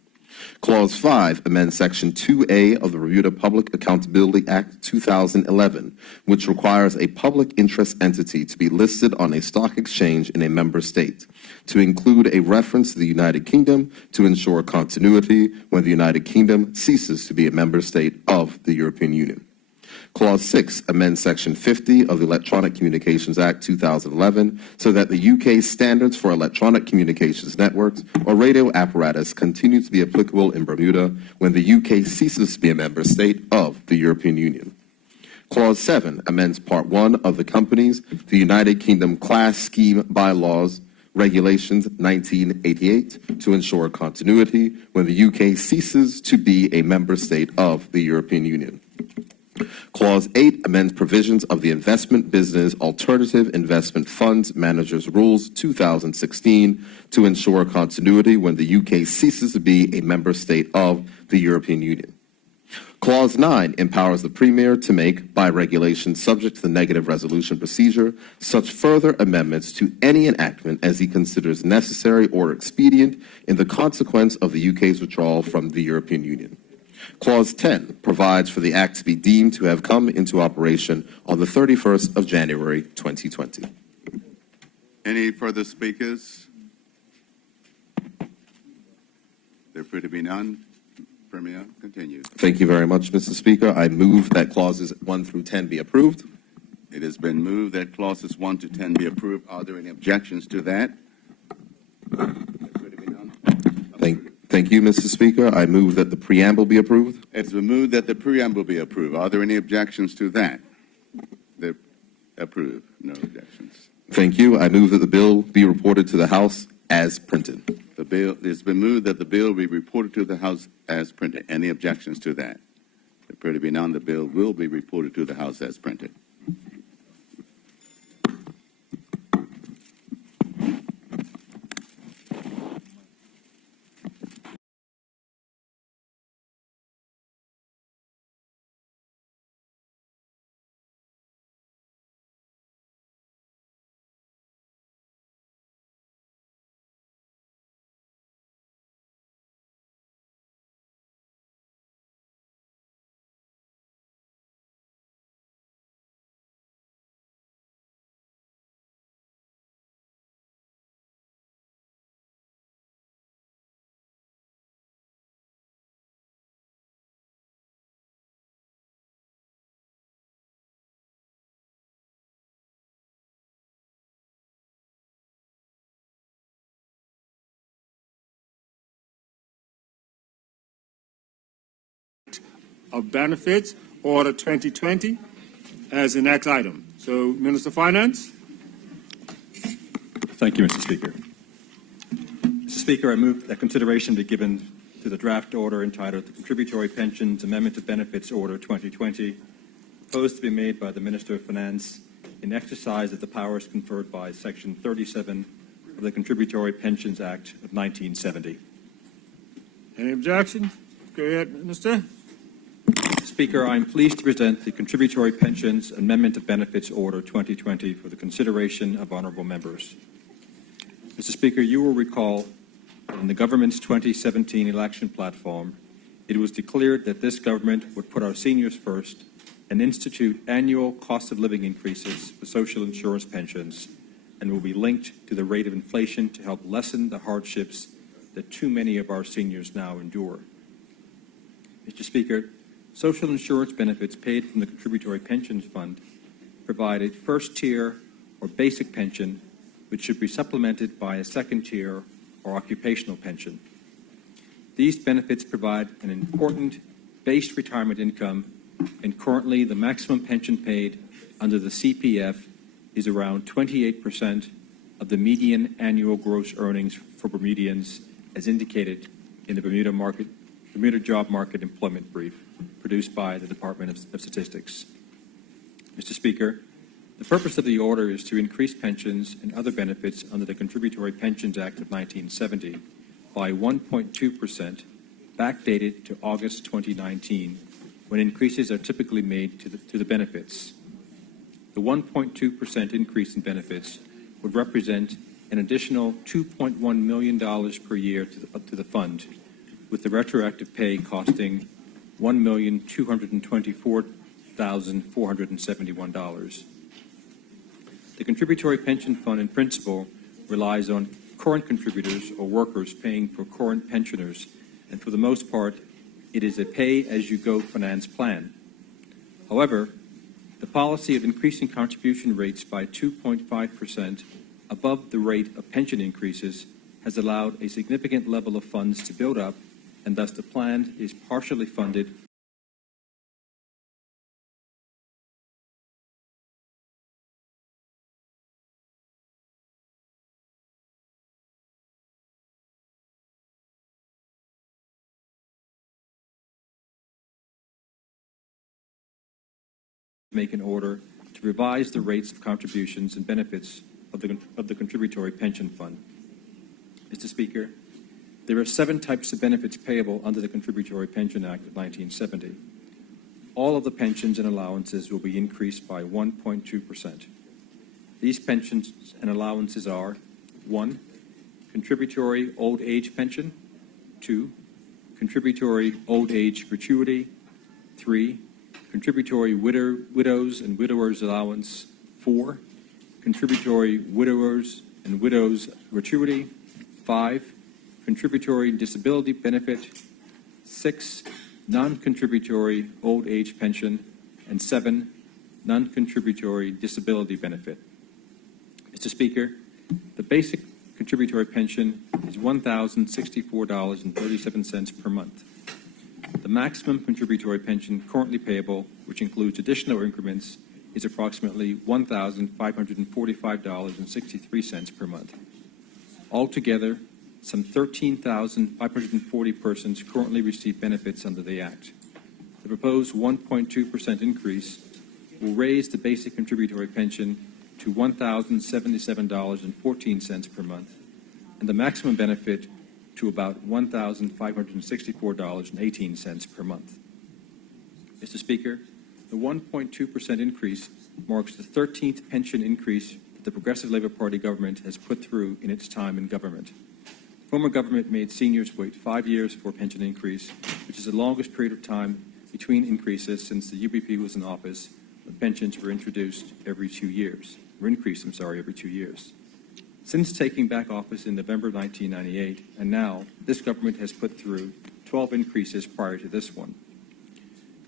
Clause 5 amends Section 2A of the Bermuda Public Accountability Act 2011, which requires a public interest entity to be listed on a stock exchange in a member state, to include a reference to the United Kingdom to ensure continuity when the United Kingdom ceases to be a member state of the European Union. Clause 6 amends Section 50 of the Electronic Communications Act 2011 so that the UK's standards for electronic communications networks or radio apparatus continue to be applicable in Bermuda when the UK ceases to be a member state of the European Union. Clause 7 amends Part 1 of the Companies, the United Kingdom Class Scheme Bylaws, Regulations 1988 to ensure continuity when the UK ceases to be a member state of the European Union. Clause 8 amends provisions of the Investment Business Alternative Investment Funds Managers Rules 2016 to ensure continuity when the UK ceases to be a member state of the European Union. Clause 9 empowers the Premier to make, by regulation subject to the negative resolution procedure, such further amendments to any enactment as he considers necessary or expedient in the consequence of the UK's withdrawal from the European Union. Clause 10 provides for the Act to be deemed to have come into operation on the 31st of January 2020. Any further speakers? There appear to be none. Premier, continue. Thank you very much, Mr. Speaker. I move that clauses 1 through 10 be approved. It has been moved that clauses 1 to 10 be approved. Are there any objections to that? There appear to be none. Thank you, Mr. Speaker. I move that the preamble be approved. It's been moved that the preamble be approved. Are there any objections to that? There Approved. No objections. Thank you. I move that the bill be reported to the House as printed. The bill, it's been moved that the bill be reported to the House as printed. Any objections to that? There appear to be none. The bill will be reported to the House as printed. Of Benefits, Order 2020, as the next item. So, Minister of Finance. Thank you, Mr. Speaker. Mr. Speaker, I move that consideration be given to the draft order entitled the Contributory Pensions Amendment to Benefits Order 2020, proposed to be made by the Minister of Finance in exercise of the powers conferred by Section 37 of the Contributory Pensions Act of 1970. Any objections? Go ahead, Minister. Speaker, I am pleased to present the Contributory Pensions Amendment to Benefits Order 2020 for the consideration of honourable members. Mr. Speaker, you will recall that in the government's 2017 election platform, it was declared that this government would put our seniors first and institute annual cost of living increases for social insurance pensions and will be linked to the rate of inflation to help lessen the hardships that too many of our seniors now endure. Mr. Speaker, social insurance benefits paid from the Contributory Pensions Fund provide a first-tier or basic pension, which should be supplemented by a second-tier or occupational pension. These benefits provide an important base retirement income, and currently the maximum pension paid under the CPF is around 28% of the median annual gross earnings for Bermudians, as indicated in the Bermuda Job Market Employment Brief produced by the Department of Statistics. Mr. Speaker, the purpose of the order is to increase pensions and other benefits under the Contributory Pensions Act of 1970 by 1.2%, backdated to August 2019, when increases are typically made to the benefits. The 1.2% increase in benefits would represent an additional $2.1 million per year to the fund, with the retroactive pay costing $1,224,471. The Contributory Pension Fund in principle relies on current contributors or workers paying for current pensioners, and for the most part, it is a pay-as-you-go finance plan. However, the policy of increasing contribution rates by 2.5% above the rate of pension increases has allowed a significant level of funds to build up, and thus the plan is partially funded make an order to revise the rates of contributions and benefits of the Contributory Pension Fund. Mr. Speaker, there are 7 types of benefits payable under the Contributory Pension Act of 1970. All of the pensions and allowances will be increased by 1.2%. These pensions and allowances are 1. Contributory old age pension, 2. Contributory old age gratuity, 3. Contributory widows and widowers allowance, 4. Contributory widowers and widows gratuity, 5. Contributory disability benefit, 6. Non-contributory old age pension, and 7. Non-contributory disability benefit. Mr. Speaker, the basic contributory pension is $1,064.37 per month. The maximum contributory pension currently payable, which includes additional increments, is approximately $1,545.63 per month. Altogether, some 13,540 persons currently receive benefits under the Act. The proposed 1.2% increase will raise the basic contributory pension to $1,077.14 per month, and the maximum benefit to about $1,564.18 per month. Mr. Speaker, the 1.2% increase marks the 13th pension increase that the Progressive Labour Party government has put through in its time in government. The former government made seniors wait 5 years for a pension increase, which is the longest period of time between increases since the UBP was in office, when pensions were introduced every 2 years, or increased, every 2 years. Since taking back office in November 1998, and now, this government has put through 12 increases prior to this one.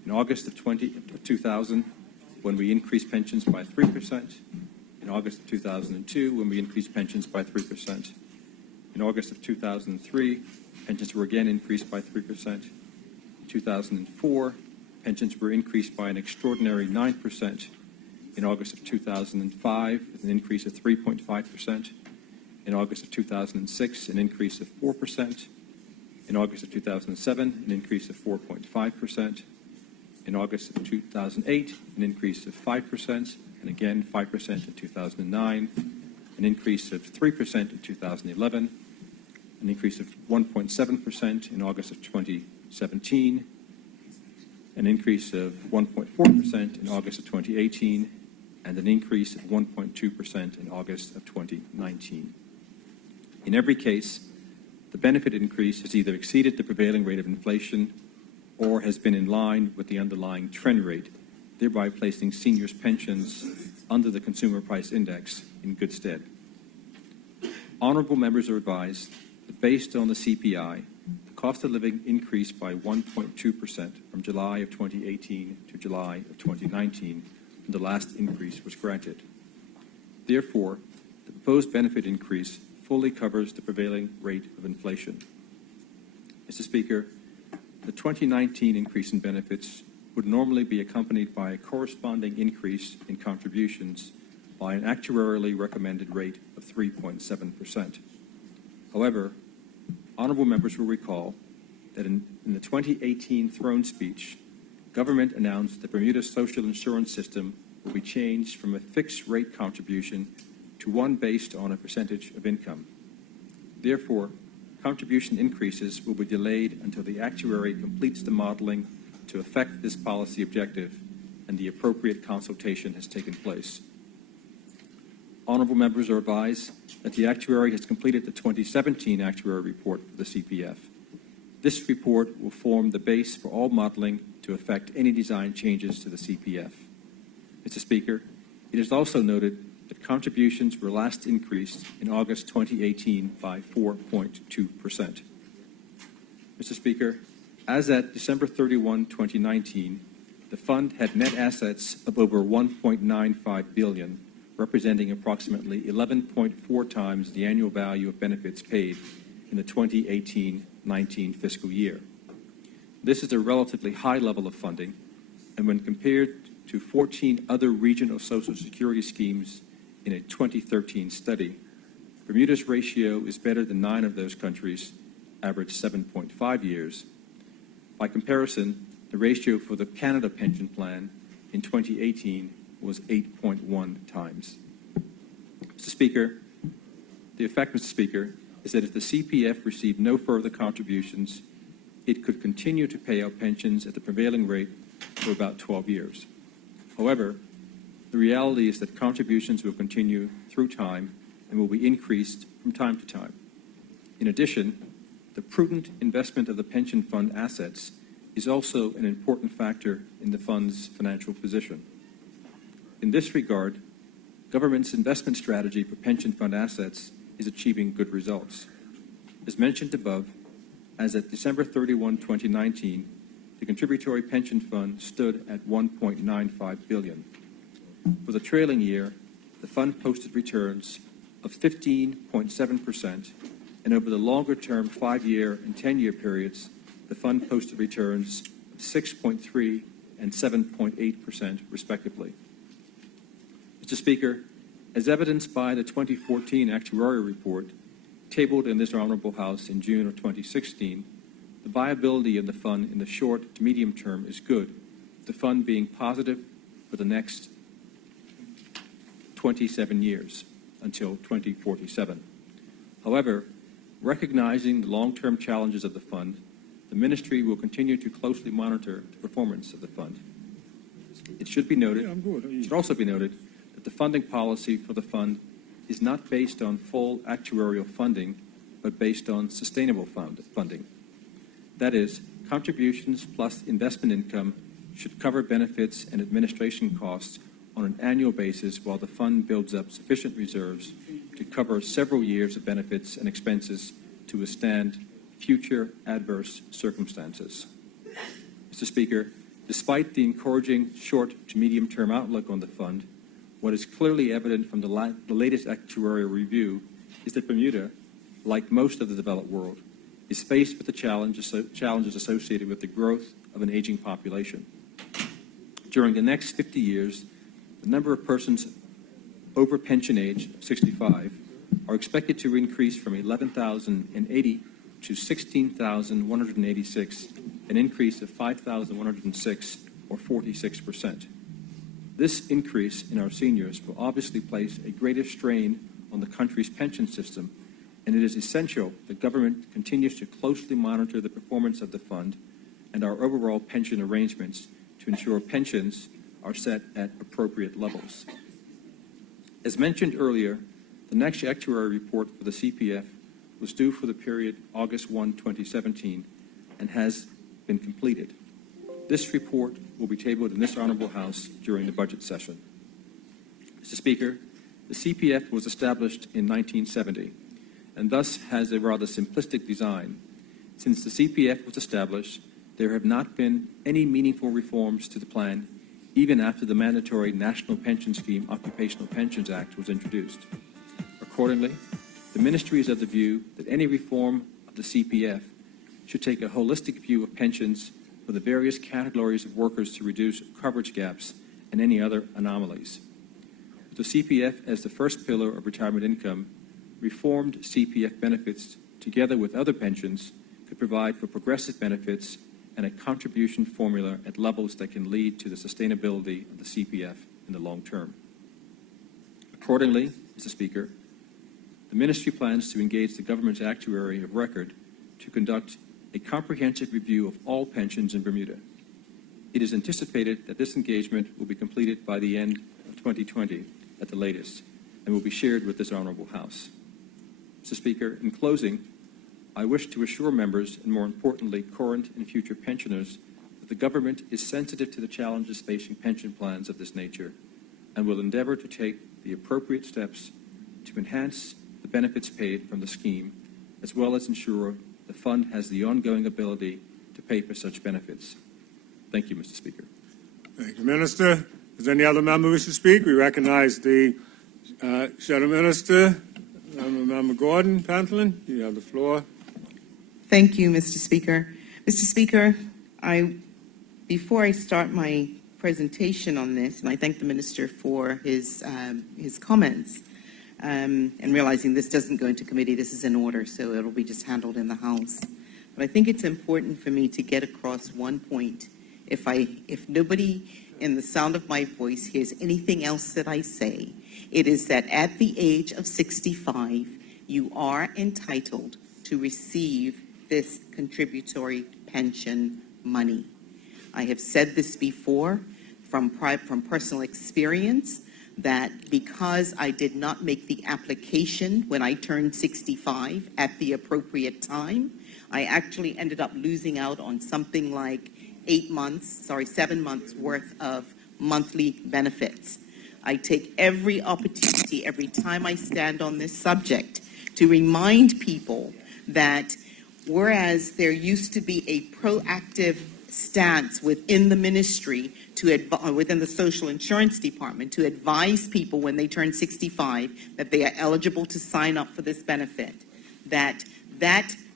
In August of 2000, when we increased pensions by 3%. In August of 2002, when we increased pensions by 3%. In August of 2003, pensions were again increased by 3%. In 2004, pensions were increased by an extraordinary 9%. In August of 2005, with an increase of 3.5%. In August of 2006, an increase of 4%. In August of 2007, an increase of 4.5%. In August of 2008, an increase of 5%, and again 5% in 2009, an increase of 3% in 2011, an increase of 1.7% in August of 2017, an increase of 1.4% in August of 2018, and an increase of 1.2% in August of 2019. In every case, the benefit increase has either exceeded the prevailing rate of inflation or has been in line with the underlying trend rate, thereby placing seniors' pensions under the Consumer Price Index in good stead. Honourable members are advised that based on the CPI, the cost of living increased by 1.2% from July of 2018 to July of 2019, when the last increase was granted. Therefore, the proposed benefit increase fully covers the prevailing rate of inflation. Mr. Speaker, the 2019 increase in benefits would normally be accompanied by a corresponding increase in contributions by an actuarially recommended rate of 3.7%. However, honourable members will recall that in the 2018 throne speech, government announced the Bermuda social insurance system will be changed from a fixed rate contribution to one based on a percentage of income. Therefore, contribution increases will be delayed until the actuary completes the modeling to affect this policy objective and the appropriate consultation has taken place. Honourable members are advised that the actuary has completed the 2017 actuary report for the CPF. This report will form the base for all modeling to affect any design changes to the CPF. Mr. Speaker, it is also noted that contributions were last increased in August 2018 by 4.2%. Mr. Speaker, as at December 31, 2019, the fund had net assets of over $1.95 billion, representing approximately 11.4 times the annual value of benefits paid in the 2018-19 fiscal year. This is a relatively high level of funding, and when compared to 14 other regional Social Security schemes in a 2013 study, Bermuda's ratio is better than 9 of those countries, average 7.5 years. By comparison, the ratio for the Canada pension plan in 2018 was 8.1 times. Mr. Speaker, the effect, Mr. Speaker, is that if the CPF received no further contributions, it could continue to pay out pensions at the prevailing rate for about 12 years. However, the reality is that contributions will continue through time and will be increased from time to time. In addition, the prudent investment of the pension fund assets is also an important factor in the fund's financial position. In this regard, government's investment strategy for pension fund assets is achieving good results. As mentioned above, as at December 31, 2019, the contributory pension fund stood at $1.95 billion. For the trailing year, the fund posted returns of 15.7%, and over the longer-term 5-year and 10-year periods, the fund posted returns of 6.3% and 7.8%, respectively. Mr. Speaker, as evidenced by the 2014 actuarial report tabled in this Honourable House in June of 2016, the viability of the fund in the short to medium term is good, the fund being positive for the next 27 years until 2047. However, recognizing the long-term challenges of the fund, the Ministry will continue to closely monitor the performance of the fund. It should also be noted that the funding policy for the fund is not based on full actuarial funding, but based on sustainable funding. That is, contributions plus investment income should cover benefits and administration costs on an annual basis while the fund builds up sufficient reserves to cover several years of benefits and expenses to withstand future adverse circumstances. Mr. Speaker, despite the encouraging short to medium-term outlook on the fund, what is clearly evident from the latest actuarial review is that Bermuda, like most of the developed world, is faced with the challenges associated with the growth of an aging population. During the next 50 years, the number of persons over pension age of 65 are expected to increase from 11,080 to 16,186, an increase of 5,106, or 46%. This increase in our seniors will obviously place a greater strain on the country's pension system, and it is essential that government continues to closely monitor the performance of the fund and our overall pension arrangements to ensure pensions are set at appropriate levels. As mentioned earlier, the next actuarial report for the CPF was due for the period August 1, 2017, and has been completed. This report will be tabled in this Honourable House during the budget session. Mr. Speaker, the CPF was established in 1970 and thus has a rather simplistic design. Since the CPF was established, there have not been any meaningful reforms to the plan, even after the mandatory National Pension Scheme Occupational Pensions Act was introduced. Accordingly, the Ministry is of the view that any reform of the CPF should take a holistic view of pensions for the various categories of workers to reduce coverage gaps and any other anomalies. With the CPF as the first pillar of retirement income, reformed CPF benefits, together with other pensions, could provide for progressive benefits and a contribution formula at levels that can lead to the sustainability of the CPF in the long term. Accordingly, Mr. Speaker, the Ministry plans to engage the government's actuary of record to conduct a comprehensive review of all pensions in Bermuda. It is anticipated that this engagement will be completed by the end of 2020 at the latest and will be shared with this Honourable House. Mr. Speaker, in closing, I wish to assure members, and more importantly, current and future pensioners, that the government is sensitive to the challenges facing pension plans of this nature and will endeavour to take the appropriate steps to enhance the benefits paid from the scheme, as well as ensure the fund has the ongoing ability to pay for such benefits. Thank you, Mr. Speaker. Thank you, Minister. Does any other member wish to speak? We recognize the Shadow Minister, Member Gordon Pantolin. You have the floor. Thank you, Mr. Speaker. Mr. Speaker, before I start my presentation on this, and I thank the Minister for his comments, and realizing this doesn't go into committee, this is in order, so it'll be just handled in the House. But I think it's important for me to get across one point. If nobody in the sound of my voice hears anything else that I say, it is that at the age of 65, you are entitled to receive this contributory pension money. I have said this before from personal experience, that because I did not make the application when I turned 65 at the appropriate time, I actually ended up losing out on something like 7 months worth of monthly benefits. I take every opportunity, every time I stand on this subject, to remind people that whereas there used to be a proactive stance within the Ministry within the Social Insurance Department to advise people when they turn 65 that they are eligible to sign up for this benefit, that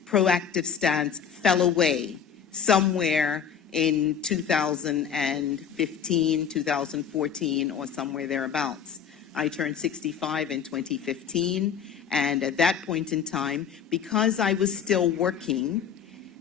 proactive stance fell away somewhere in 2015, 2014, or somewhere thereabouts. I turned 65 in 2015, and at that point in time, because I was still working,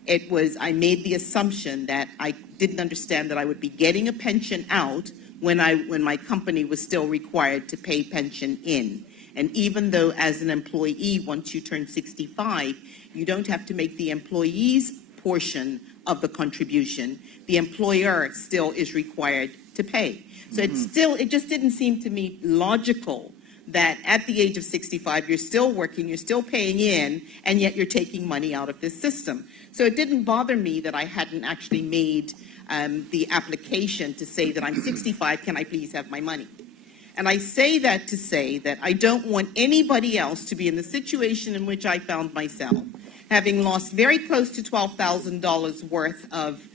I made the assumption that I didn't understand that I would be getting a pension out when my company was still required to pay pension in. And even though as an employee, once you turn 65, you don't have to make the employee's portion of the contribution, the employer still is required to pay. So it just didn't seem to me logical that at the age of 65, you're still working, you're still paying in, and yet you're taking money out of this system. So it didn't bother me that I hadn't actually made the application to say that I'm 65, can I please have my money? And I say that to say that I don't want anybody else to be in the situation in which I found myself, having lost very close to $12,000 worth of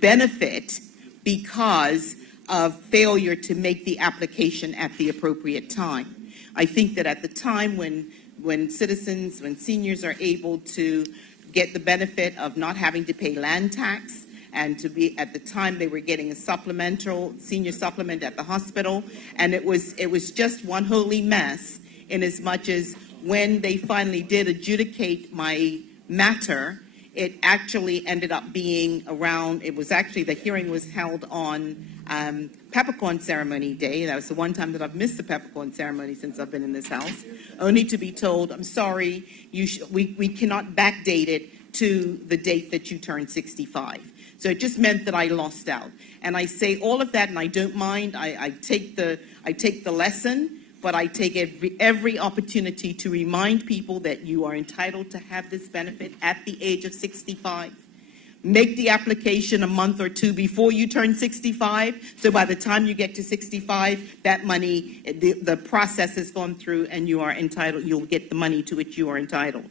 benefit because of failure to make the application at the appropriate time. I think that at the time when seniors are able to get the benefit of not having to pay land tax, and to be at the time they were getting a senior supplement at the hospital, and it was just one holy mess, in as much as when they finally did adjudicate my matter, it actually ended up being around, the hearing was held on peppercorn ceremony day. That was the one time that I've missed the peppercorn ceremony since I've been in this house, only to be told, I'm sorry, we cannot backdate it to the date that you turned 65. So it just meant that I lost out. And I say all of that, and I don't mind. I take the lesson, but I take every opportunity to remind people that you are entitled to have this benefit at the age of 65. Make the application a month or two before you turn 65. So by the time you get to 65, that money, the process has gone through, and you are entitled. You'll get the money to which you are entitled.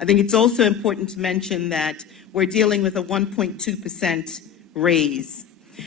I think it's also important to mention that we're dealing with a 1.2% raise.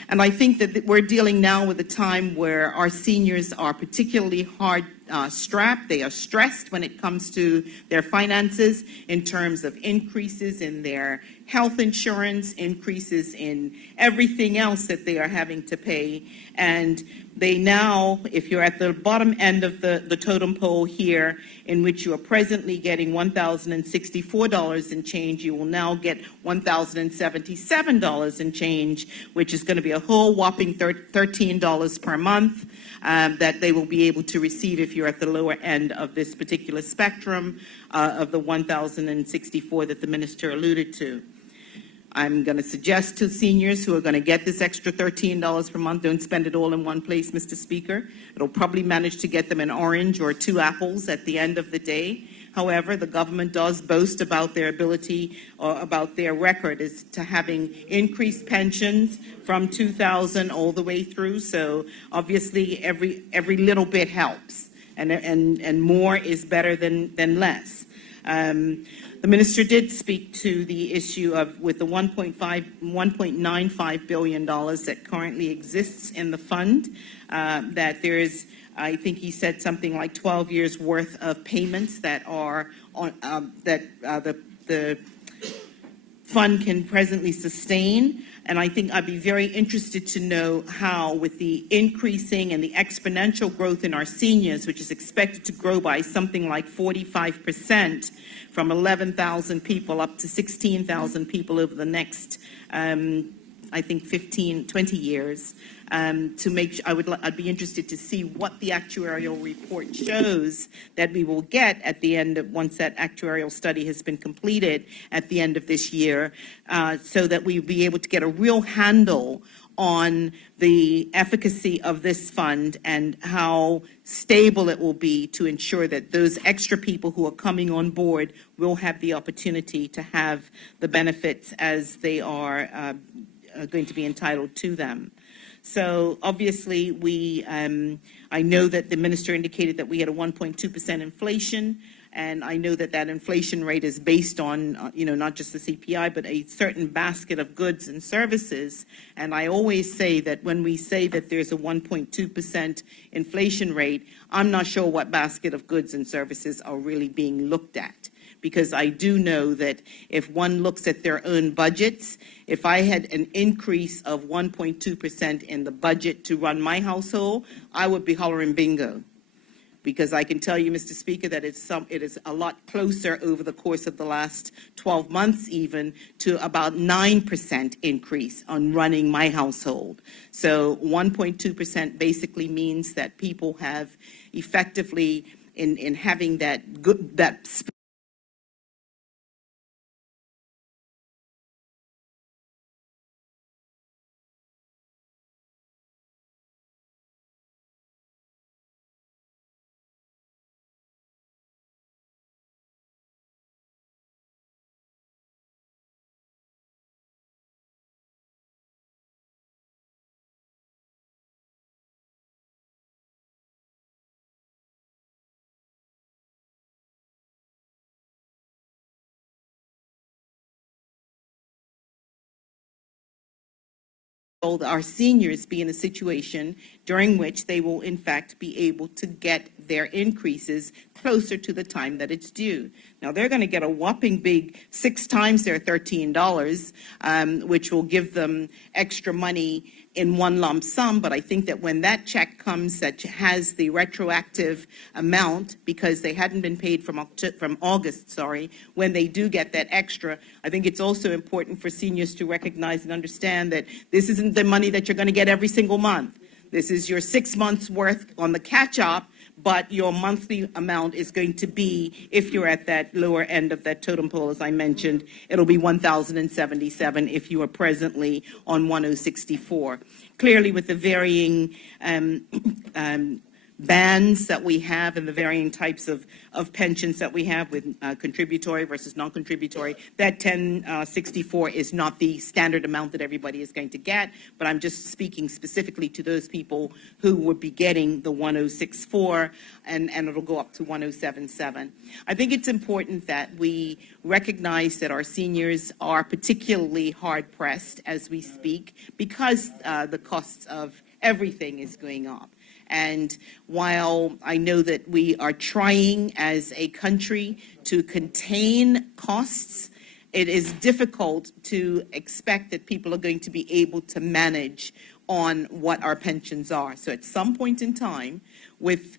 And I think that we're dealing now with a time where our seniors are particularly hard strapped. They are stressed when it comes to their finances in terms of increases in their health insurance, increases in everything else that they are having to pay. And they now, if you're at the bottom end of the totem pole here, in which you are presently getting $1,064 and change, you will now get $1,077 and change, which is going to be a whole whopping $13 per month that they will be able to receive if you're at the lower end of this particular spectrum of the $1,064 that the minister alluded to. I'm going to suggest to seniors who are going to get this extra $13 per month, don't spend it all in one place, Mr. Speaker. It'll probably manage to get them an orange or 2 apples at the end of the day. However, the government does boast about their ability or about their record as to having increased pensions from 2000 all the way through. So obviously every little bit helps, and more is better than less. The minister did speak to the issue of with the $1.95 billion that currently exists in the fund, that there is, I think he said something like 12 years worth of payments that are on the fund can presently sustain. And I think I'd be very interested to know how, with the increasing and the exponential growth in our seniors, which is expected to grow by something like 45%, from 11,000 people up to 16,000 people over the next, I think, 20 years, to make. I'd be interested to see what the actuarial report shows that we will get at the end of, once that actuarial study has been completed at the end of this year, so that we'll be able to get a real handle on the efficacy of this fund and how stable it will be to ensure that those extra people who are coming on board will have the opportunity to have the benefits as they are going to be entitled to them. So obviously I know that the minister indicated that we had a 1.2% inflation, and I know that that inflation rate is based on, not just the CPI, but a certain basket of goods and services. And I always say that when we say that there's a 1.2% inflation rate, I'm not sure what basket of goods and services are really being looked at, because I do know that if one looks at their own budgets, if I had an increase of 1.2% in the budget to run my household, I would be hollering bingo. Because I can tell you, Mr. Speaker, that it is a lot closer over the course of the last 12 months even to about 9% increase on running my household. So 1.2% basically means that people have effectively, in having that good, that our seniors be in a situation during which they will in fact be able to get their increases closer to the time that it's due. Now they're going to get a whopping big 6 times their $13, which will give them extra money in one lump sum, but I think that when that check comes that has the retroactive amount, because they hadn't been paid from August, when they do get that extra, I think it's also important for seniors to recognize and understand that this isn't the money that you're going to get every single month. This is your 6 months worth on the catch-up, but your monthly amount is going to be, if you're at that lower end of that totem pole, as I mentioned, it'll be $1,077 if you are presently on 1064. Clearly, with the varying bands that we have and the varying types of pensions that we have with contributory versus non-contributory, that 1064 is not the standard amount that everybody is going to get, but I'm just speaking specifically to those people who would be getting the 1064, and it'll go up to 1077. I think it's important that we recognize that our seniors are particularly hard-pressed as we speak because the costs of everything is going up. And while I know that we are trying as a country to contain costs, it is difficult to expect that people are going to be able to manage on what our pensions are. So at some point in time, with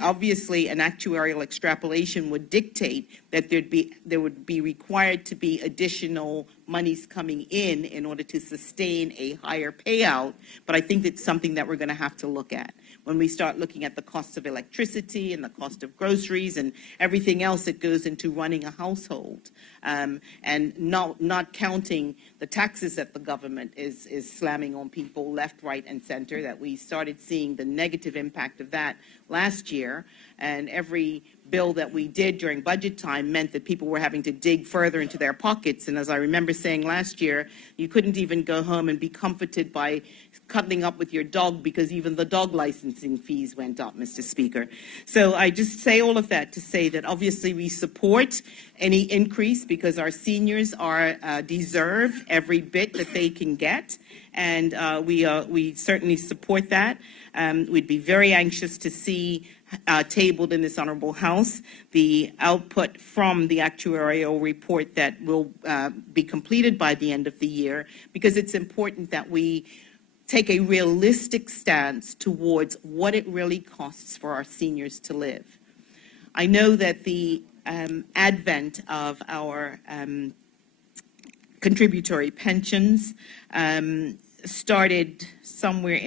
obviously an actuarial extrapolation would dictate that there would be required to be additional monies coming in order to sustain a higher payout. But I think that's something that we're going to have to look at. When we start looking at the cost of electricity and the cost of groceries and everything else that goes into running a household, and not counting the taxes that the government is slamming on people left, right, and center, that we started seeing the negative impact of that last year, and every bill that we did during budget time meant that people were having to dig further into their pockets. And as I remember saying last year, you couldn't even go home and be comforted by cuddling up with your dog because even the dog licensing fees went up, Mr. Speaker. So I just say all of that to say that obviously we support any increase because our seniors deserve every bit that they can get, and we certainly support that. We'd be very anxious to see tabled in this Honourable House the output from the actuarial report that will be completed by the end of the year, because it's important that we take a realistic stance towards what it really costs for our seniors to live. I know that the advent of our contributory pensions started somewhere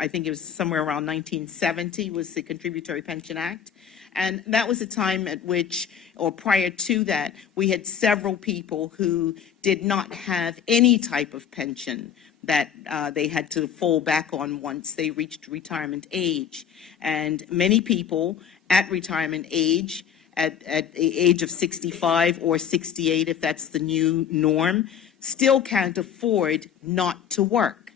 I think it was somewhere around 1970 was the Contributory Pension Act. And that was a time at which, or prior to that, we had several people who did not have any type of pension that they had to fall back on once they reached retirement age. And many people at retirement age, at the age of 65 or 68, if that's the new norm, still can't afford not to work.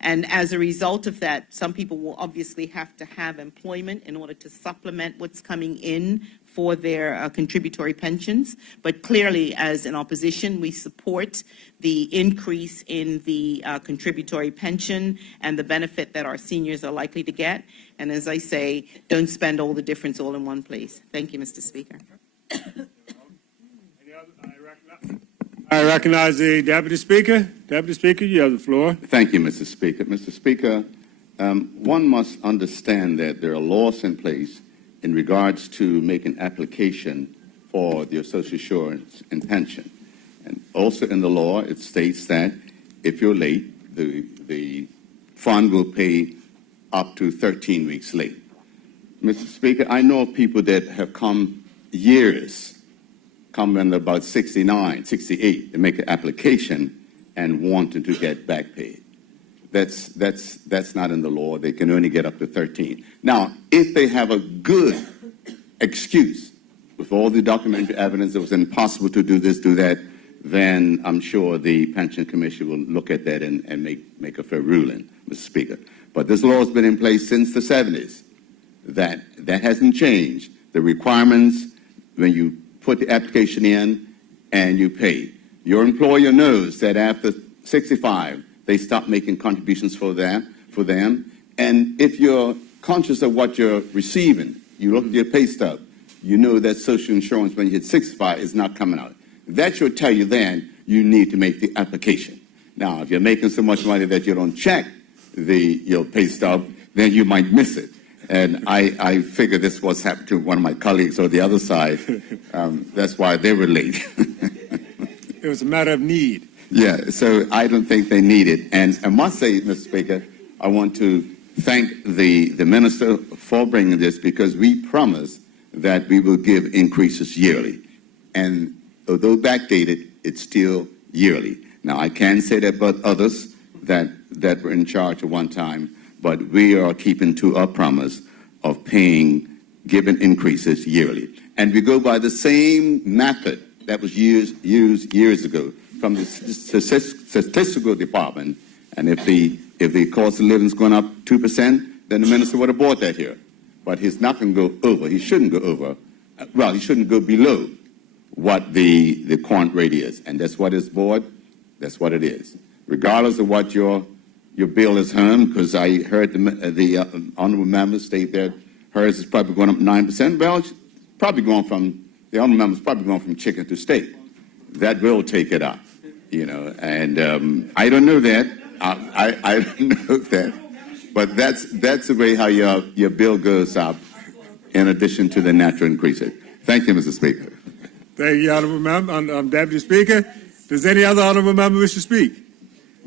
And as a result of that, some people will obviously have to have employment in order to supplement what's coming in for their contributory pensions. But clearly, as an opposition, we support the increase in the contributory pension and the benefit that our seniors are likely to get. And as I say, don't spend all the difference all in one place. Thank you, Mr. Speaker. I recognize the Deputy Speaker. Deputy Speaker, you have the floor. Thank you, Mr. Speaker. Mr. Speaker, one must understand that there are laws in place in regards to making application for the social insurance and pension. And also in the law, it states that if you're late, the fund will pay up to 13 weeks late. Mr. Speaker, I know of people that have come years, come in about 69, 68, to make an application and wanting to get back paid. That's not in the law. They can only get up to 13. Now, if they have a good excuse, with all the documentary evidence, it was impossible to do this, do that, then I'm sure the Pension Commission will look at that and make a fair ruling, Mr. Speaker. But this law has been in place since the 70s. That hasn't changed. The requirements, when you put the application in and you pay, your employer knows that after 65, they stop making contributions for them. And if you're conscious of what you're receiving, you look at your pay stub, you know that social insurance when you hit 65 is not coming out. That should tell you then you need to make the application. Now, if you're making so much money that you don't check your pay stub, then you might miss it. And I figure this was happened to one of my colleagues on the other side. That's why they were late. It was a matter of need. Yeah, so I don't think they need it. And I must say, Mr. Speaker, I want to thank the minister for bringing this, because we promised that we will give increases yearly. And although backdated, it's still yearly. Now, I can say that about others that were in charge at one time, but we are keeping to our promise of giving increases yearly. And we go by the same method that was used years ago from the statistical department. And if the cost of living is going up 2%, then the minister would have brought that here. But he's not going to go over. He shouldn't go over. Well, he shouldn't go below what the current rate is. And that's what is board. That's what it is. Regardless of what your bill is home, because I heard the honourable member state that hers is probably going up 9%. Well, it's probably going from, the honourable member is probably going from chicken to steak. That will take it up, and I don't know that. I don't know that. But that's the way how your bill goes up, in addition to the natural increases. Thank you, Mr. Speaker. Thank you, Honourable Member. Deputy Speaker. Does any other Honourable Member wish to speak?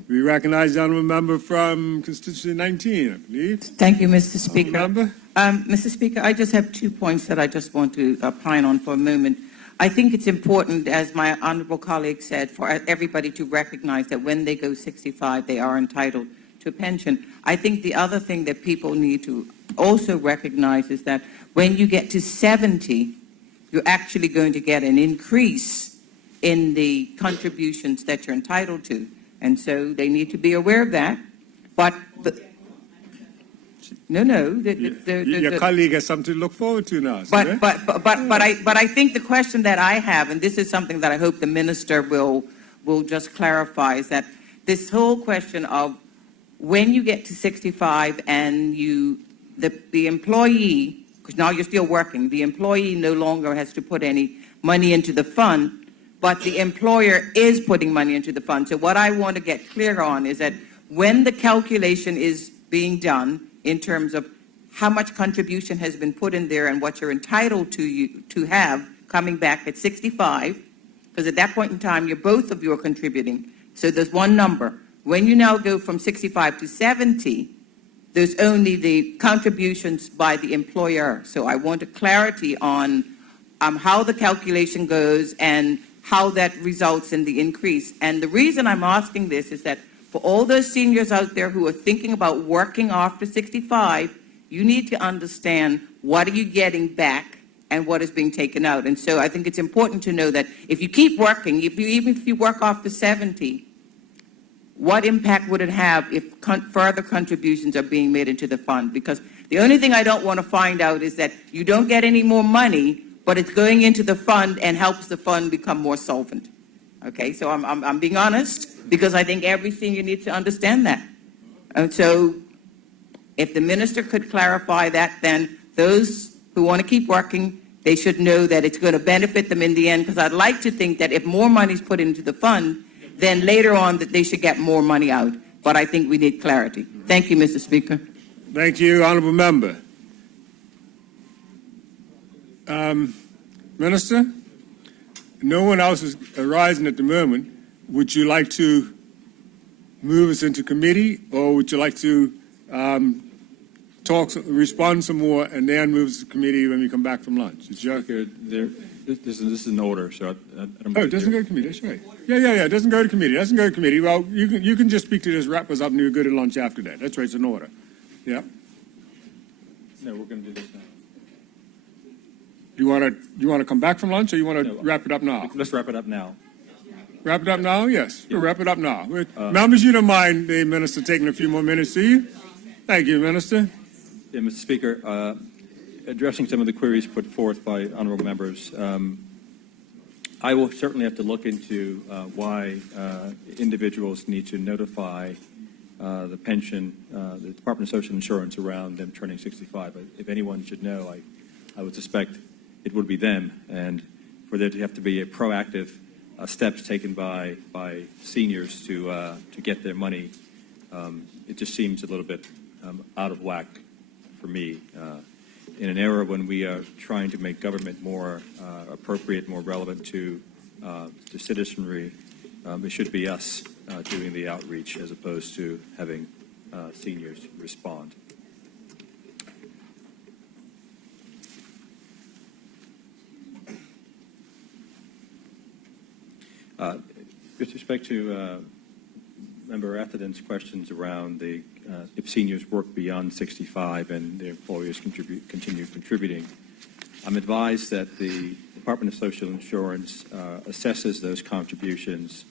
We recognize the Honourable Member from constituency 19, I believe. Thank you, Mr. Speaker. Member? Mr. Speaker, I just have 2 points that I just want to opine on for a moment. I think it's important, as my honourable colleague said, for everybody to recognize that when they go 65, they are entitled to a pension. I think the other thing that people need to also recognize is that when you get to 70, you're actually going to get an increase in the contributions that you're entitled to. And so they need to be aware of that. But your colleague has something to look forward to now. But I think the question that I have, and this is something that I hope the minister will just clarify, is that this whole question of when you get to 65 and the employee, because now you're still working, the employee no longer has to put any money into the fund, but the employer is putting money into the fund. So what I want to get clear on is that when the calculation is being done in terms of how much contribution has been put in there and what you're entitled to have coming back at 65, because at that point in time, both of you are contributing. So there's one number. When you now go from 65 to 70, there's only the contributions by the employer. So I want a clarity on how the calculation goes and how that results in the increase. And the reason I'm asking this is that for all those seniors out there who are thinking about working after 65, you need to understand what are you getting back and what is being taken out. And so I think it's important to know that if you keep working, even if you work after 70, what impact would it have if further contributions are being made into the fund? Because the only thing I don't want to find out is that you don't get any more money, but it's going into the fund and helps the fund become more solvent. Okay, so I'm being honest, because I think every senior needs to understand that. And so if the minister could clarify that, then those who want to keep working, They should know that it's going to benefit them in the end, because I'd like to think that if more money is put into the fund, then later on that they should get more money out. But I think we need clarity. Thank you, Mr. Speaker. Thank you, Honourable Member. Minister, no one else is arising at the moment. Would you like to move us into committee, or would you like to respond some more, and then move us to committee when we come back from lunch? This is an order, so I don't. Oh, it doesn't go to committee. That's right. Yeah. It doesn't go to committee. It doesn't go to committee. Well, you can just speak to this, wrap us up, and do a good lunch after that. That's right. It's an order. Yeah. No, we're going to do this now. You want to come back from lunch, or you want to wrap it up now? Let's wrap it up now. Wrap it up now? Yes. We'll wrap it up now. Members, you don't mind the minister taking a few more minutes, do you? Thank you, Minister. Yeah, Mr. Speaker, addressing some of the queries put forth by honourable members, I will certainly have to look into why individuals need to notify the pension, the Department of Social Insurance around them turning 65. If anyone should know, I would suspect it would be them, and for there to have to be a proactive steps taken by seniors to get their money, it just seems a little bit out of whack for me. In an era when we are trying to make government more appropriate, more relevant to citizenry, it should be us doing the outreach as opposed to having seniors respond. With respect to Member Atherton's questions around if seniors work beyond 65 and their employers continue contributing, I'm advised that the Department of Social Insurance assesses those contributions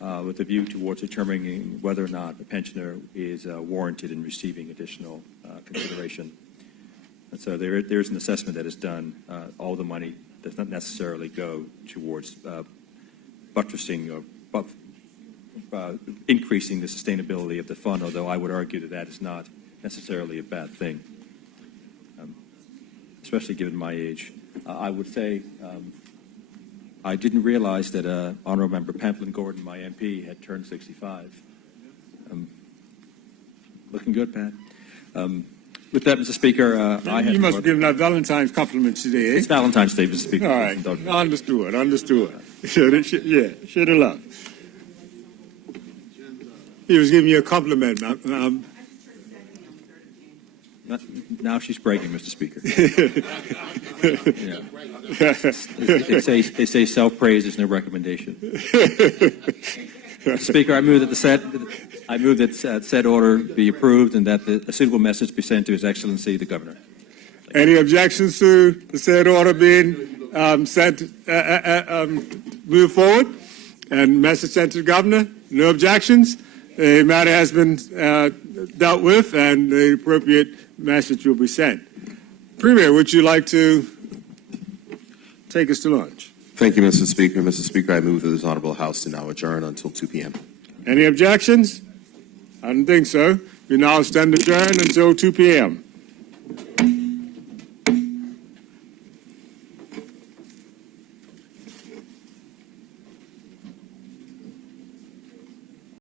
with a view towards determining whether or not a pensioner is warranted in receiving additional consideration. And so there's an assessment that is done. All the money does not necessarily go towards buttressing or increasing the sustainability of the fund, although I would argue that is not necessarily a bad thing, especially given my age. I would say I didn't realize that Honourable Member Pamplin Gordon, my MP, had turned 65. Looking good, Pat. With that, Mr. Speaker, you must have given out Valentine's compliments today, eh? It's Valentine's Day, Mr. Speaker. All right. Understood. Should have loved. He was giving you a compliment. Now she's breaking, Mr. Speaker. They say self-praise is no recommendation. Mr. Speaker, I move that said order be approved and that a suitable message be sent to His Excellency the Governor. Any objections to the said order being moved forward and message sent to the Governor? No objections. The matter has been dealt with, and the appropriate message will be sent. Premier, would you like to take us to lunch? Thank you, Mr. Speaker. Mr. Speaker, I move that this Honourable House to now adjourn until 2 p.m. Any objections? I don't think so. We now stand adjourned until 2 p.m.